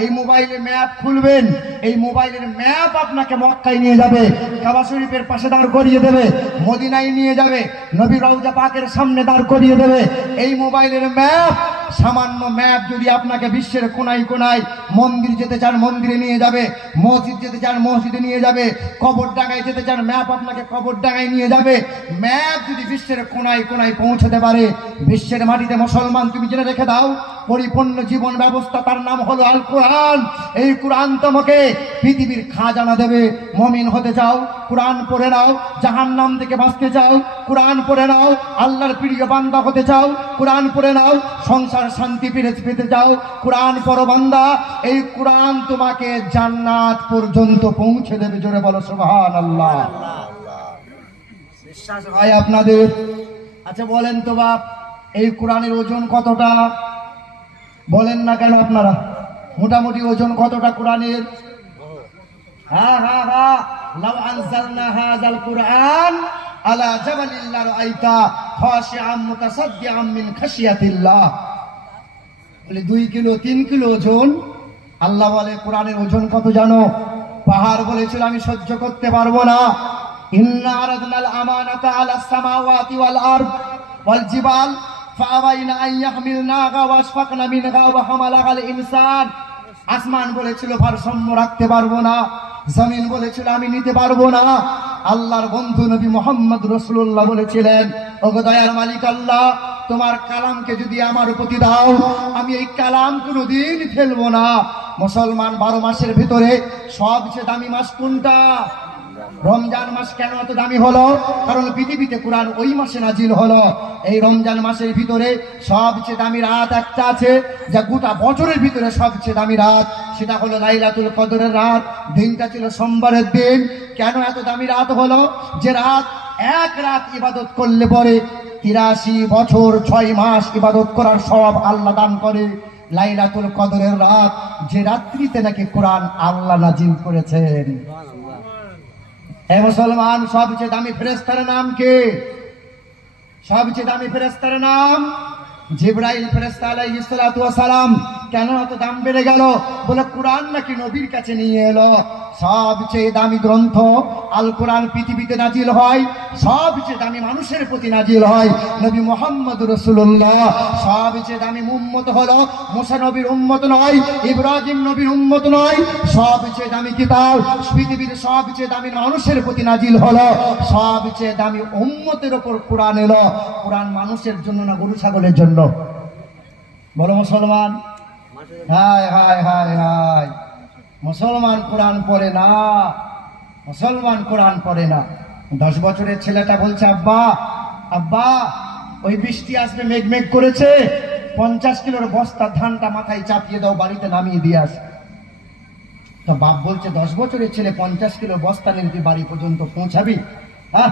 এই মোবাইলে ম্যাপ খুলবেন, এই মোবাইলের ম্যাপ আপনাকে মক্কায় নিয়ে যাবে, কাবা শরীফের পাশে দাঁড় করিয়ে দেবে, মদিনায় নিয়ে যাবে, নবী রওজা পাকের সামনে দাঁড় করিয়ে দেবে। এই মোবাইলের ম্যাপ, সামান্য ম্যাপ যদি আপনাকে বিশ্বের কোনায় কোনায়, মন্দির যেতে চান মন্দিরে নিয়ে যাবে, মসজিদ যেতে চান মসজিদে নিয়ে যাবে, কবরডাঙ্গায় যেতে চান ম্যাপ আপনাকে কবরডাঙ্গায় নিয়ে যাবে। ম্যাপ যদি বিশ্বের কোনায় কোনায় পৌঁছতে পারে, বিশ্বের মাটিতে মুসলমান তুমি জেনে রেখে দাও, পরিপূর্ণ জীবন ব্যবস্থা তার নাম হলো আল কোরআন। এই কোরআন তোমাকে পৃথিবীর খাজানা দেবে। মুমিন হতে চাও, কোরআন পড়ে নাও। জাহান্নাম থেকে বাঁচতে চাও, কোরআন পড়ে নাও। আল্লাহর প্রিয় বান্দা হতে চাও, কোরআন পড়ে নাও। সংসার শান্তি পেতে চাও, কোরআন পড়ো বান্দা। এই কোরআন তোমাকে জান্নাত পর্যন্ত পৌঁছে দেবে। জোরে বলো সুবহানাল্লাহ। বিশ্বাস হয় আপনাদের? আচ্ছা বলেন তো বাপ, এই কোরআনের ওজন কতটা? বলেন না কেন আপনারা? মোটামুটি ওজন কতটা কোরআনের? হ্যাঁ হ্যাঁ হ্যাঁ, লাউ আনজালনা হাযাল কুরআন আলা জাবালিন লারাআইতা খাশিআম মুতাসাদ্দিআম মিন খাশিয়াতিল্লাহ। বলে 2 কিলো 3 কিলো ওজন। আল্লাহ বলে কোরআনের ওজন কত জানো? পাহাড় বলেছিল আমি সহ্য করতে পারবো না। ইন্না আরাদনাল আমানাতা আলাস সামাওয়াতি ওয়াল আরদ ওয়াল জিবাল ফাআবাইনা আন ইয়াহমিলনাহা ওয়াশফাকনা মিনহা ওয়া হামালাহাল ইনসান। আসমান বলেছিল ভারসাম্য রাখতে পারবো না, জমিন বলেছিল আমি নিতে পারবো না। আল্লাহর বন্ধু নবী মুহাম্মদ রাসূলুল্লাহ বলেছিলেন, ওগো দয়ার মালিক আল্লাহ, তোমার কালামকে যদি আমার প্রতি দাও, আমি এই কালাম কোনোদিন ফেলবো না। মুসলমান 12 মাসের ভিতরে সবচেয়ে দামি মাস কোনটা? রমজান মাস। কেন এত দামি হলো? কারণ পৃথিবীতে কোরআন ওই মাসে নাজিল হলো। এই রমজান মাসের ভিতরে সবচেয়ে দামি রাত একটা আছে, যা গোটা বছরের ভিতরে সবচেয়ে দামি রাত, সেটা হলো লাইলাতুল কদরের রাত। দিনটা ছিল সোমবারের দিন। কেন এত দামি রাত হলো? যে রাত, এক রাত ইবাদত করলে পরে 83 বছর 6 মাস ইবাদত করার সওয়াব আল্লাহ দান করে। লাইলাতুল কদরের রাত, যে রাত্রিতে নাকি কোরআন আল্লাহ নাজিল করেছেন। হে মুসলমান, সবচেয়ে দামি ফেরেশতার নাম কে? সবচেয়ে দামি ফেরেশতার নাম জিবরাইল ফেরেশতা আলাইহিস সালাতু ওয়াস সালাম। কেন এত দাম বেড়ে গেল? বলে কোরআন নাকি নবীর কাছে নিয়ে এলো। সবচেয়ে দামি গ্রন্থ আল কোরআন পৃথিবীতে নাজিল হয়, সবচেয়ে দামি মানুষের প্রতি নাজিল হয় নবী মুহাম্মদ রাসূলুল্লাহ। সবচেয়ে দামি উম্মত হলো মুসা নবীর উম্মত নয়, ইব্রাহিম নবীর উম্মত নয়। সবচেয়ে দামি কিতাব পৃথিবীর সবচেয়ে দামি মানুষের প্রতি নাজিল হলো, সবচেয়ে দামি উম্মতের উপর কোরআন এলো। কোরআন মানুষের জন্য না গরু ছাগলের জন্য? বলো মুসলমান। হায় হায় হায় হায়, মুসলমান কোরআন পড়ে না, মুসলমান কোরআন পড়ে না। 10 বছরের ছেলেটা বলছে, আব্বা আব্বা ওই বৃষ্টি আসবে, মেঘ মেঘ করেছে, 50 কিলোর বস্তা ধানটা মাথায় চাপিয়ে দাও, বাড়িতে নামিয়ে দিয়ে আস। তো বাপ বলছে, 10 বছরের ছেলে 50 কিলো বস্তা নিয়ে তুই বাড়ি পর্যন্ত পৌঁছাবি? হ্যাঁ,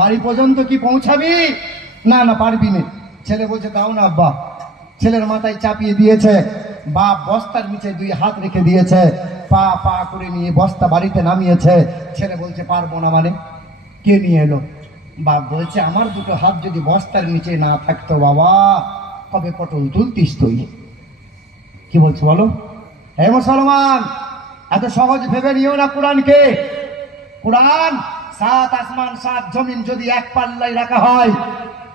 বাড়ি পর্যন্ত কি পৌঁছাবি? না না, পারবি না। ছেলে বলছে, দাও না আব্বা। ছেলের মাথায় চাপিয়ে দিয়েছে, বাপ বস্তার নিচে 2 হাত রেখে দিয়েছে, পা পা করে নিয়ে বস্তা বাড়িতে নামিয়েছে। ছেলে বলছে, পারবো না মানে? কে নিয়ে এলো? বাপ বলছে, আমার 2 হাত যদি বস্তার নিচে না থাকতো বাবা, কবে পটল তুলতিস তুই? কি বলছো বলো? হে মুসলমান, এত সহজ ভেবে নিও না কোরআনকে। কোরআন 7 আসমান 7 জমিন যদি এক পাল্লায় রাখা হয়,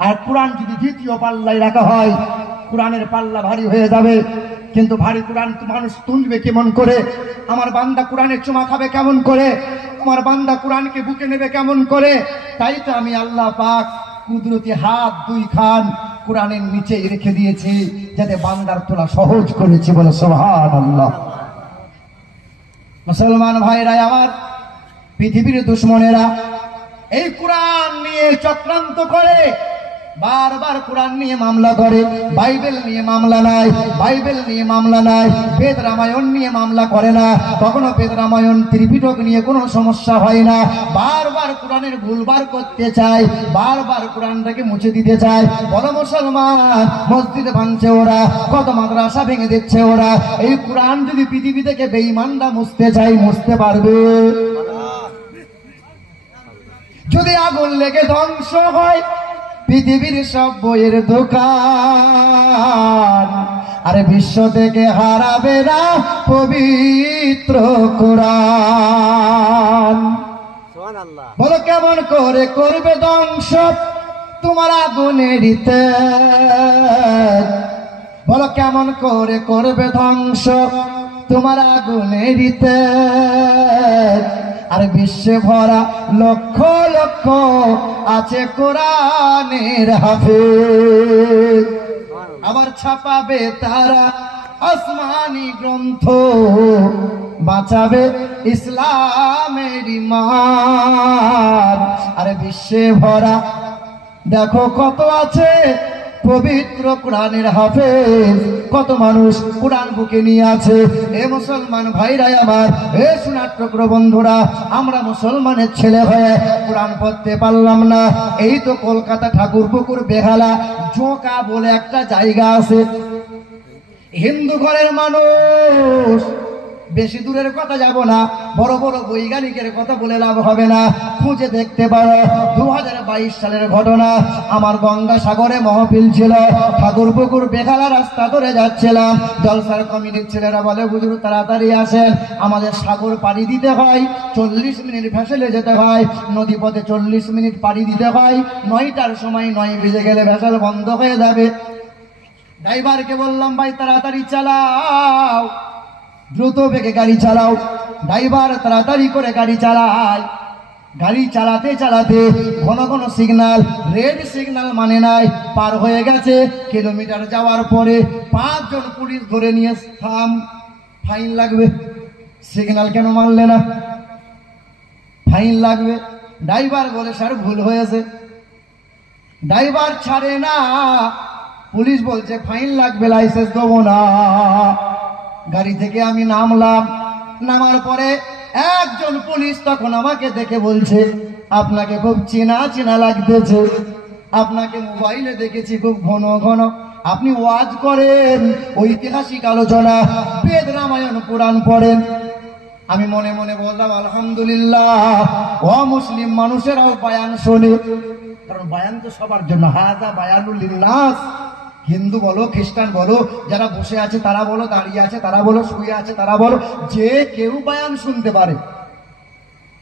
আর কোরআন যদি দ্বিতীয় পাল্লায় রাখা হয়, কোরআনের পাল্লা ভারী হয়ে যাবে। কিন্তু ভারী কোরআন মানুষ তুলবে কেমন করে? আমার বান্দা কোরআনের চুমা খাবে কেমন করে? আমার বান্দা কোরআনকে বুকে নেবে কেমন করে? তাই তো আমি আল্লাহ পাক কুদরতি হাত 2 খান কোরআনের নিচে রেখে দিয়েছি, যাতে বান্দার তোলা সহজ করেছি। বলে সুবহানাল্লাহ। মুসলমান ভাইরা আমার, পৃথিবীর দুশ্মনেরা এই কোরআন নিয়ে চক্রান্ত করে, বারবার কোরআন নিয়ে মামলা করে। বাইবেল নিয়ে মামলা নাই, বাইবেল নিয়ে মামলা নাই। বেদ রামায়ণ নিয়ে মামলা করে না, কখনো বেদ রামায়ণ ত্রিপিটক নিয়ে কোনো সমস্যা হয় না। বারবার কোরআনের ভুলবার করতে চায়, বারবার কোরআনটাকে মুছে দিতে চায়। বলো মুসলমান, মসজিদ ভাঙছে ওরা, কত মাদ্রাসা ভেঙে দিচ্ছে ওরা। এই কোরআন যদি পৃথিবী থেকে বেঈমানরা মুছতে চাই, মুছতে পারবে? যদি আগুন লেগে ধ্বংস হয় পৃথিবীর সব বইয়ের দোকান, আরে বিশ্ব থেকে হারাবে না পবিত্র কোরআন। বলো কেমন করে করবে ধ্বংস তোমার আগুনের তেজ? বলো কেমন করে করবে ধ্বংস তোমার আগুনের তেজ? আর বিশ্বে ভরা লক্ষ লক্ষ আছে কোরআনের হাফেজ। আবার ছাপাবে তারা আসমানি গ্রন্থ, বাঁচাবে ইসলামের ঈমান। আর বিশ্বে ভরা দেখো কত আছে পবিত্র কোরআনের হাফেজ, কত মানুষ কোরআন বুকে নিয়ে আছে। এ মুসলমান ভাইরা আমার, এ সুনাট্যক্র বন্ধুরা, আমরা মুসলমানের ছেলে হয়ে কোরআন পড়তে পারলাম না। এই তো কলকাতা ঠাকুরপুকুর বেহালা জোকা বলে একটা জায়গা আছে, হিন্দু ঘরের মানুষ বেশি দূরের কথা যাব না, বড় বড় বৈজ্ঞানিকের কথা বলে লাভ হবে না, খুঁজে দেখতে পারো 2022 সালের ঘটনা। আমার গঙ্গাসাগরে মহফিল ছিল, ঠাকুরপুকুর বেখালা রাস্তা ধরে যাচ্ছিলাম। জলসার কমিটির ছেলেরা বলে, হুজুর তাড়াতাড়ি আসেন, আমাদের সাগর পাড়ি দিতে হয়, 40 মিনিট ভেসেলে যেতে হয়, নদীপথে 40 মিনিট পাড়ি দিতে হয়, 9টার সময় 9 বেজে গেলে ভেসেল বন্ধ হয়ে যাবে। ড্রাইভারকে বললাম, ভাই তাড়াতাড়ি চালাও, দ্রুত বেগে গাড়ি চালাও। ড্রাইভার তাড়াতাড়ি করে গাড়ি চালায়। গাড়ি চালাতে চালাতে ঘন ঘন সিগন্যাল, রেড সিগন্যাল মানে নাই, পার হয়ে গেছে। কিলোমিটার যাওয়ার পরে 5 জন পুলিশ ধরে নিয়ে, থাম, ফাইন লাগবে। সিগন্যাল কেন মানলে না? ফাইন লাগবে। ড্রাইভার বলে, স্যার ভুল হয়েছে। ড্রাইভার ছাড়ে না, পুলিশ বলছে ফাইন লাগবে, লাইসেন্স দেবো না। গাড়ি থেকে আমি নামলাম। নামার পরে একজন পুলিশ তখন আমাকে দেখে বলছে, আপনাকে খুব চেনা চেনা লাগতেছে, আপনাকে মোবাইলে দেখেছি খুব ঘন ঘন, আপনি ওয়াজ করেন, ঐতিহাসিক আলোচনা, বেদ রামায়ণ পুরাণ পড়েন। আমি মনে মনে বললাম, আলহামদুলিল্লাহ, অমুসলিম মানুষেরাও বায়ান শোনে, কারণ বায়ান তো সবার জন্য। হাযা বায়ানুল লিন্নাস। হিন্দু বলো, খ্রিস্টান বলো, যারা বসে আছে তারা বলো, দাঁড়িয়ে আছে তারা বলো, শুয়ে আছে তারা বলো, যে কেউ বায়ান শুনতে পারে।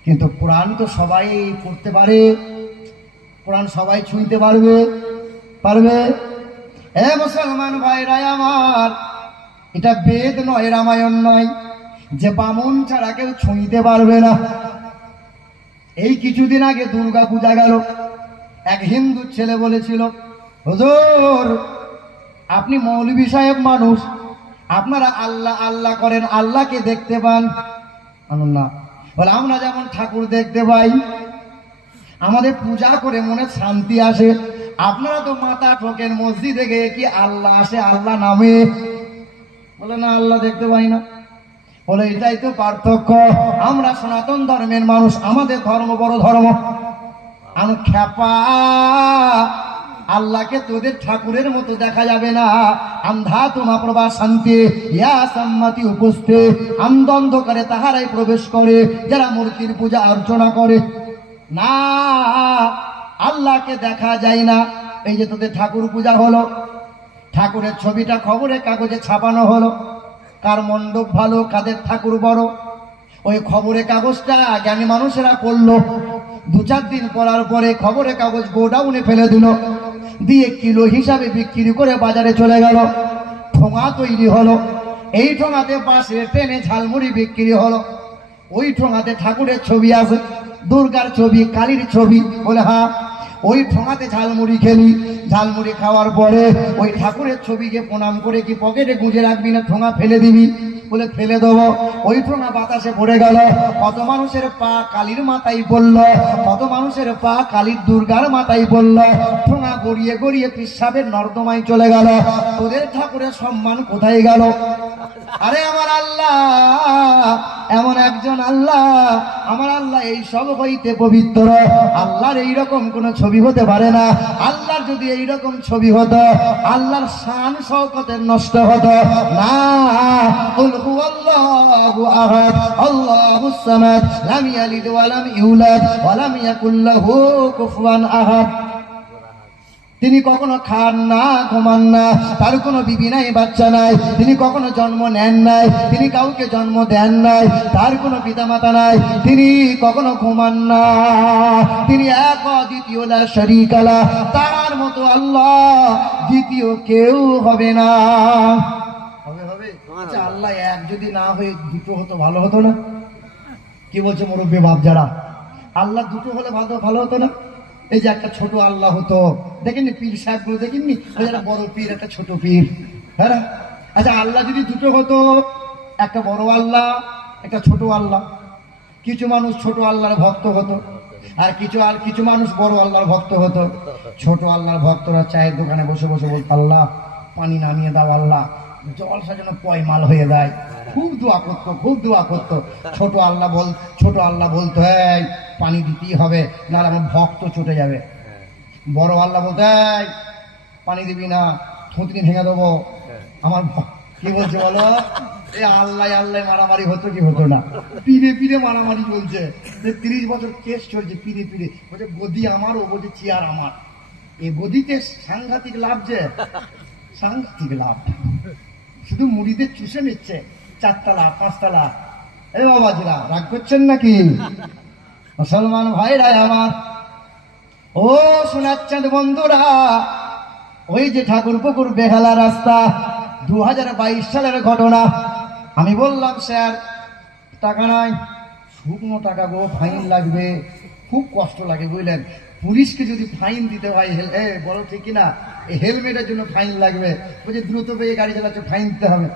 কিন্তু কোরআন তো সবাই পড়তে পারে, কোরআন সবাই ছুঁইতে পারবে পারবে এ মুসলমান ভাইরা আমার, এটা বেদ নয়, রামায়ণ নয়, যে বামুন ছাড়া কেউ ছুঁইতে পারবে না। এই কিছুদিন আগে দুর্গা পূজা গেল, এক হিন্দু ছেলে বলেছিল, হুজুর আপনি মৌলভী সাহেব মানুষ, আপনারা আল্লাহ আল্লাহ করেন, আল্লাহকে দেখতে পান না? বলে, আমরা যেমন ঠাকুর দেখতে পাই, আমাদের পূজা করে মনে শান্তি আসে, আপনারা তো মাথা ঠোকেন, মসজিদে গিয়ে কি আল্লাহ আসে, আল্লাহ নামে? বলে, না, আল্লাহ দেখতে পাই না। বলে, এটাই তো পার্থক্য, আমরা সনাতন ধর্মের মানুষ, আমাদের ধর্ম বড় ধর্ম। আমি খ্যাপা, আল্লাহকে তোদের ঠাকুরের মতো দেখা যাবে না। আন্ধা তোমা প্রভা শান্তি ইয়া সম্মতি উপস্থিত, আন্ধ অন্ধকারে তাহারাই প্রবেশ করে যারা মূর্তির পূজা অর্চনা করে না। আল্লাহকে দেখা যায় না। এই যে তোদের ঠাকুর পূজা হলো, ঠাকুরের ছবিটা খবরের কাগজে ছাপানো হলো, কার মণ্ডপ ভালো, কাদের ঠাকুর বড়, ওই খবরের কাগজটা জ্ঞানী মানুষেরা পড়লো। 2-4 দিন পড়ার পরে খবরের কাগজ গোডাউনে ফেলে দিল, দিয়ে কিলো হিসাবে বিক্রি করে বাজারে চলে গেল। ঠোঙা তৈরি হলো, এই ঠোঙাতে বাঁশে টেনে ঝালমুড়ি বিক্রি হলো। ওই ঠোঙাতে ঠাকুরের ছবি আছে, দুর্গার ছবি, কালীর ছবি। বলে, হ্যাঁ। ওই ঠোঙাতে ঝালমুড়ি খেলি, ঝালমুড়ি খাওয়ার পরে ওই ঠাকুরের ছবিকে প্রণাম করে কি পকেটে গুঁজে রাখবি না ঠোঙা ফেলে দিবি? বলে, ফেলে দেবো। ওই ঠোঙা বাতাসে পড়ে গেল, কত মানুষের পা কালীর মাথায় পড়ল, কত মানুষের পা কালীর দুর্গার মাথায় পড়ল। ঠোঙা গড়িয়ে গড়িয়ে পিসাবের নর্দমায় চলে গেল। তোদের ঠাকুরের সম্মান কোথায় গেল? আরে আমার আল্লাহ এমন একজন আল্লাহ, আমার আল্লাহ এই সব হইতে পবিত্র। আল্লাহর এইরকম কোন ছবি হতে পারে না। আল্লাহর যদি এইরকম ছবি হতো, আল্লাহর শান শওকতের নষ্ট হতো না। কুল হুয়াল্লাহু আহাদ আল্লাহুস সামাদ লাম ইয়ালিদ ওয়া লাম ইউলাদ ওয়া লাম ইয়াকুল লাহু কুফুয়ান আহাদ। তিনি কখনো খান না, ঘুমান না, তার কোনো বিবি নাই, বাচ্চা নাই, তিনি কখনো জন্ম নেন নাই, তিনি কাউকে জন্ম দেন নাই, তার কোনো পিতামাতা নাই, তিনি কখনো ঘুমান না, তিনি এক দ্বিতীয় লা শারীকা লা, তার মতো আল্লাহ দ্বিতীয় কেউ হবে না। হবে হবে আচ্ছা, আল্লাহ এক যদি না হয়ে দুটো হতো ভালো হতো না? কি বলছে মুরব্বী বাপ যারা, আল্লাহ দুটো হলে ভালো হতো না? এই যে একটা ছোট আল্লাহ হতো, দেখেননি পীর সাহেব গুলো, দেখেননি একটা বড় পীর একটা ছোট পীর, হ্যাঁ? আচ্ছা, আল্লাহ যদি দুটো হতো, একটা বড় আল্লাহ একটা ছোট আল্লাহ, কিছু মানুষ ছোট আল্লাহর ভক্ত হতো, আর কিছু মানুষ বড় আল্লাহর ভক্ত হতো। ছোট আল্লাহর ভক্তরা চায়ের দোকানে বসে বসে বলতো, আল্লাহ পানি নামিয়ে দাও, আল্লাহ জলসা যেন পয়মাল হয়ে যায়, খুব দোয়া করতো, খুব দোয়া করতো। ছোট আল্লাহ বলতো, এই পানি দিতেই হবে, নাহলে আমার ভক্ত চটে যাবে। বড় আল্লাহ বলতো, এই পানি দিবি না, থুতনি ভেঙে দেবো আমার। কি বলছে বলো? এ আল্লাহ আল্লাহ মারামারি হতো কি হতো না, পিড়ে পিড়ে মারামারি চলছে। 30 বছর কেস চলছে পিড়ে পিড়ে, বলছে গদি আমার, ও বলছে চেয়ার আমার। এই গদিতে সাংঘাতিক লাভ, যে সাংঘাতিক লাভ, শুধু মুড়িতে চুষে নিচ্ছে 4 তলা 5 তলা। এ বাবাজিরা রাগ করছেন নাকি? মুসলমান ভাইরা আমার, ও শোনাচ্ছেন বন্ধুরা, ওই যে ঠাকুরপুকুর বেহালা রাস্তা 2022 সালের ঘটনা। আমি বললাম স্যার টাকা নাই, শুকনো টাকা গো, ফাইন লাগবে, খুব কষ্ট লাগে বুঝলেন। পুলিশকে যদি ফাইন দিতে হয়, বলো ঠিক কিনা, এই হেলমেটের জন্য ফাইন লাগবে, বলছে দ্রুত বেগে গাড়ি চালাচ্ছে ফাইন দিতে হবে,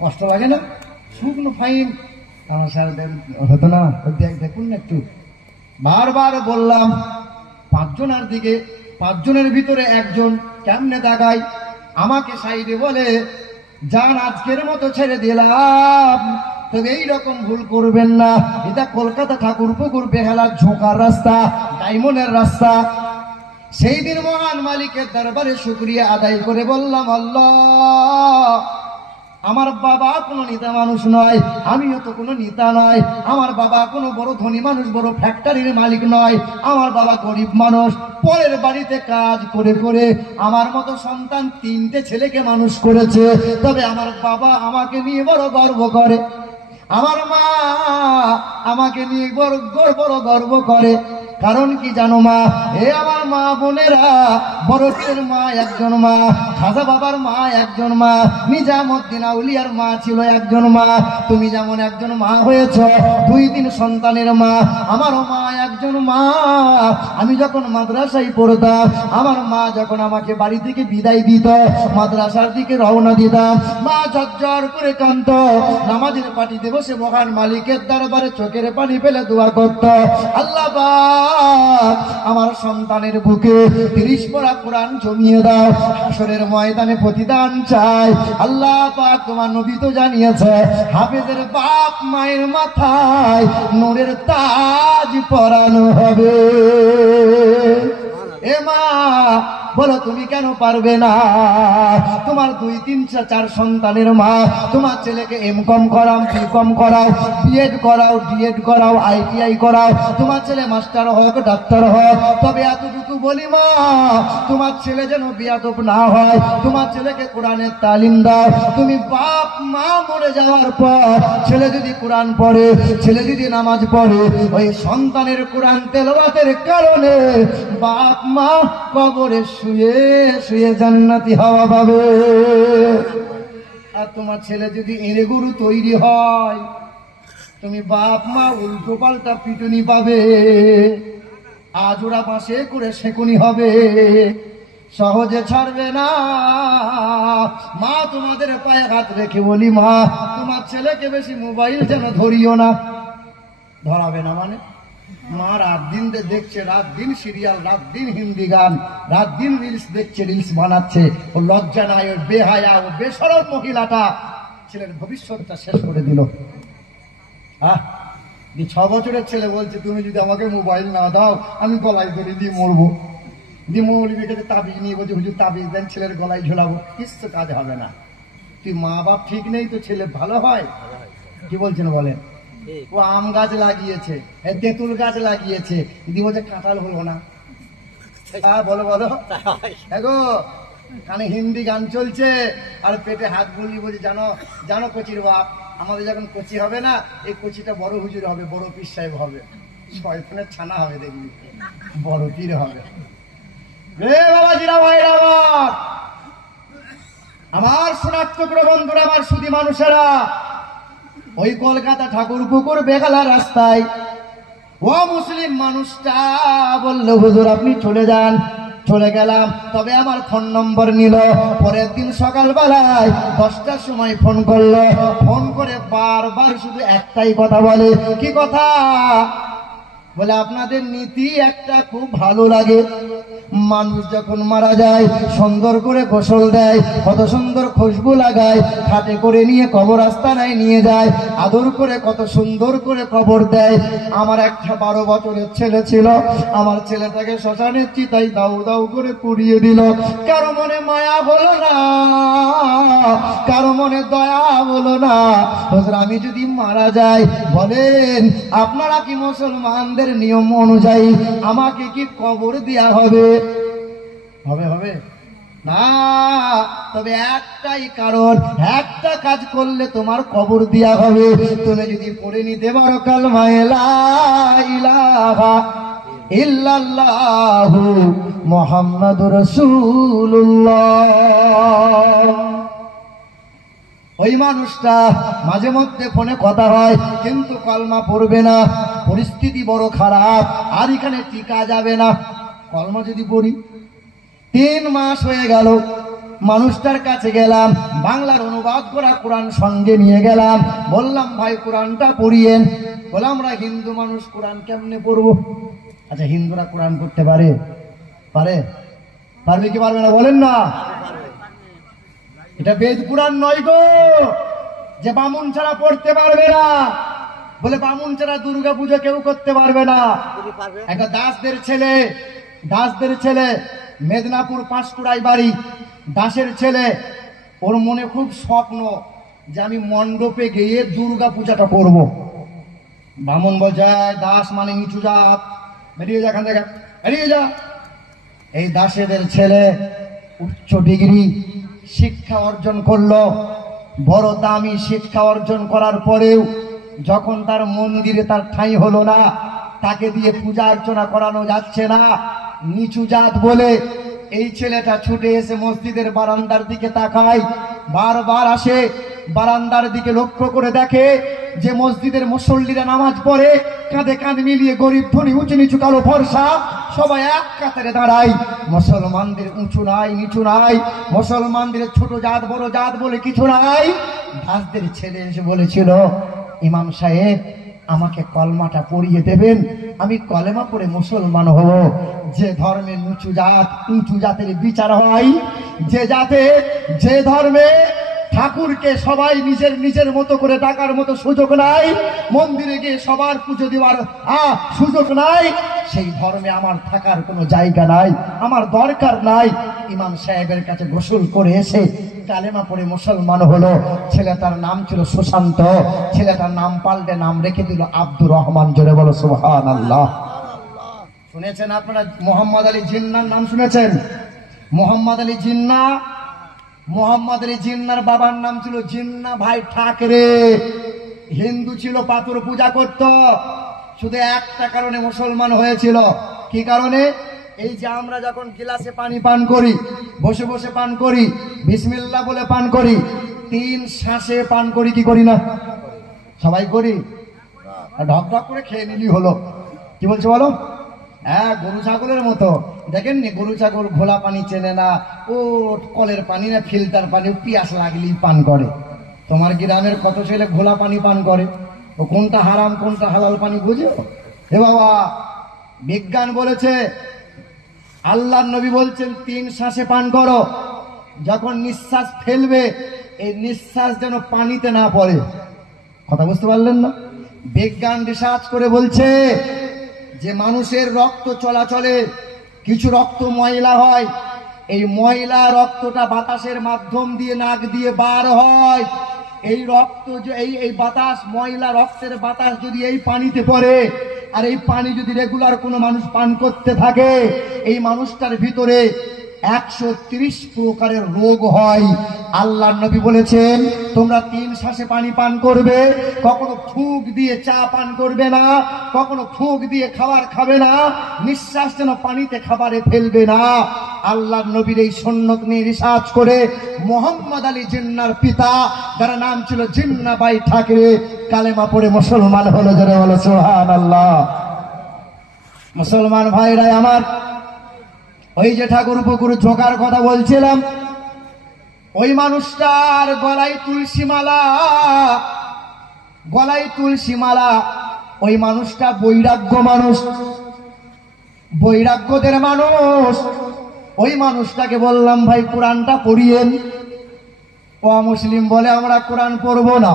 কষ্ট লাগে না? শুকনো ফাইন। আমার স্যার হতো না, দেখুন না একটু। বারবার বললাম 5 জনের দিকে, 5 জনের ভিতরে একজন কেমনে দাগায়, আমাকে সাইডে বলে যান আজকের মতো ছেড়ে দিলাম, তবে এইরকম ভুল করবেন না, এটা কলকাতা ঠাকুরপুকুর বেহালার ঝোঁকার রাস্তা, ডায়মন্ডের রাস্তা। সেই দিন মহান মালিকের দরবারে শুকরিয়া আদায় করে বললাম, আল্লাহ আমার বাবা কোনো নেতা মানুষ নয়, আমিও তো কোনো নেতা নয়, আমার বাবা কোনো বড় ধনী মানুষ, বড় ফ্যাক্টরির মালিক নয়, আমার বাবা গরিব মানুষ, পরের বাড়িতে কাজ করে করে আমার মতো সন্তান 3টে ছেলেকে মানুষ করেছে। তবে আমার বাবা আমাকে নিয়ে বড় গর্ব করে, আমার মা আমাকে নিয়ে বড় গর্ব করে। কারণ কি জানো মা, এ আমার মা বোনেরা, বড় পীরের মা একজন মা, খাজা বাবার মা একজন মা, নিজামুদ্দিন আউলিয়ার মা ছিল একজন মা। তুমি যেমন একজন মা হয়েছ, 2-3 সন্তানের মা, আমারও মা একজন মা। আমি যখন মাদ্রাসায় পড়তাম, আমার মা যখন আমাকে বাড়ি থেকে বিদায় দিত, মাদ্রাসার দিকে রওনা দিতাম, মা ঝরঝর করে কাঁদত, নামাজের পাটিতে বসে মহান মালিকের দরবারে চোখের পানি ফেলে দোয়া করত, আল্লাহ আমার সন্তানের বুকে 30 পারা কোরআন জমিয়ে দাও, হাসরের ময়দানে প্রতিদান চাই। আল্লাহ পাক তোমার নবী তো জানিয়েছে, হাফেজের বাপ মায়ের মাথায় নূরের তাজ পরানো হবে। এ মা বলো তুমি কেন পারবে না? তোমার 2, 3, 4 সন্তানের মা, তোমার ছেলেকে M.Com করাও, B.Com করাও, B.Ed করাও, D.Ed করাও, ITI করাও, তোমার ছেলে মাস্টার হোক, ডাক্তার হোক, তবে এতটুকু বলি মা, তোমার ছেলে যেন বেয়াদব না হয়, তোমার ছেলেকে কোরআনের তালিম দাও। তুমি বাপ মা মরে যাওয়ার পর ছেলে যদি কোরআন পড়ে, ছেলে যদি নামাজ পড়ে, ওই সন্তানের কোরআন তেলাওয়াতের কারণে বাপ মা কবরে শুয়ে শুয়ে জান্নাতি হাওয়া পাবে। আর তোমার ছেলে যদি এঁড়ে গরু তৈরি হয়, তুমি বাপ মা উল্টো পাল্টা পিটুনি পাবে, আজ ওরা পাশে করে সেকুনি হবে, সহজে ছাড়বে না। মা তোমাদের পায়ে হাত রেখে বলি, মা তোমার ছেলেকে বেশি মোবাইল যেন ধরিও না। ধরাবে না মানে? মা রাত দিন দেখছে, রাত দিন সিরিয়াল, রাত দিন হিন্দি গান, রাত দিন রিলস দেখছে, রিলস বানাচ্ছে। ও লজ্জা নাই, ওর বেহায়া, ও বেশরম মহিলাটা ছেলের ভবিষ্যৎটা শেষ করে দিল। 6 বছরের ছেলে বলছে, তুমি যদি আমাকে মোবাইল না দাও আমি গলায় ধরে দিয়ে মরবো। দিয়ে মৌলবীর কাছে তাবিজ নিয়ে বলছে, হুজুর তাবিজ দেন, ছেলের গলায় ঝোলাবো। কিছু কাজ হবে না। তুই মা বাপ ঠিক নেই তো ছেলে ভালো হয়? কি বলছেন বলেন? ও আম গাছ লাগিয়েছে, তেঁতুল গাছ লাগিয়েছে, দিদি বলছে কাঁঠাল হলো না। বলো বলো, গো কানে হিন্দি গান চলছে আর পেটে হাত বুলিয়ে বলছে, জানো জানো কচির বাপ, আমাদের যখন কচি হবে না, এই কচিটা বড় হুজুর হবে, বড় পীর সাহেব হবে, শয়তানের ছানা হবে, দেখবি বড় পীর হবে। রে বাবাজিরা, ভাইরা আমার শোনাচ্ছক্র বন্ধুরা, আমার সুধী মানুষেরা, ওই কলকাতা ঠাকুরপুকুর বেহালা রাস্তায় ও মুসলিম মানুষটা বলল, হুজুর আপনি চলে যান। চলে গেলাম, তবে আমার ফোন নম্বর নিল। পরের দিন সকালবেলায় 10টার সময় ফোন করলো। ফোন করে বারবার শুধু একটাই কথা বলে, কি কথা? বলে আপনাদের নীতি একটা খুব ভালো লাগে, মানুষ যখন মারা যায় সুন্দর করে গোসল দেয়, কত সুন্দর খুশবু লাগায়, খাটে করে নিয়ে কবরস্থানায় নিয়ে যায়, আদর করে কত সুন্দর করে কবর দেয়। আমার একটা 12 বছরের ছেলে ছিল, আমার ছেলেটাকে শ্মশানের চিতায় দাউ দাউ করে পুড়িয়ে দিল। কারো মনে মায়া হলো না, কারো মনে দয়া হলো না। হুজুর আমি যদি মারা যাই, বলেন আপনারা কি মুসলমানদের নিয়ম অনুযায়ী আমাকে কি কবর দেয়া হবে? হবে হবে না। তবে একটাই কারণ, একটা কাজ করলে তোমার কবর দেয়া হবে, তুমি যদি পড়ে নিতে পারো কালমা লা ইলাহা ইল্লাল্লাহু মুহাম্মাদুর রাসূলুল্লাহ। ওই মানুষটা মাঝে মধ্যে ফোনে কথা হয়, কিন্তু কলমা পড়বে না, পরিস্থিতি বড় খারাপ, আর এখানে টিকা যাবে না। কলমা যদি পড়ি, 3 মাস হয়ে গেল, মানুষটার কাছে গেলাম, বাংলার অনুবাদ করা কোরআন সঙ্গে নিয়ে গেলাম, বললাম ভাই কোরআনটা পড়িয়েন। বলে আমরা হিন্দু মানুষ, কোরআন কেমনে পড়বো? আচ্ছা হিন্দুরা কোরআন পড়তে পারে? পারে? পারবে কি পারবে না বলেন না? এটা বেদ কোরআন নয় গো, যে বামুন ছাড়া পড়তে পারবে না। বলে বামুন ছাড়া দুর্গা পুজো কেউ করতে পারবে না। একটা দাসদের ছেলে মেদিনীপুর পাঁশকুড়ায় বাড়ি, দাসের ছেলে, ওর মনে খুব স্বপ্ন যে আমি মণ্ডপে গিয়ে দুর্গা পূজাটা করব। বামুন বলছে দাস মানে নিচু জাত, বেরিয়ে যা এখান থেকে, বেরিয়ে যা। এই দাসেদের ছেলে উচ্চ ডিগ্রি শিক্ষা অর্জন করলো, বড় দামি শিক্ষা অর্জন করার পরেও যখন তার মন্দিরে তার ঠাঁই হলো না, তাকে দিয়ে পূজা অর্চনা করানো যাচ্ছে না, নিচু জাত বলে এই ছেলেটা ছুটে এসে মসজিদের বারান্দার দিকে তাকায়, বারবার আসে, বারান্দার দিকে লক্ষ্য করে দেখে যে মসজিদের মুসল্লিরা নামাজ পড়ে, কাঁধে কাঁধ মিলিয়ে গরিব ধনী উঁচু নিচু কালো ফর্সা সবাই এক কাতারে দাঁড়ায়। মুসলমানদের উঁচু নাই নিচু নাই, মুসলমানদের ছোট জাত বড় জাত বলে কিছু নাই। দাসদের ছেলে এসে বলেছিল ইমাম সাহেব আমাকে কলমাটা পড়িয়ে দেবেন, আমি কলেমা পড়ে মুসলমান হব। যে ধর্মে উঁচু জাতের বিচার হয়, যে ধর্মে ঠাকুরকে সবাই নিজের মতো করে ডাকার মতো সুযোগ নাই, মন্দিরে গিয়ে সবার পুজো দেওয়ার সুযোগ নাই, সেই ধর্মে আমার থাকার কোনো জায়গা নাই, আমার দরকার নাই। ইমাম সাহেবের কাছে গোসল করে এসে কালেমা পড়ে মুসলমান হলো। ছেলেটার নাম ছিল সুশান্ত, ছেলেটার নাম পাল্টে নাম রেখে দিল আব্দুর রহমান। জোরে বলো সুবহানাল্লাহ। শুনেছেন আপনারা মোহাম্মদ আলী জিন্নার নাম শুনেছেন? মোহাম্মদ আলী জিন্নার বাবার নাম ছিল জিন্না ভাই ঠাকরে। হিন্দু ছিল, পাথর পূজা করত, শুধু একটা কারণে মুসলমান হয়েছিল। কি কারণে? এই যে আমরা যখন গিলাসে পানি পান করি, বসে বসে পান করি, বিসমিল্লাহ বলে পান করি, 3 শ্বাসে পান করি, কি করি না? সবাই করি। ঢক ঢক করে খেয়ে নিলি হলো। কি বলছে বলো? হ্যাঁ, গরু ছাগলের মতো। দেখেননি গরু ছাগল ঘোলা পানি চেনে না, ও কলের পানি না ফিল্টার পানি, পিয়াস লাগলেই পান করে। তোমার গ্রামের কত ছেলে ঘোলা পানি পান করে, ও কোনটা হারাম কোনটা হালাল পানি বুঝো? হে বাবা, বিজ্ঞান বলেছে, আল্লাহর নবী বলছেন 3 শ্বাসে পান করো। যখন নিঃশ্বাস ফেলবে, এই নিঃশ্বাস যেন পানিতে না পড়ে। কথা বুঝতে পারলেন না? বিজ্ঞান রিসার্চ করে বলছে যে মানুষের রক্ত চলাচলে কিছু রক্ত ময়লা হয়, এই ময়লা রক্তটা বাতাসের মাধ্যম দিয়ে নাক দিয়ে বার হয়। এই রক্ত এই বাতাস, ময়লা রক্তের বাতাস যদি এই পানিতে পড়ে, আর এই পানি যদি রেগুলার কোনো মানুষ পান করতে থাকে, এই মানুষটার ভিতরে 130 প্রকারের রোগ হয়। আল্লাহর নবী বলেছেন তোমরা 3 শ্বাসে পানি পান করবে, কখনো ফুঁক দিয়ে চা পান করবে না, কখনো ফুঁক দিয়ে খাবার খাবে না, নিঃশ্বাস যেন পানিতে খাবারে ফেলবে না। আল্লাহর নবীর এই সুন্নত নিয়ে রিসার্চ করে মোহাম্মদ আলী জিন্নার পিতা, যার নাম ছিল জিন্না ভাই ঠাকরে, কালেমা পড়ে মুসলমান হলো। যারা বলো সুবহানাল্লাহ। মুসলমান ভাইরা আমার, ওই যে ঠাকুর পুকুর ঝোঁকার কথা বলছিলাম, ওই মানুষটার গলায় তুলসী মালা, ওই মানুষটা বৈরাগ্য মানুষ, বৈরাগ্যদের মানুষ। ওই মানুষটাকে বললাম ভাই কোরআনটা পড়িয়েন। ও মুসলিম বলে আমরা কোরআন পড়বো না।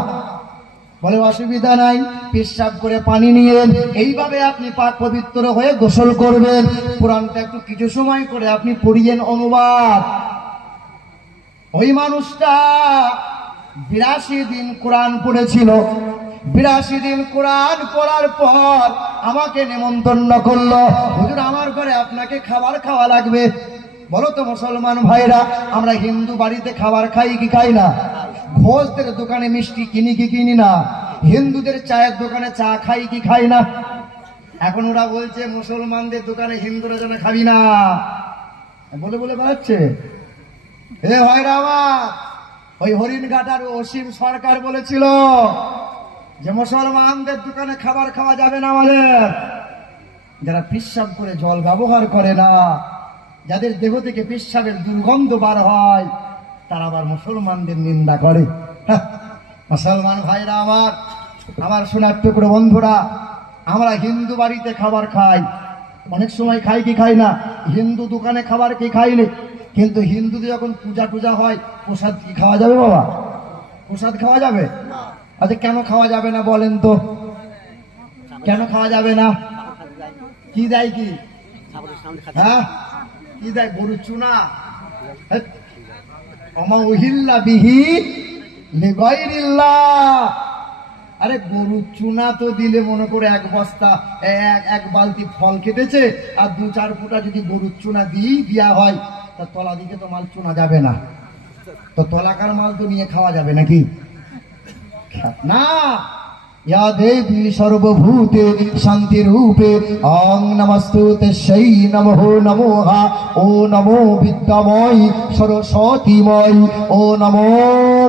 বলে অসুবিধা নাই, পেশাব করে পানি নিয়েন, এইভাবে আপনি পাক পবিত্র হয়ে গোসল করবেন, কোরআনটা একটু কিছু সময় করে আপনি পড়িয়েন অনুবাদ। ওই মানুষটা 82 দিন কোরআন পড়েছিল। 82 দিন কোরআন পড়ার পর আমাকে নেমন্তন্ন করলো, হুজুর আমার ঘরে আপনাকে খাবার খাওয়া লাগবে। বলো তো মুসলমান ভাইরা, আমরা হিন্দু বাড়িতে খাবার খাই কি খাই না? ঘোষদের দোকানে মিষ্টি কিনি কি কিনি না? হিন্দুদের চায়ের দোকানে চা খাই কি খাই না? এখন ওরা বলছে মুসলমানদের দোকানে হিন্দুরা যেন খাবি না, বলে বলে বেড়াচ্ছে। এ ভাইরা আমার, ওই হরিণঘাটার অসীম সরকার বলেছিল যে মুসলমানদের দোকানে খাবার খাওয়া যাবে না। আমাদের যারা পেশাব করে জল ব্যবহার করে না, যাদের দেহ থেকে পেশাবের দুর্গন্ধ বার হয়, তারা আবার মুসলমানদের নিন্দা করে। মুসলমান ভাইরা আমার, আমার শোনার টুকরো বন্ধুরা, আমরা হিন্দু বাড়িতে খাবার খাই, অনেক সময় খাই কি খাই না? হিন্দু দোকানে খাবার কি খাইনি, কিন্তু হিন্দুদের যখন পূজা টুজা হয় প্রসাদ কি খাওয়া যাবে বাবা? প্রসাদ খাওয়া যাবে? আচ্ছা কেন খাওয়া যাবে না বলেন তো? কেন খাওয়া যাবে না? কি দেয়? কি হ্যাঁ কি দেয়? গরুর চুনা। আরে গরুর চুনা তো দিলে মনে করে এক বস্তা এক বালতি ফল কেটেছে আর 2-4 ফুটা যদি গরুর চুনা দিয়েই দেওয়া হয়, তা তলা দিকে তো মাল চুনা যাবে না, তো তলাকার মাল তো নিয়ে খাওয়া যাবে নাকি? না। या देवी सर्वभूते शांति रूपे ओं नमस्तुते तस्यै नमो नमः। ओ नमो विद्यामयी सरस्वतीमयी, ओ नमो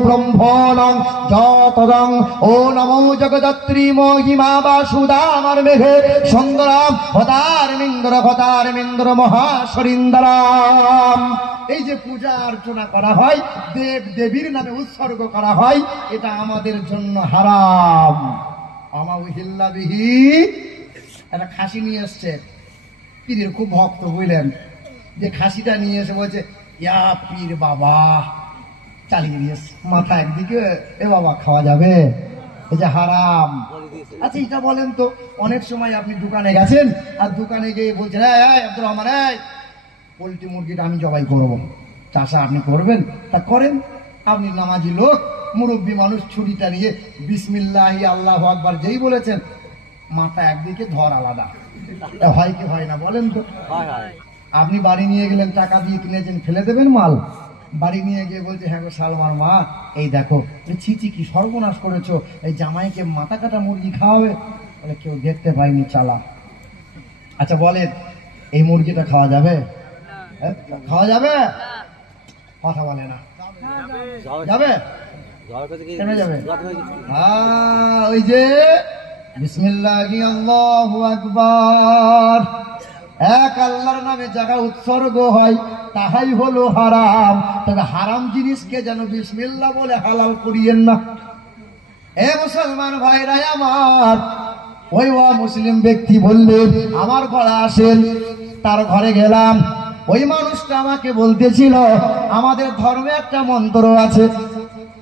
ब्रह्मणं जतदं, ओ नमो जगदत्री महिमा वासुदामर मेघे सुंदरम हतारमिंद्र মহাসরিন্দরাম। এই যে পূজা অর্চনা করা হয়, দেব দেবীর নামে উৎসর্গ করা হয়, এটা আমাদের জন্য হারাম। একটা খাসি নিয়ে এসছে, পীরের খুব ভক্ত বুঝলেন, যে খাসিটা নিয়ে এসে বলছে ইয়া পীর বাবা, চালিয়ে দিয়েছে মাথা একদিকে, এ বাবা খাওয়া যাবে? এই যে হারাম। আচ্ছা এটা বলেন তো, অনেক সময় আপনি দোকানে গেছেন আর দোকানে গিয়ে বলছেন আব্দুর রহমান, পোল্ট্রি মুরগিটা আমি জবাই করবো, চাষা আপনি করবেন? তা করেন, আপনি নামাজি লোক, মুরব্বী মানুষ, ছুরিটা নিয়ে বিসমিল্লাহি আল্লাহু আকবার যেই বলেছেন, মাথা একদিকে ধর আলাদা, হয় কি হয় না বলেন তো? আপনি বাড়ি নিয়ে গেলেন, টাকা দিয়ে কিনেছেন, ফেলে দেবেন মাল? বাড়ি নিয়ে গিয়ে বলছে হ্যাঁ গো সালমার মা, এই দেখো ছিচি কি সর্বনাশ করেছো, এই জামাইকে মাথা কাটা মুরগি খাওয়াবে? বলে কেউ দেখতে পাইনি, চালা। আচ্ছা বলেন, এই মুরগিটা খাওয়া যাবে? খাওয়া যাবে? কথা বলে না। যাবে? কেন যাবে? ওই যে বিসমিল্লাহি আল্লাহু আকবার, এক আল্লাহর নামে যারা উৎসর্গ হয় তাহাই হলো হারাম। তবে হারাম জিনিসকে যেন বিসমিল্লাহ বলে হালাল করিয়েন না। এ মুসলমান ভাইরা আমার, ওই মুসলিম ব্যক্তি বললেন আমার ঘরে আসেন। তার ঘরে গেলাম, ওই মানুষটা আমাকে বলতেছিল আমাদের ধর্মে একটা মন্ত্র আছে,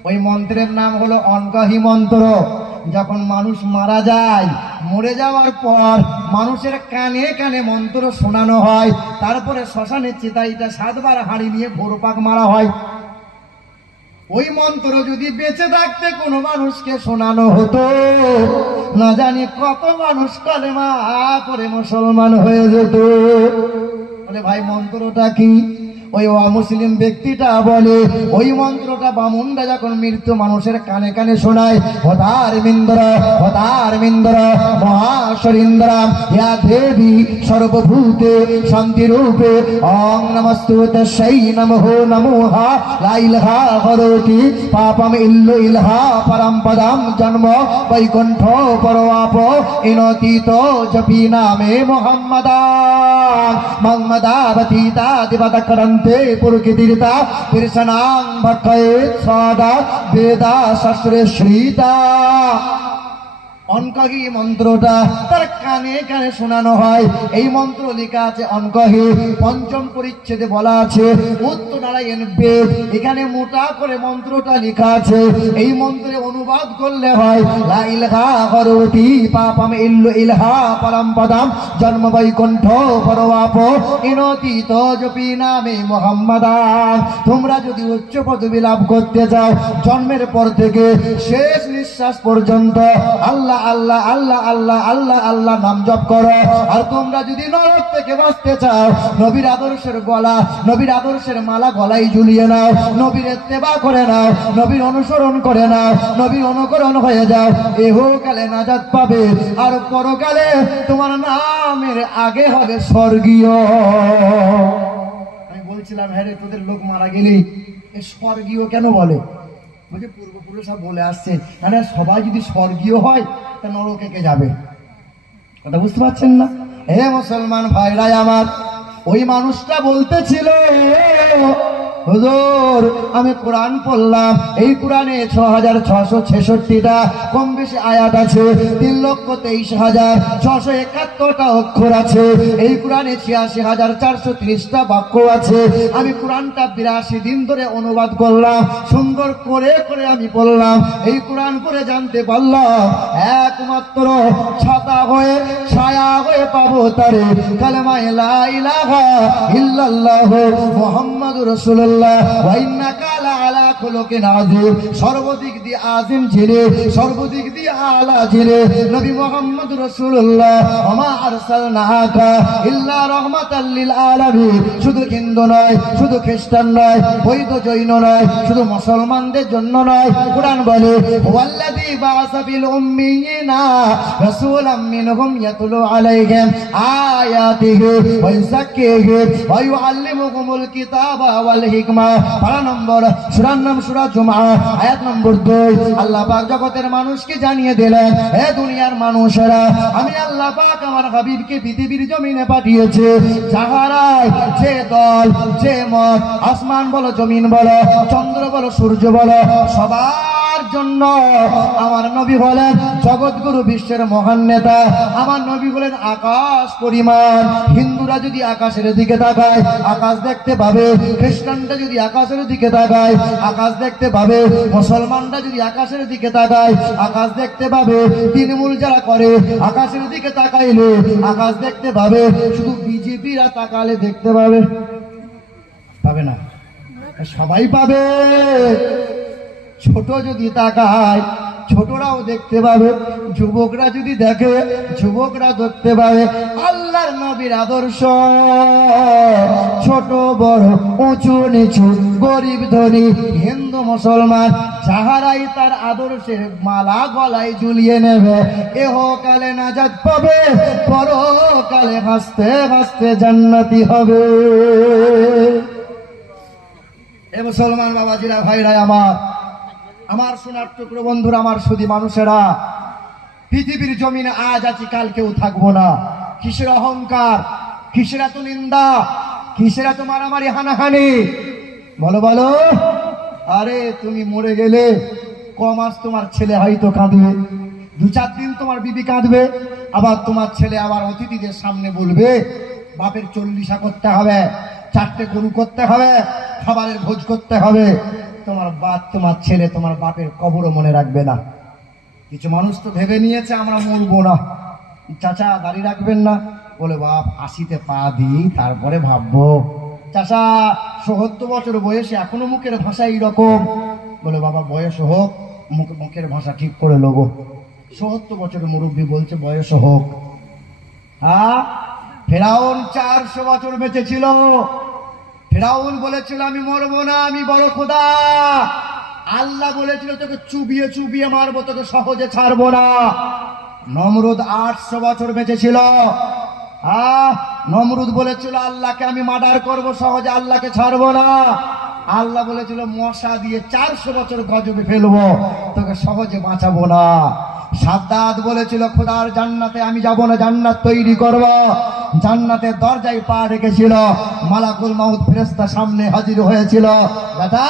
ওই মন্ত্রের নাম হলো অনগাহী মন্ত্র। যখন মানুষ মারা যায়, মরে যাওয়ার পর মানুষের কানে কানে মন্ত্র শোনানো হয়, তারপরে শ্মশানের চিতাইটা 7 বার হাঁড়ি নিয়ে ঘোরপাক মারা হয়। ওই মন্ত্র যদি বেঁচে থাকতে কোনো মানুষকে শোনানো হতো, না জানি কত মানুষ কালেমা পড়ে মুসলমান হয়ে যেত। বলে ভাই মন্ত্রটা কি? ওই অমুসলিম ব্যক্তিটা বলে ওই মন্ত্রটা বামুনরা যখন মৃত্যু মানুষের কানে কানে শোনায়, হতারমিন্দ্র মহাশরিন্দ্রাম ইয়া দেবী সর্বভূতে শান্তি রূপে ওং নমস্তুতে তস্यै নমো নমঃ লা ইলাহা করতি পাপম ইল্লাহা পরম পদম জন্ম বৈকুণ্ঠ পরমাপ ইনতীত জপি নামে মোহাম্মদাবতীতা দিবদকরন্তে পুরকিতীর্তা কৃষ্ণাং ভক্ষয়ে সদা বেদা শাস্ত্রে শ্রীতা। অনকহি মন্ত্রটা তার কানে কানে শোনানো হয়। এই মন্ত্র লেখা আছে অনকহি, পঞ্চম পরিচ্ছেদে বলা আছে উত্তরনারায়ণ বেদ, এখানে মোটা করে মন্ত্রটা লেখা আছে। এই মন্ত্রে অনুবাদ করলে হয় লা ইলাহা করতি পাপম ইল্লু ইলহা পরম পদম জন্ম বৈকুণ্ঠ পরবাপ ইনতি তজপি নামে মুহাম্মাদান। তোমরা যদি উচ্চ পদবী লাভ করতে চাও, জন্মের পর থেকে শেষ নিঃশ্বাস পর্যন্ত আল্লাহ আল্লাহ আল্লাহ আল্লাহ আল্লাহ আল্লাহ নাম জপ করো। আর তোমরা যদি নরক থেকে বাঁচতে চাও, নবীর আদর্শের গলা, নবীর আদর্শের মালা গলায় ঝুলিয়ে নাও, নবীর ইত্তেবা করে নাও, নবীর অনুসরণ করে নাও, নবীর অনুকরণ হয়ে যাও। ইহকালে নাজাত পাবে, আর পরকালে তোমার নামের আগে হবে স্বর্গীয়। আমি বলছিলাম, হ্যাঁ রে, তোদের লোক মারা গেলেই স্বর্গীয় কেন বলে? বুঝে পূর্বপুরুষরা বলে আসছে, মানে সবাই যদি স্বর্গীয় হয় তা নরকে কে যাবে? কথা বুঝতে পারছেন না? হে মুসলমান ভাইরাই আমার, ওই মানুষটা বলতেছিল, হুজুর আমি কোরআন পড়লাম, এই কোরআনে 6666টা কম বেশি আয়াত আছে, 3,23,671টা অক্ষর আছে, এই কোরআনে 86,430টা বাক্য আছে। আমি কোরআনটা 82 দিন ধরে অনুবাদ করলাম, সুন্দর করে করে আমি পড়লাম। এই কোরআন পড়ে জানতে পারলাম একমাত্র ছাতা হয়ে ছায়া হয়ে পাবো তারে কালেমা লা ইলাহা ইল্লাল্লাহ মুহাম্মাদুর রাসূলুল্লাহ ওয়া ইন্নাকা লাআলা খুলুকিন আযীম। সর্বদিক দিয়ে আযীম ছিলে, সর্বদিক দিয়ে আলা ছিলে নবী মুহাম্মদুর রাসূলুল্লাহ। ওমা আরসালনাকা ইল্লা রাহমাতাল লিল আলামিন। শুধু হিন্দু নয়, শুধু খ্রিস্টান নয়, বৌদ্ধ জৈন নয়, শুধু মুসলমানদের জন্য নয়। কোরআন বলে ওয়াল্লাযী বাআসা বিল উম্মিয়িনা রাসূলাম মিনহুম ইয়াতলু আলাইহিম আয়াতিহি ওয়া ইউযাক্কিহিম ওয়া ইউআল্লিমুহুমুল কিতাবা ওয়াল হিকমা। পারা নম্বর সূরার নাম সূরা জুমআ, আয়াত নম্বর 2। আল্লাহ পাক জগতের মানুষকে জানিয়ে দিলেন, হে দুনিয়ার মানুষেরা, আমি আল্লাহ পাক আমার হাবিবকে পৃথিবীর জমিনে পাঠিয়েছে। যাহারাই যে দল, যে মত, আসমান বলো, জমিন বলো, চন্দ্র বলো, সূর্য বলো, সবার জন্য আমার নবী হলেন জগৎগুরু, বিশ্বের মহান নেতা। আমার নবী হলেন আকাশ পরিমাণ। হিন্দুরা যদি আকাশের দিকে তাকায় আকাশ দেখতে পাবে, খ্রিস্টানরা যদি আকাশের দিকে তাকায় আকাশ দেখতে পাবে, মুসলমানরা যদি আকাশের দিকে তাকায় আকাশ দেখতে পাবে, তৃণমূল যারা করে আকাশের দিকে তাকাইলে আকাশ দেখতে পাবে, শুধু বিজেপিরা তাকালে দেখতে পাবে? পাবে না, সবাই পাবে। ছোট যদি তাকায় ছোটরাও দেখতে পাবে, যুবকরা যদি দেখে যুবকরা দেখতে পাবে। আল্লাহর নবীর আদর্শ ছোট বড়, উঁচু নিচু, গরিব ধনী, হিন্দু মুসলমান, যাহারাই তার আদর্শের মালা গলায় ঝুলিয়ে নেবে এহকালে নাজাত পাবে, পরকালে হাসতে হাসতে জান্নাতি হবে। এ মুসলমান বাবাজিরা, ভাইরা আমার, আমার সোনার টুকরো বন্ধুরা, আমার সুধী মানুষেরা, পৃথিবীর জমিনে আজ আছি কাল কেউ থাকবো না। কিসের অহংকার, কিসের এত নিন্দা, কিসের এত মারামারি হানাহানি? বলো বলো। আরে তুমি মরে গেলে কমাস তোমার ছেলে হয়তো কাঁদবে, 2-4 দিন তোমার বিবি কাঁদবে, আবার তোমার ছেলে আবার অতিথিদের সামনে বলবে বাপের 40 করতে হবে, 4টে গরু করতে হবে, খাবারের ভোজ করতে হবে। তোমার বাপ, তোমার ছেলে, তোমার বাপের কবরও মনে রাখবে না। কিছু মানুষ তো ভেবে নিয়েছে আমরা মরবো না। চাচা দাড়ি রাখবেন না? বলে বাপ 80তে পা দিই তারপরে ভাববো। চাচা ৭০ বছর বয়সে এখনো মুখের ভাষা এইরকম। বলে বাবা বয়স হোক, মুখের ভাষা ঠিক করে লোগো। ৭০ বছরের মুরব্বী বলছে বয়স হোক। হ্যাঁ, ফেরাউন 400 বছর বেঁচে ছিল। ফেরাউন বলেছিল আমি মরবো না, আমি বড় খোদা। আল্লাহ বলেছিল তোকে চুবিয়ে চুবিয়ে মারবো, তোকে সহজে ছাড়বো না। নমরুদ 800 বছর বেঁচে ছিল। নমরুদ বলেছিল আল্লাহকে আমি মার্ডার করবো, সহজে আল্লাহকে ছাড়বো না। আল্লাহ বলেছিল মশা দিয়ে 400 বছর গজবে ফেলবো, তোকে সহজে বাঁচাবো না। সাদ্দাত বলেছিল খোদার জান্নাতে আমি যাব না, জান্নাত তৈরি করব। জান্নাতের দরজায় পা রেখেছিল, মালাকুল মাউত ফেরেশতা সামনে হাজির হয়েছিল। দাদা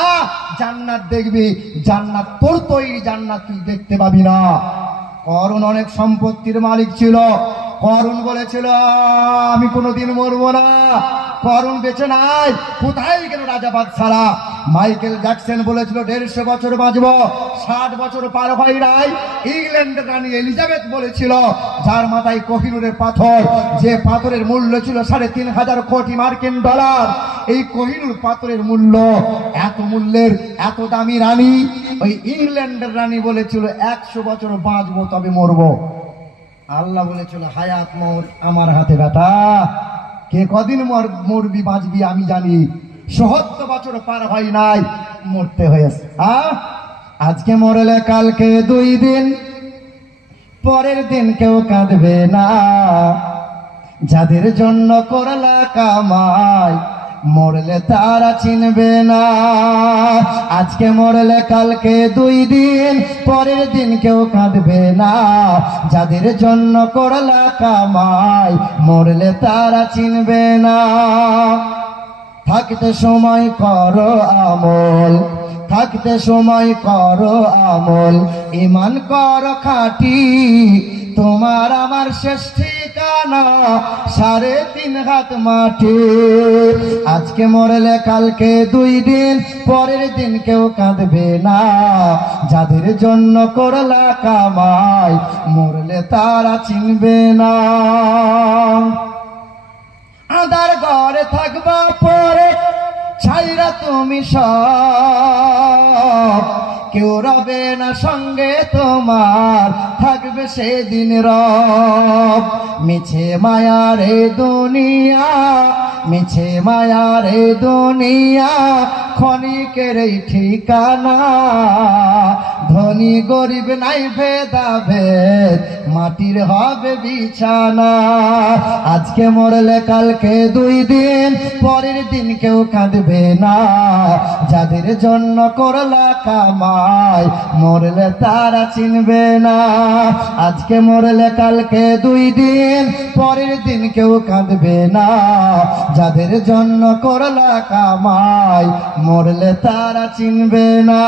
জান্নাত দেখবি, জান্নাত তোর তৈরি, জান্নাত তুই দেখতে পাবি না। করুণ অনেক সম্পত্তির মালিক ছিল। করুণ বলেছিল আমি কোনোদিন মরবো না। করুণ বেঁচে নাই, কোথায় গেল রাজা বাদশারা? মাইকেল জ্যাকসন বলেছিল 150 বছর বাঁচবো, 60 বছর পার হয় নাই। ইংল্যান্ডের রানী এলিজাবেথ বলেছিল যার মাথায় কোহিনূরের পাথর, যে পাথরের মূল্য ছিল 3,500 কোটি মার্কিন ডলার, এই কোহিনূর পাথরের মূল্য এত মূল্যের এত দামি রানী, ওই ইংল্যান্ডের রানী বলেছিল 100 বছর বাঁচবো তবে মরবো। আল্লাহ বলেছিল হায়াত মোর আমার হাতে বেটা, কে কদিন মরবি বাঁচবি আমি জানি। 70 বছর পার হয় নাই, মরতে হয়েছে। আজকে মরলে কালকে 2 দিন, পরের দিন কেউ কাঁদবে না। যাদের জন্য করলা কামাই, মরলে তারা চিনবে না। আজকে মরলে কালকে 2 দিন, পরের দিন কেউ কাঁদবে না। যাদের জন্য করলা কামাই, মরলে তারা চিনবে না। থাকতে সময় করো আমল, থাকতে সময় করো আমল, ঈমান করো খাঁটি, তোমার আমার শেষ ঠিকানা 3.5 হাত মাটি। আজকে মরলে কালকে 2 দিন, পরের দিন কেউ কাঁদবে না। যাদের জন্য করলা কামাই, মরলে তারা চিনবে না। আদার ঘরে থাকবা পরে ছাইরা তুমি সব, কেউ রবে না সঙ্গে তোমার, থাকবে সেদিন রব। মিছে মায়ার এ দুনিয়া, মিছে মায়ার এ দুনিয়া, ক্ষণিকের এই ঠিকানা। ধনী গরিব নাই ভেদাভেদ, মাটির হবে বিছানা। আজকে মরলে কালকে 2 দিন, পরের দিন কেউ কাঁদবে না। যাদের জন্য করলা কামাই, মরলে তারা চিনবে না। আজকে মরলে কালকে 2 দিন, পরের দিন কেউ কাঁদবে না। যাদের জন্য করলা কামাই, মরলে তারা চিনবে না।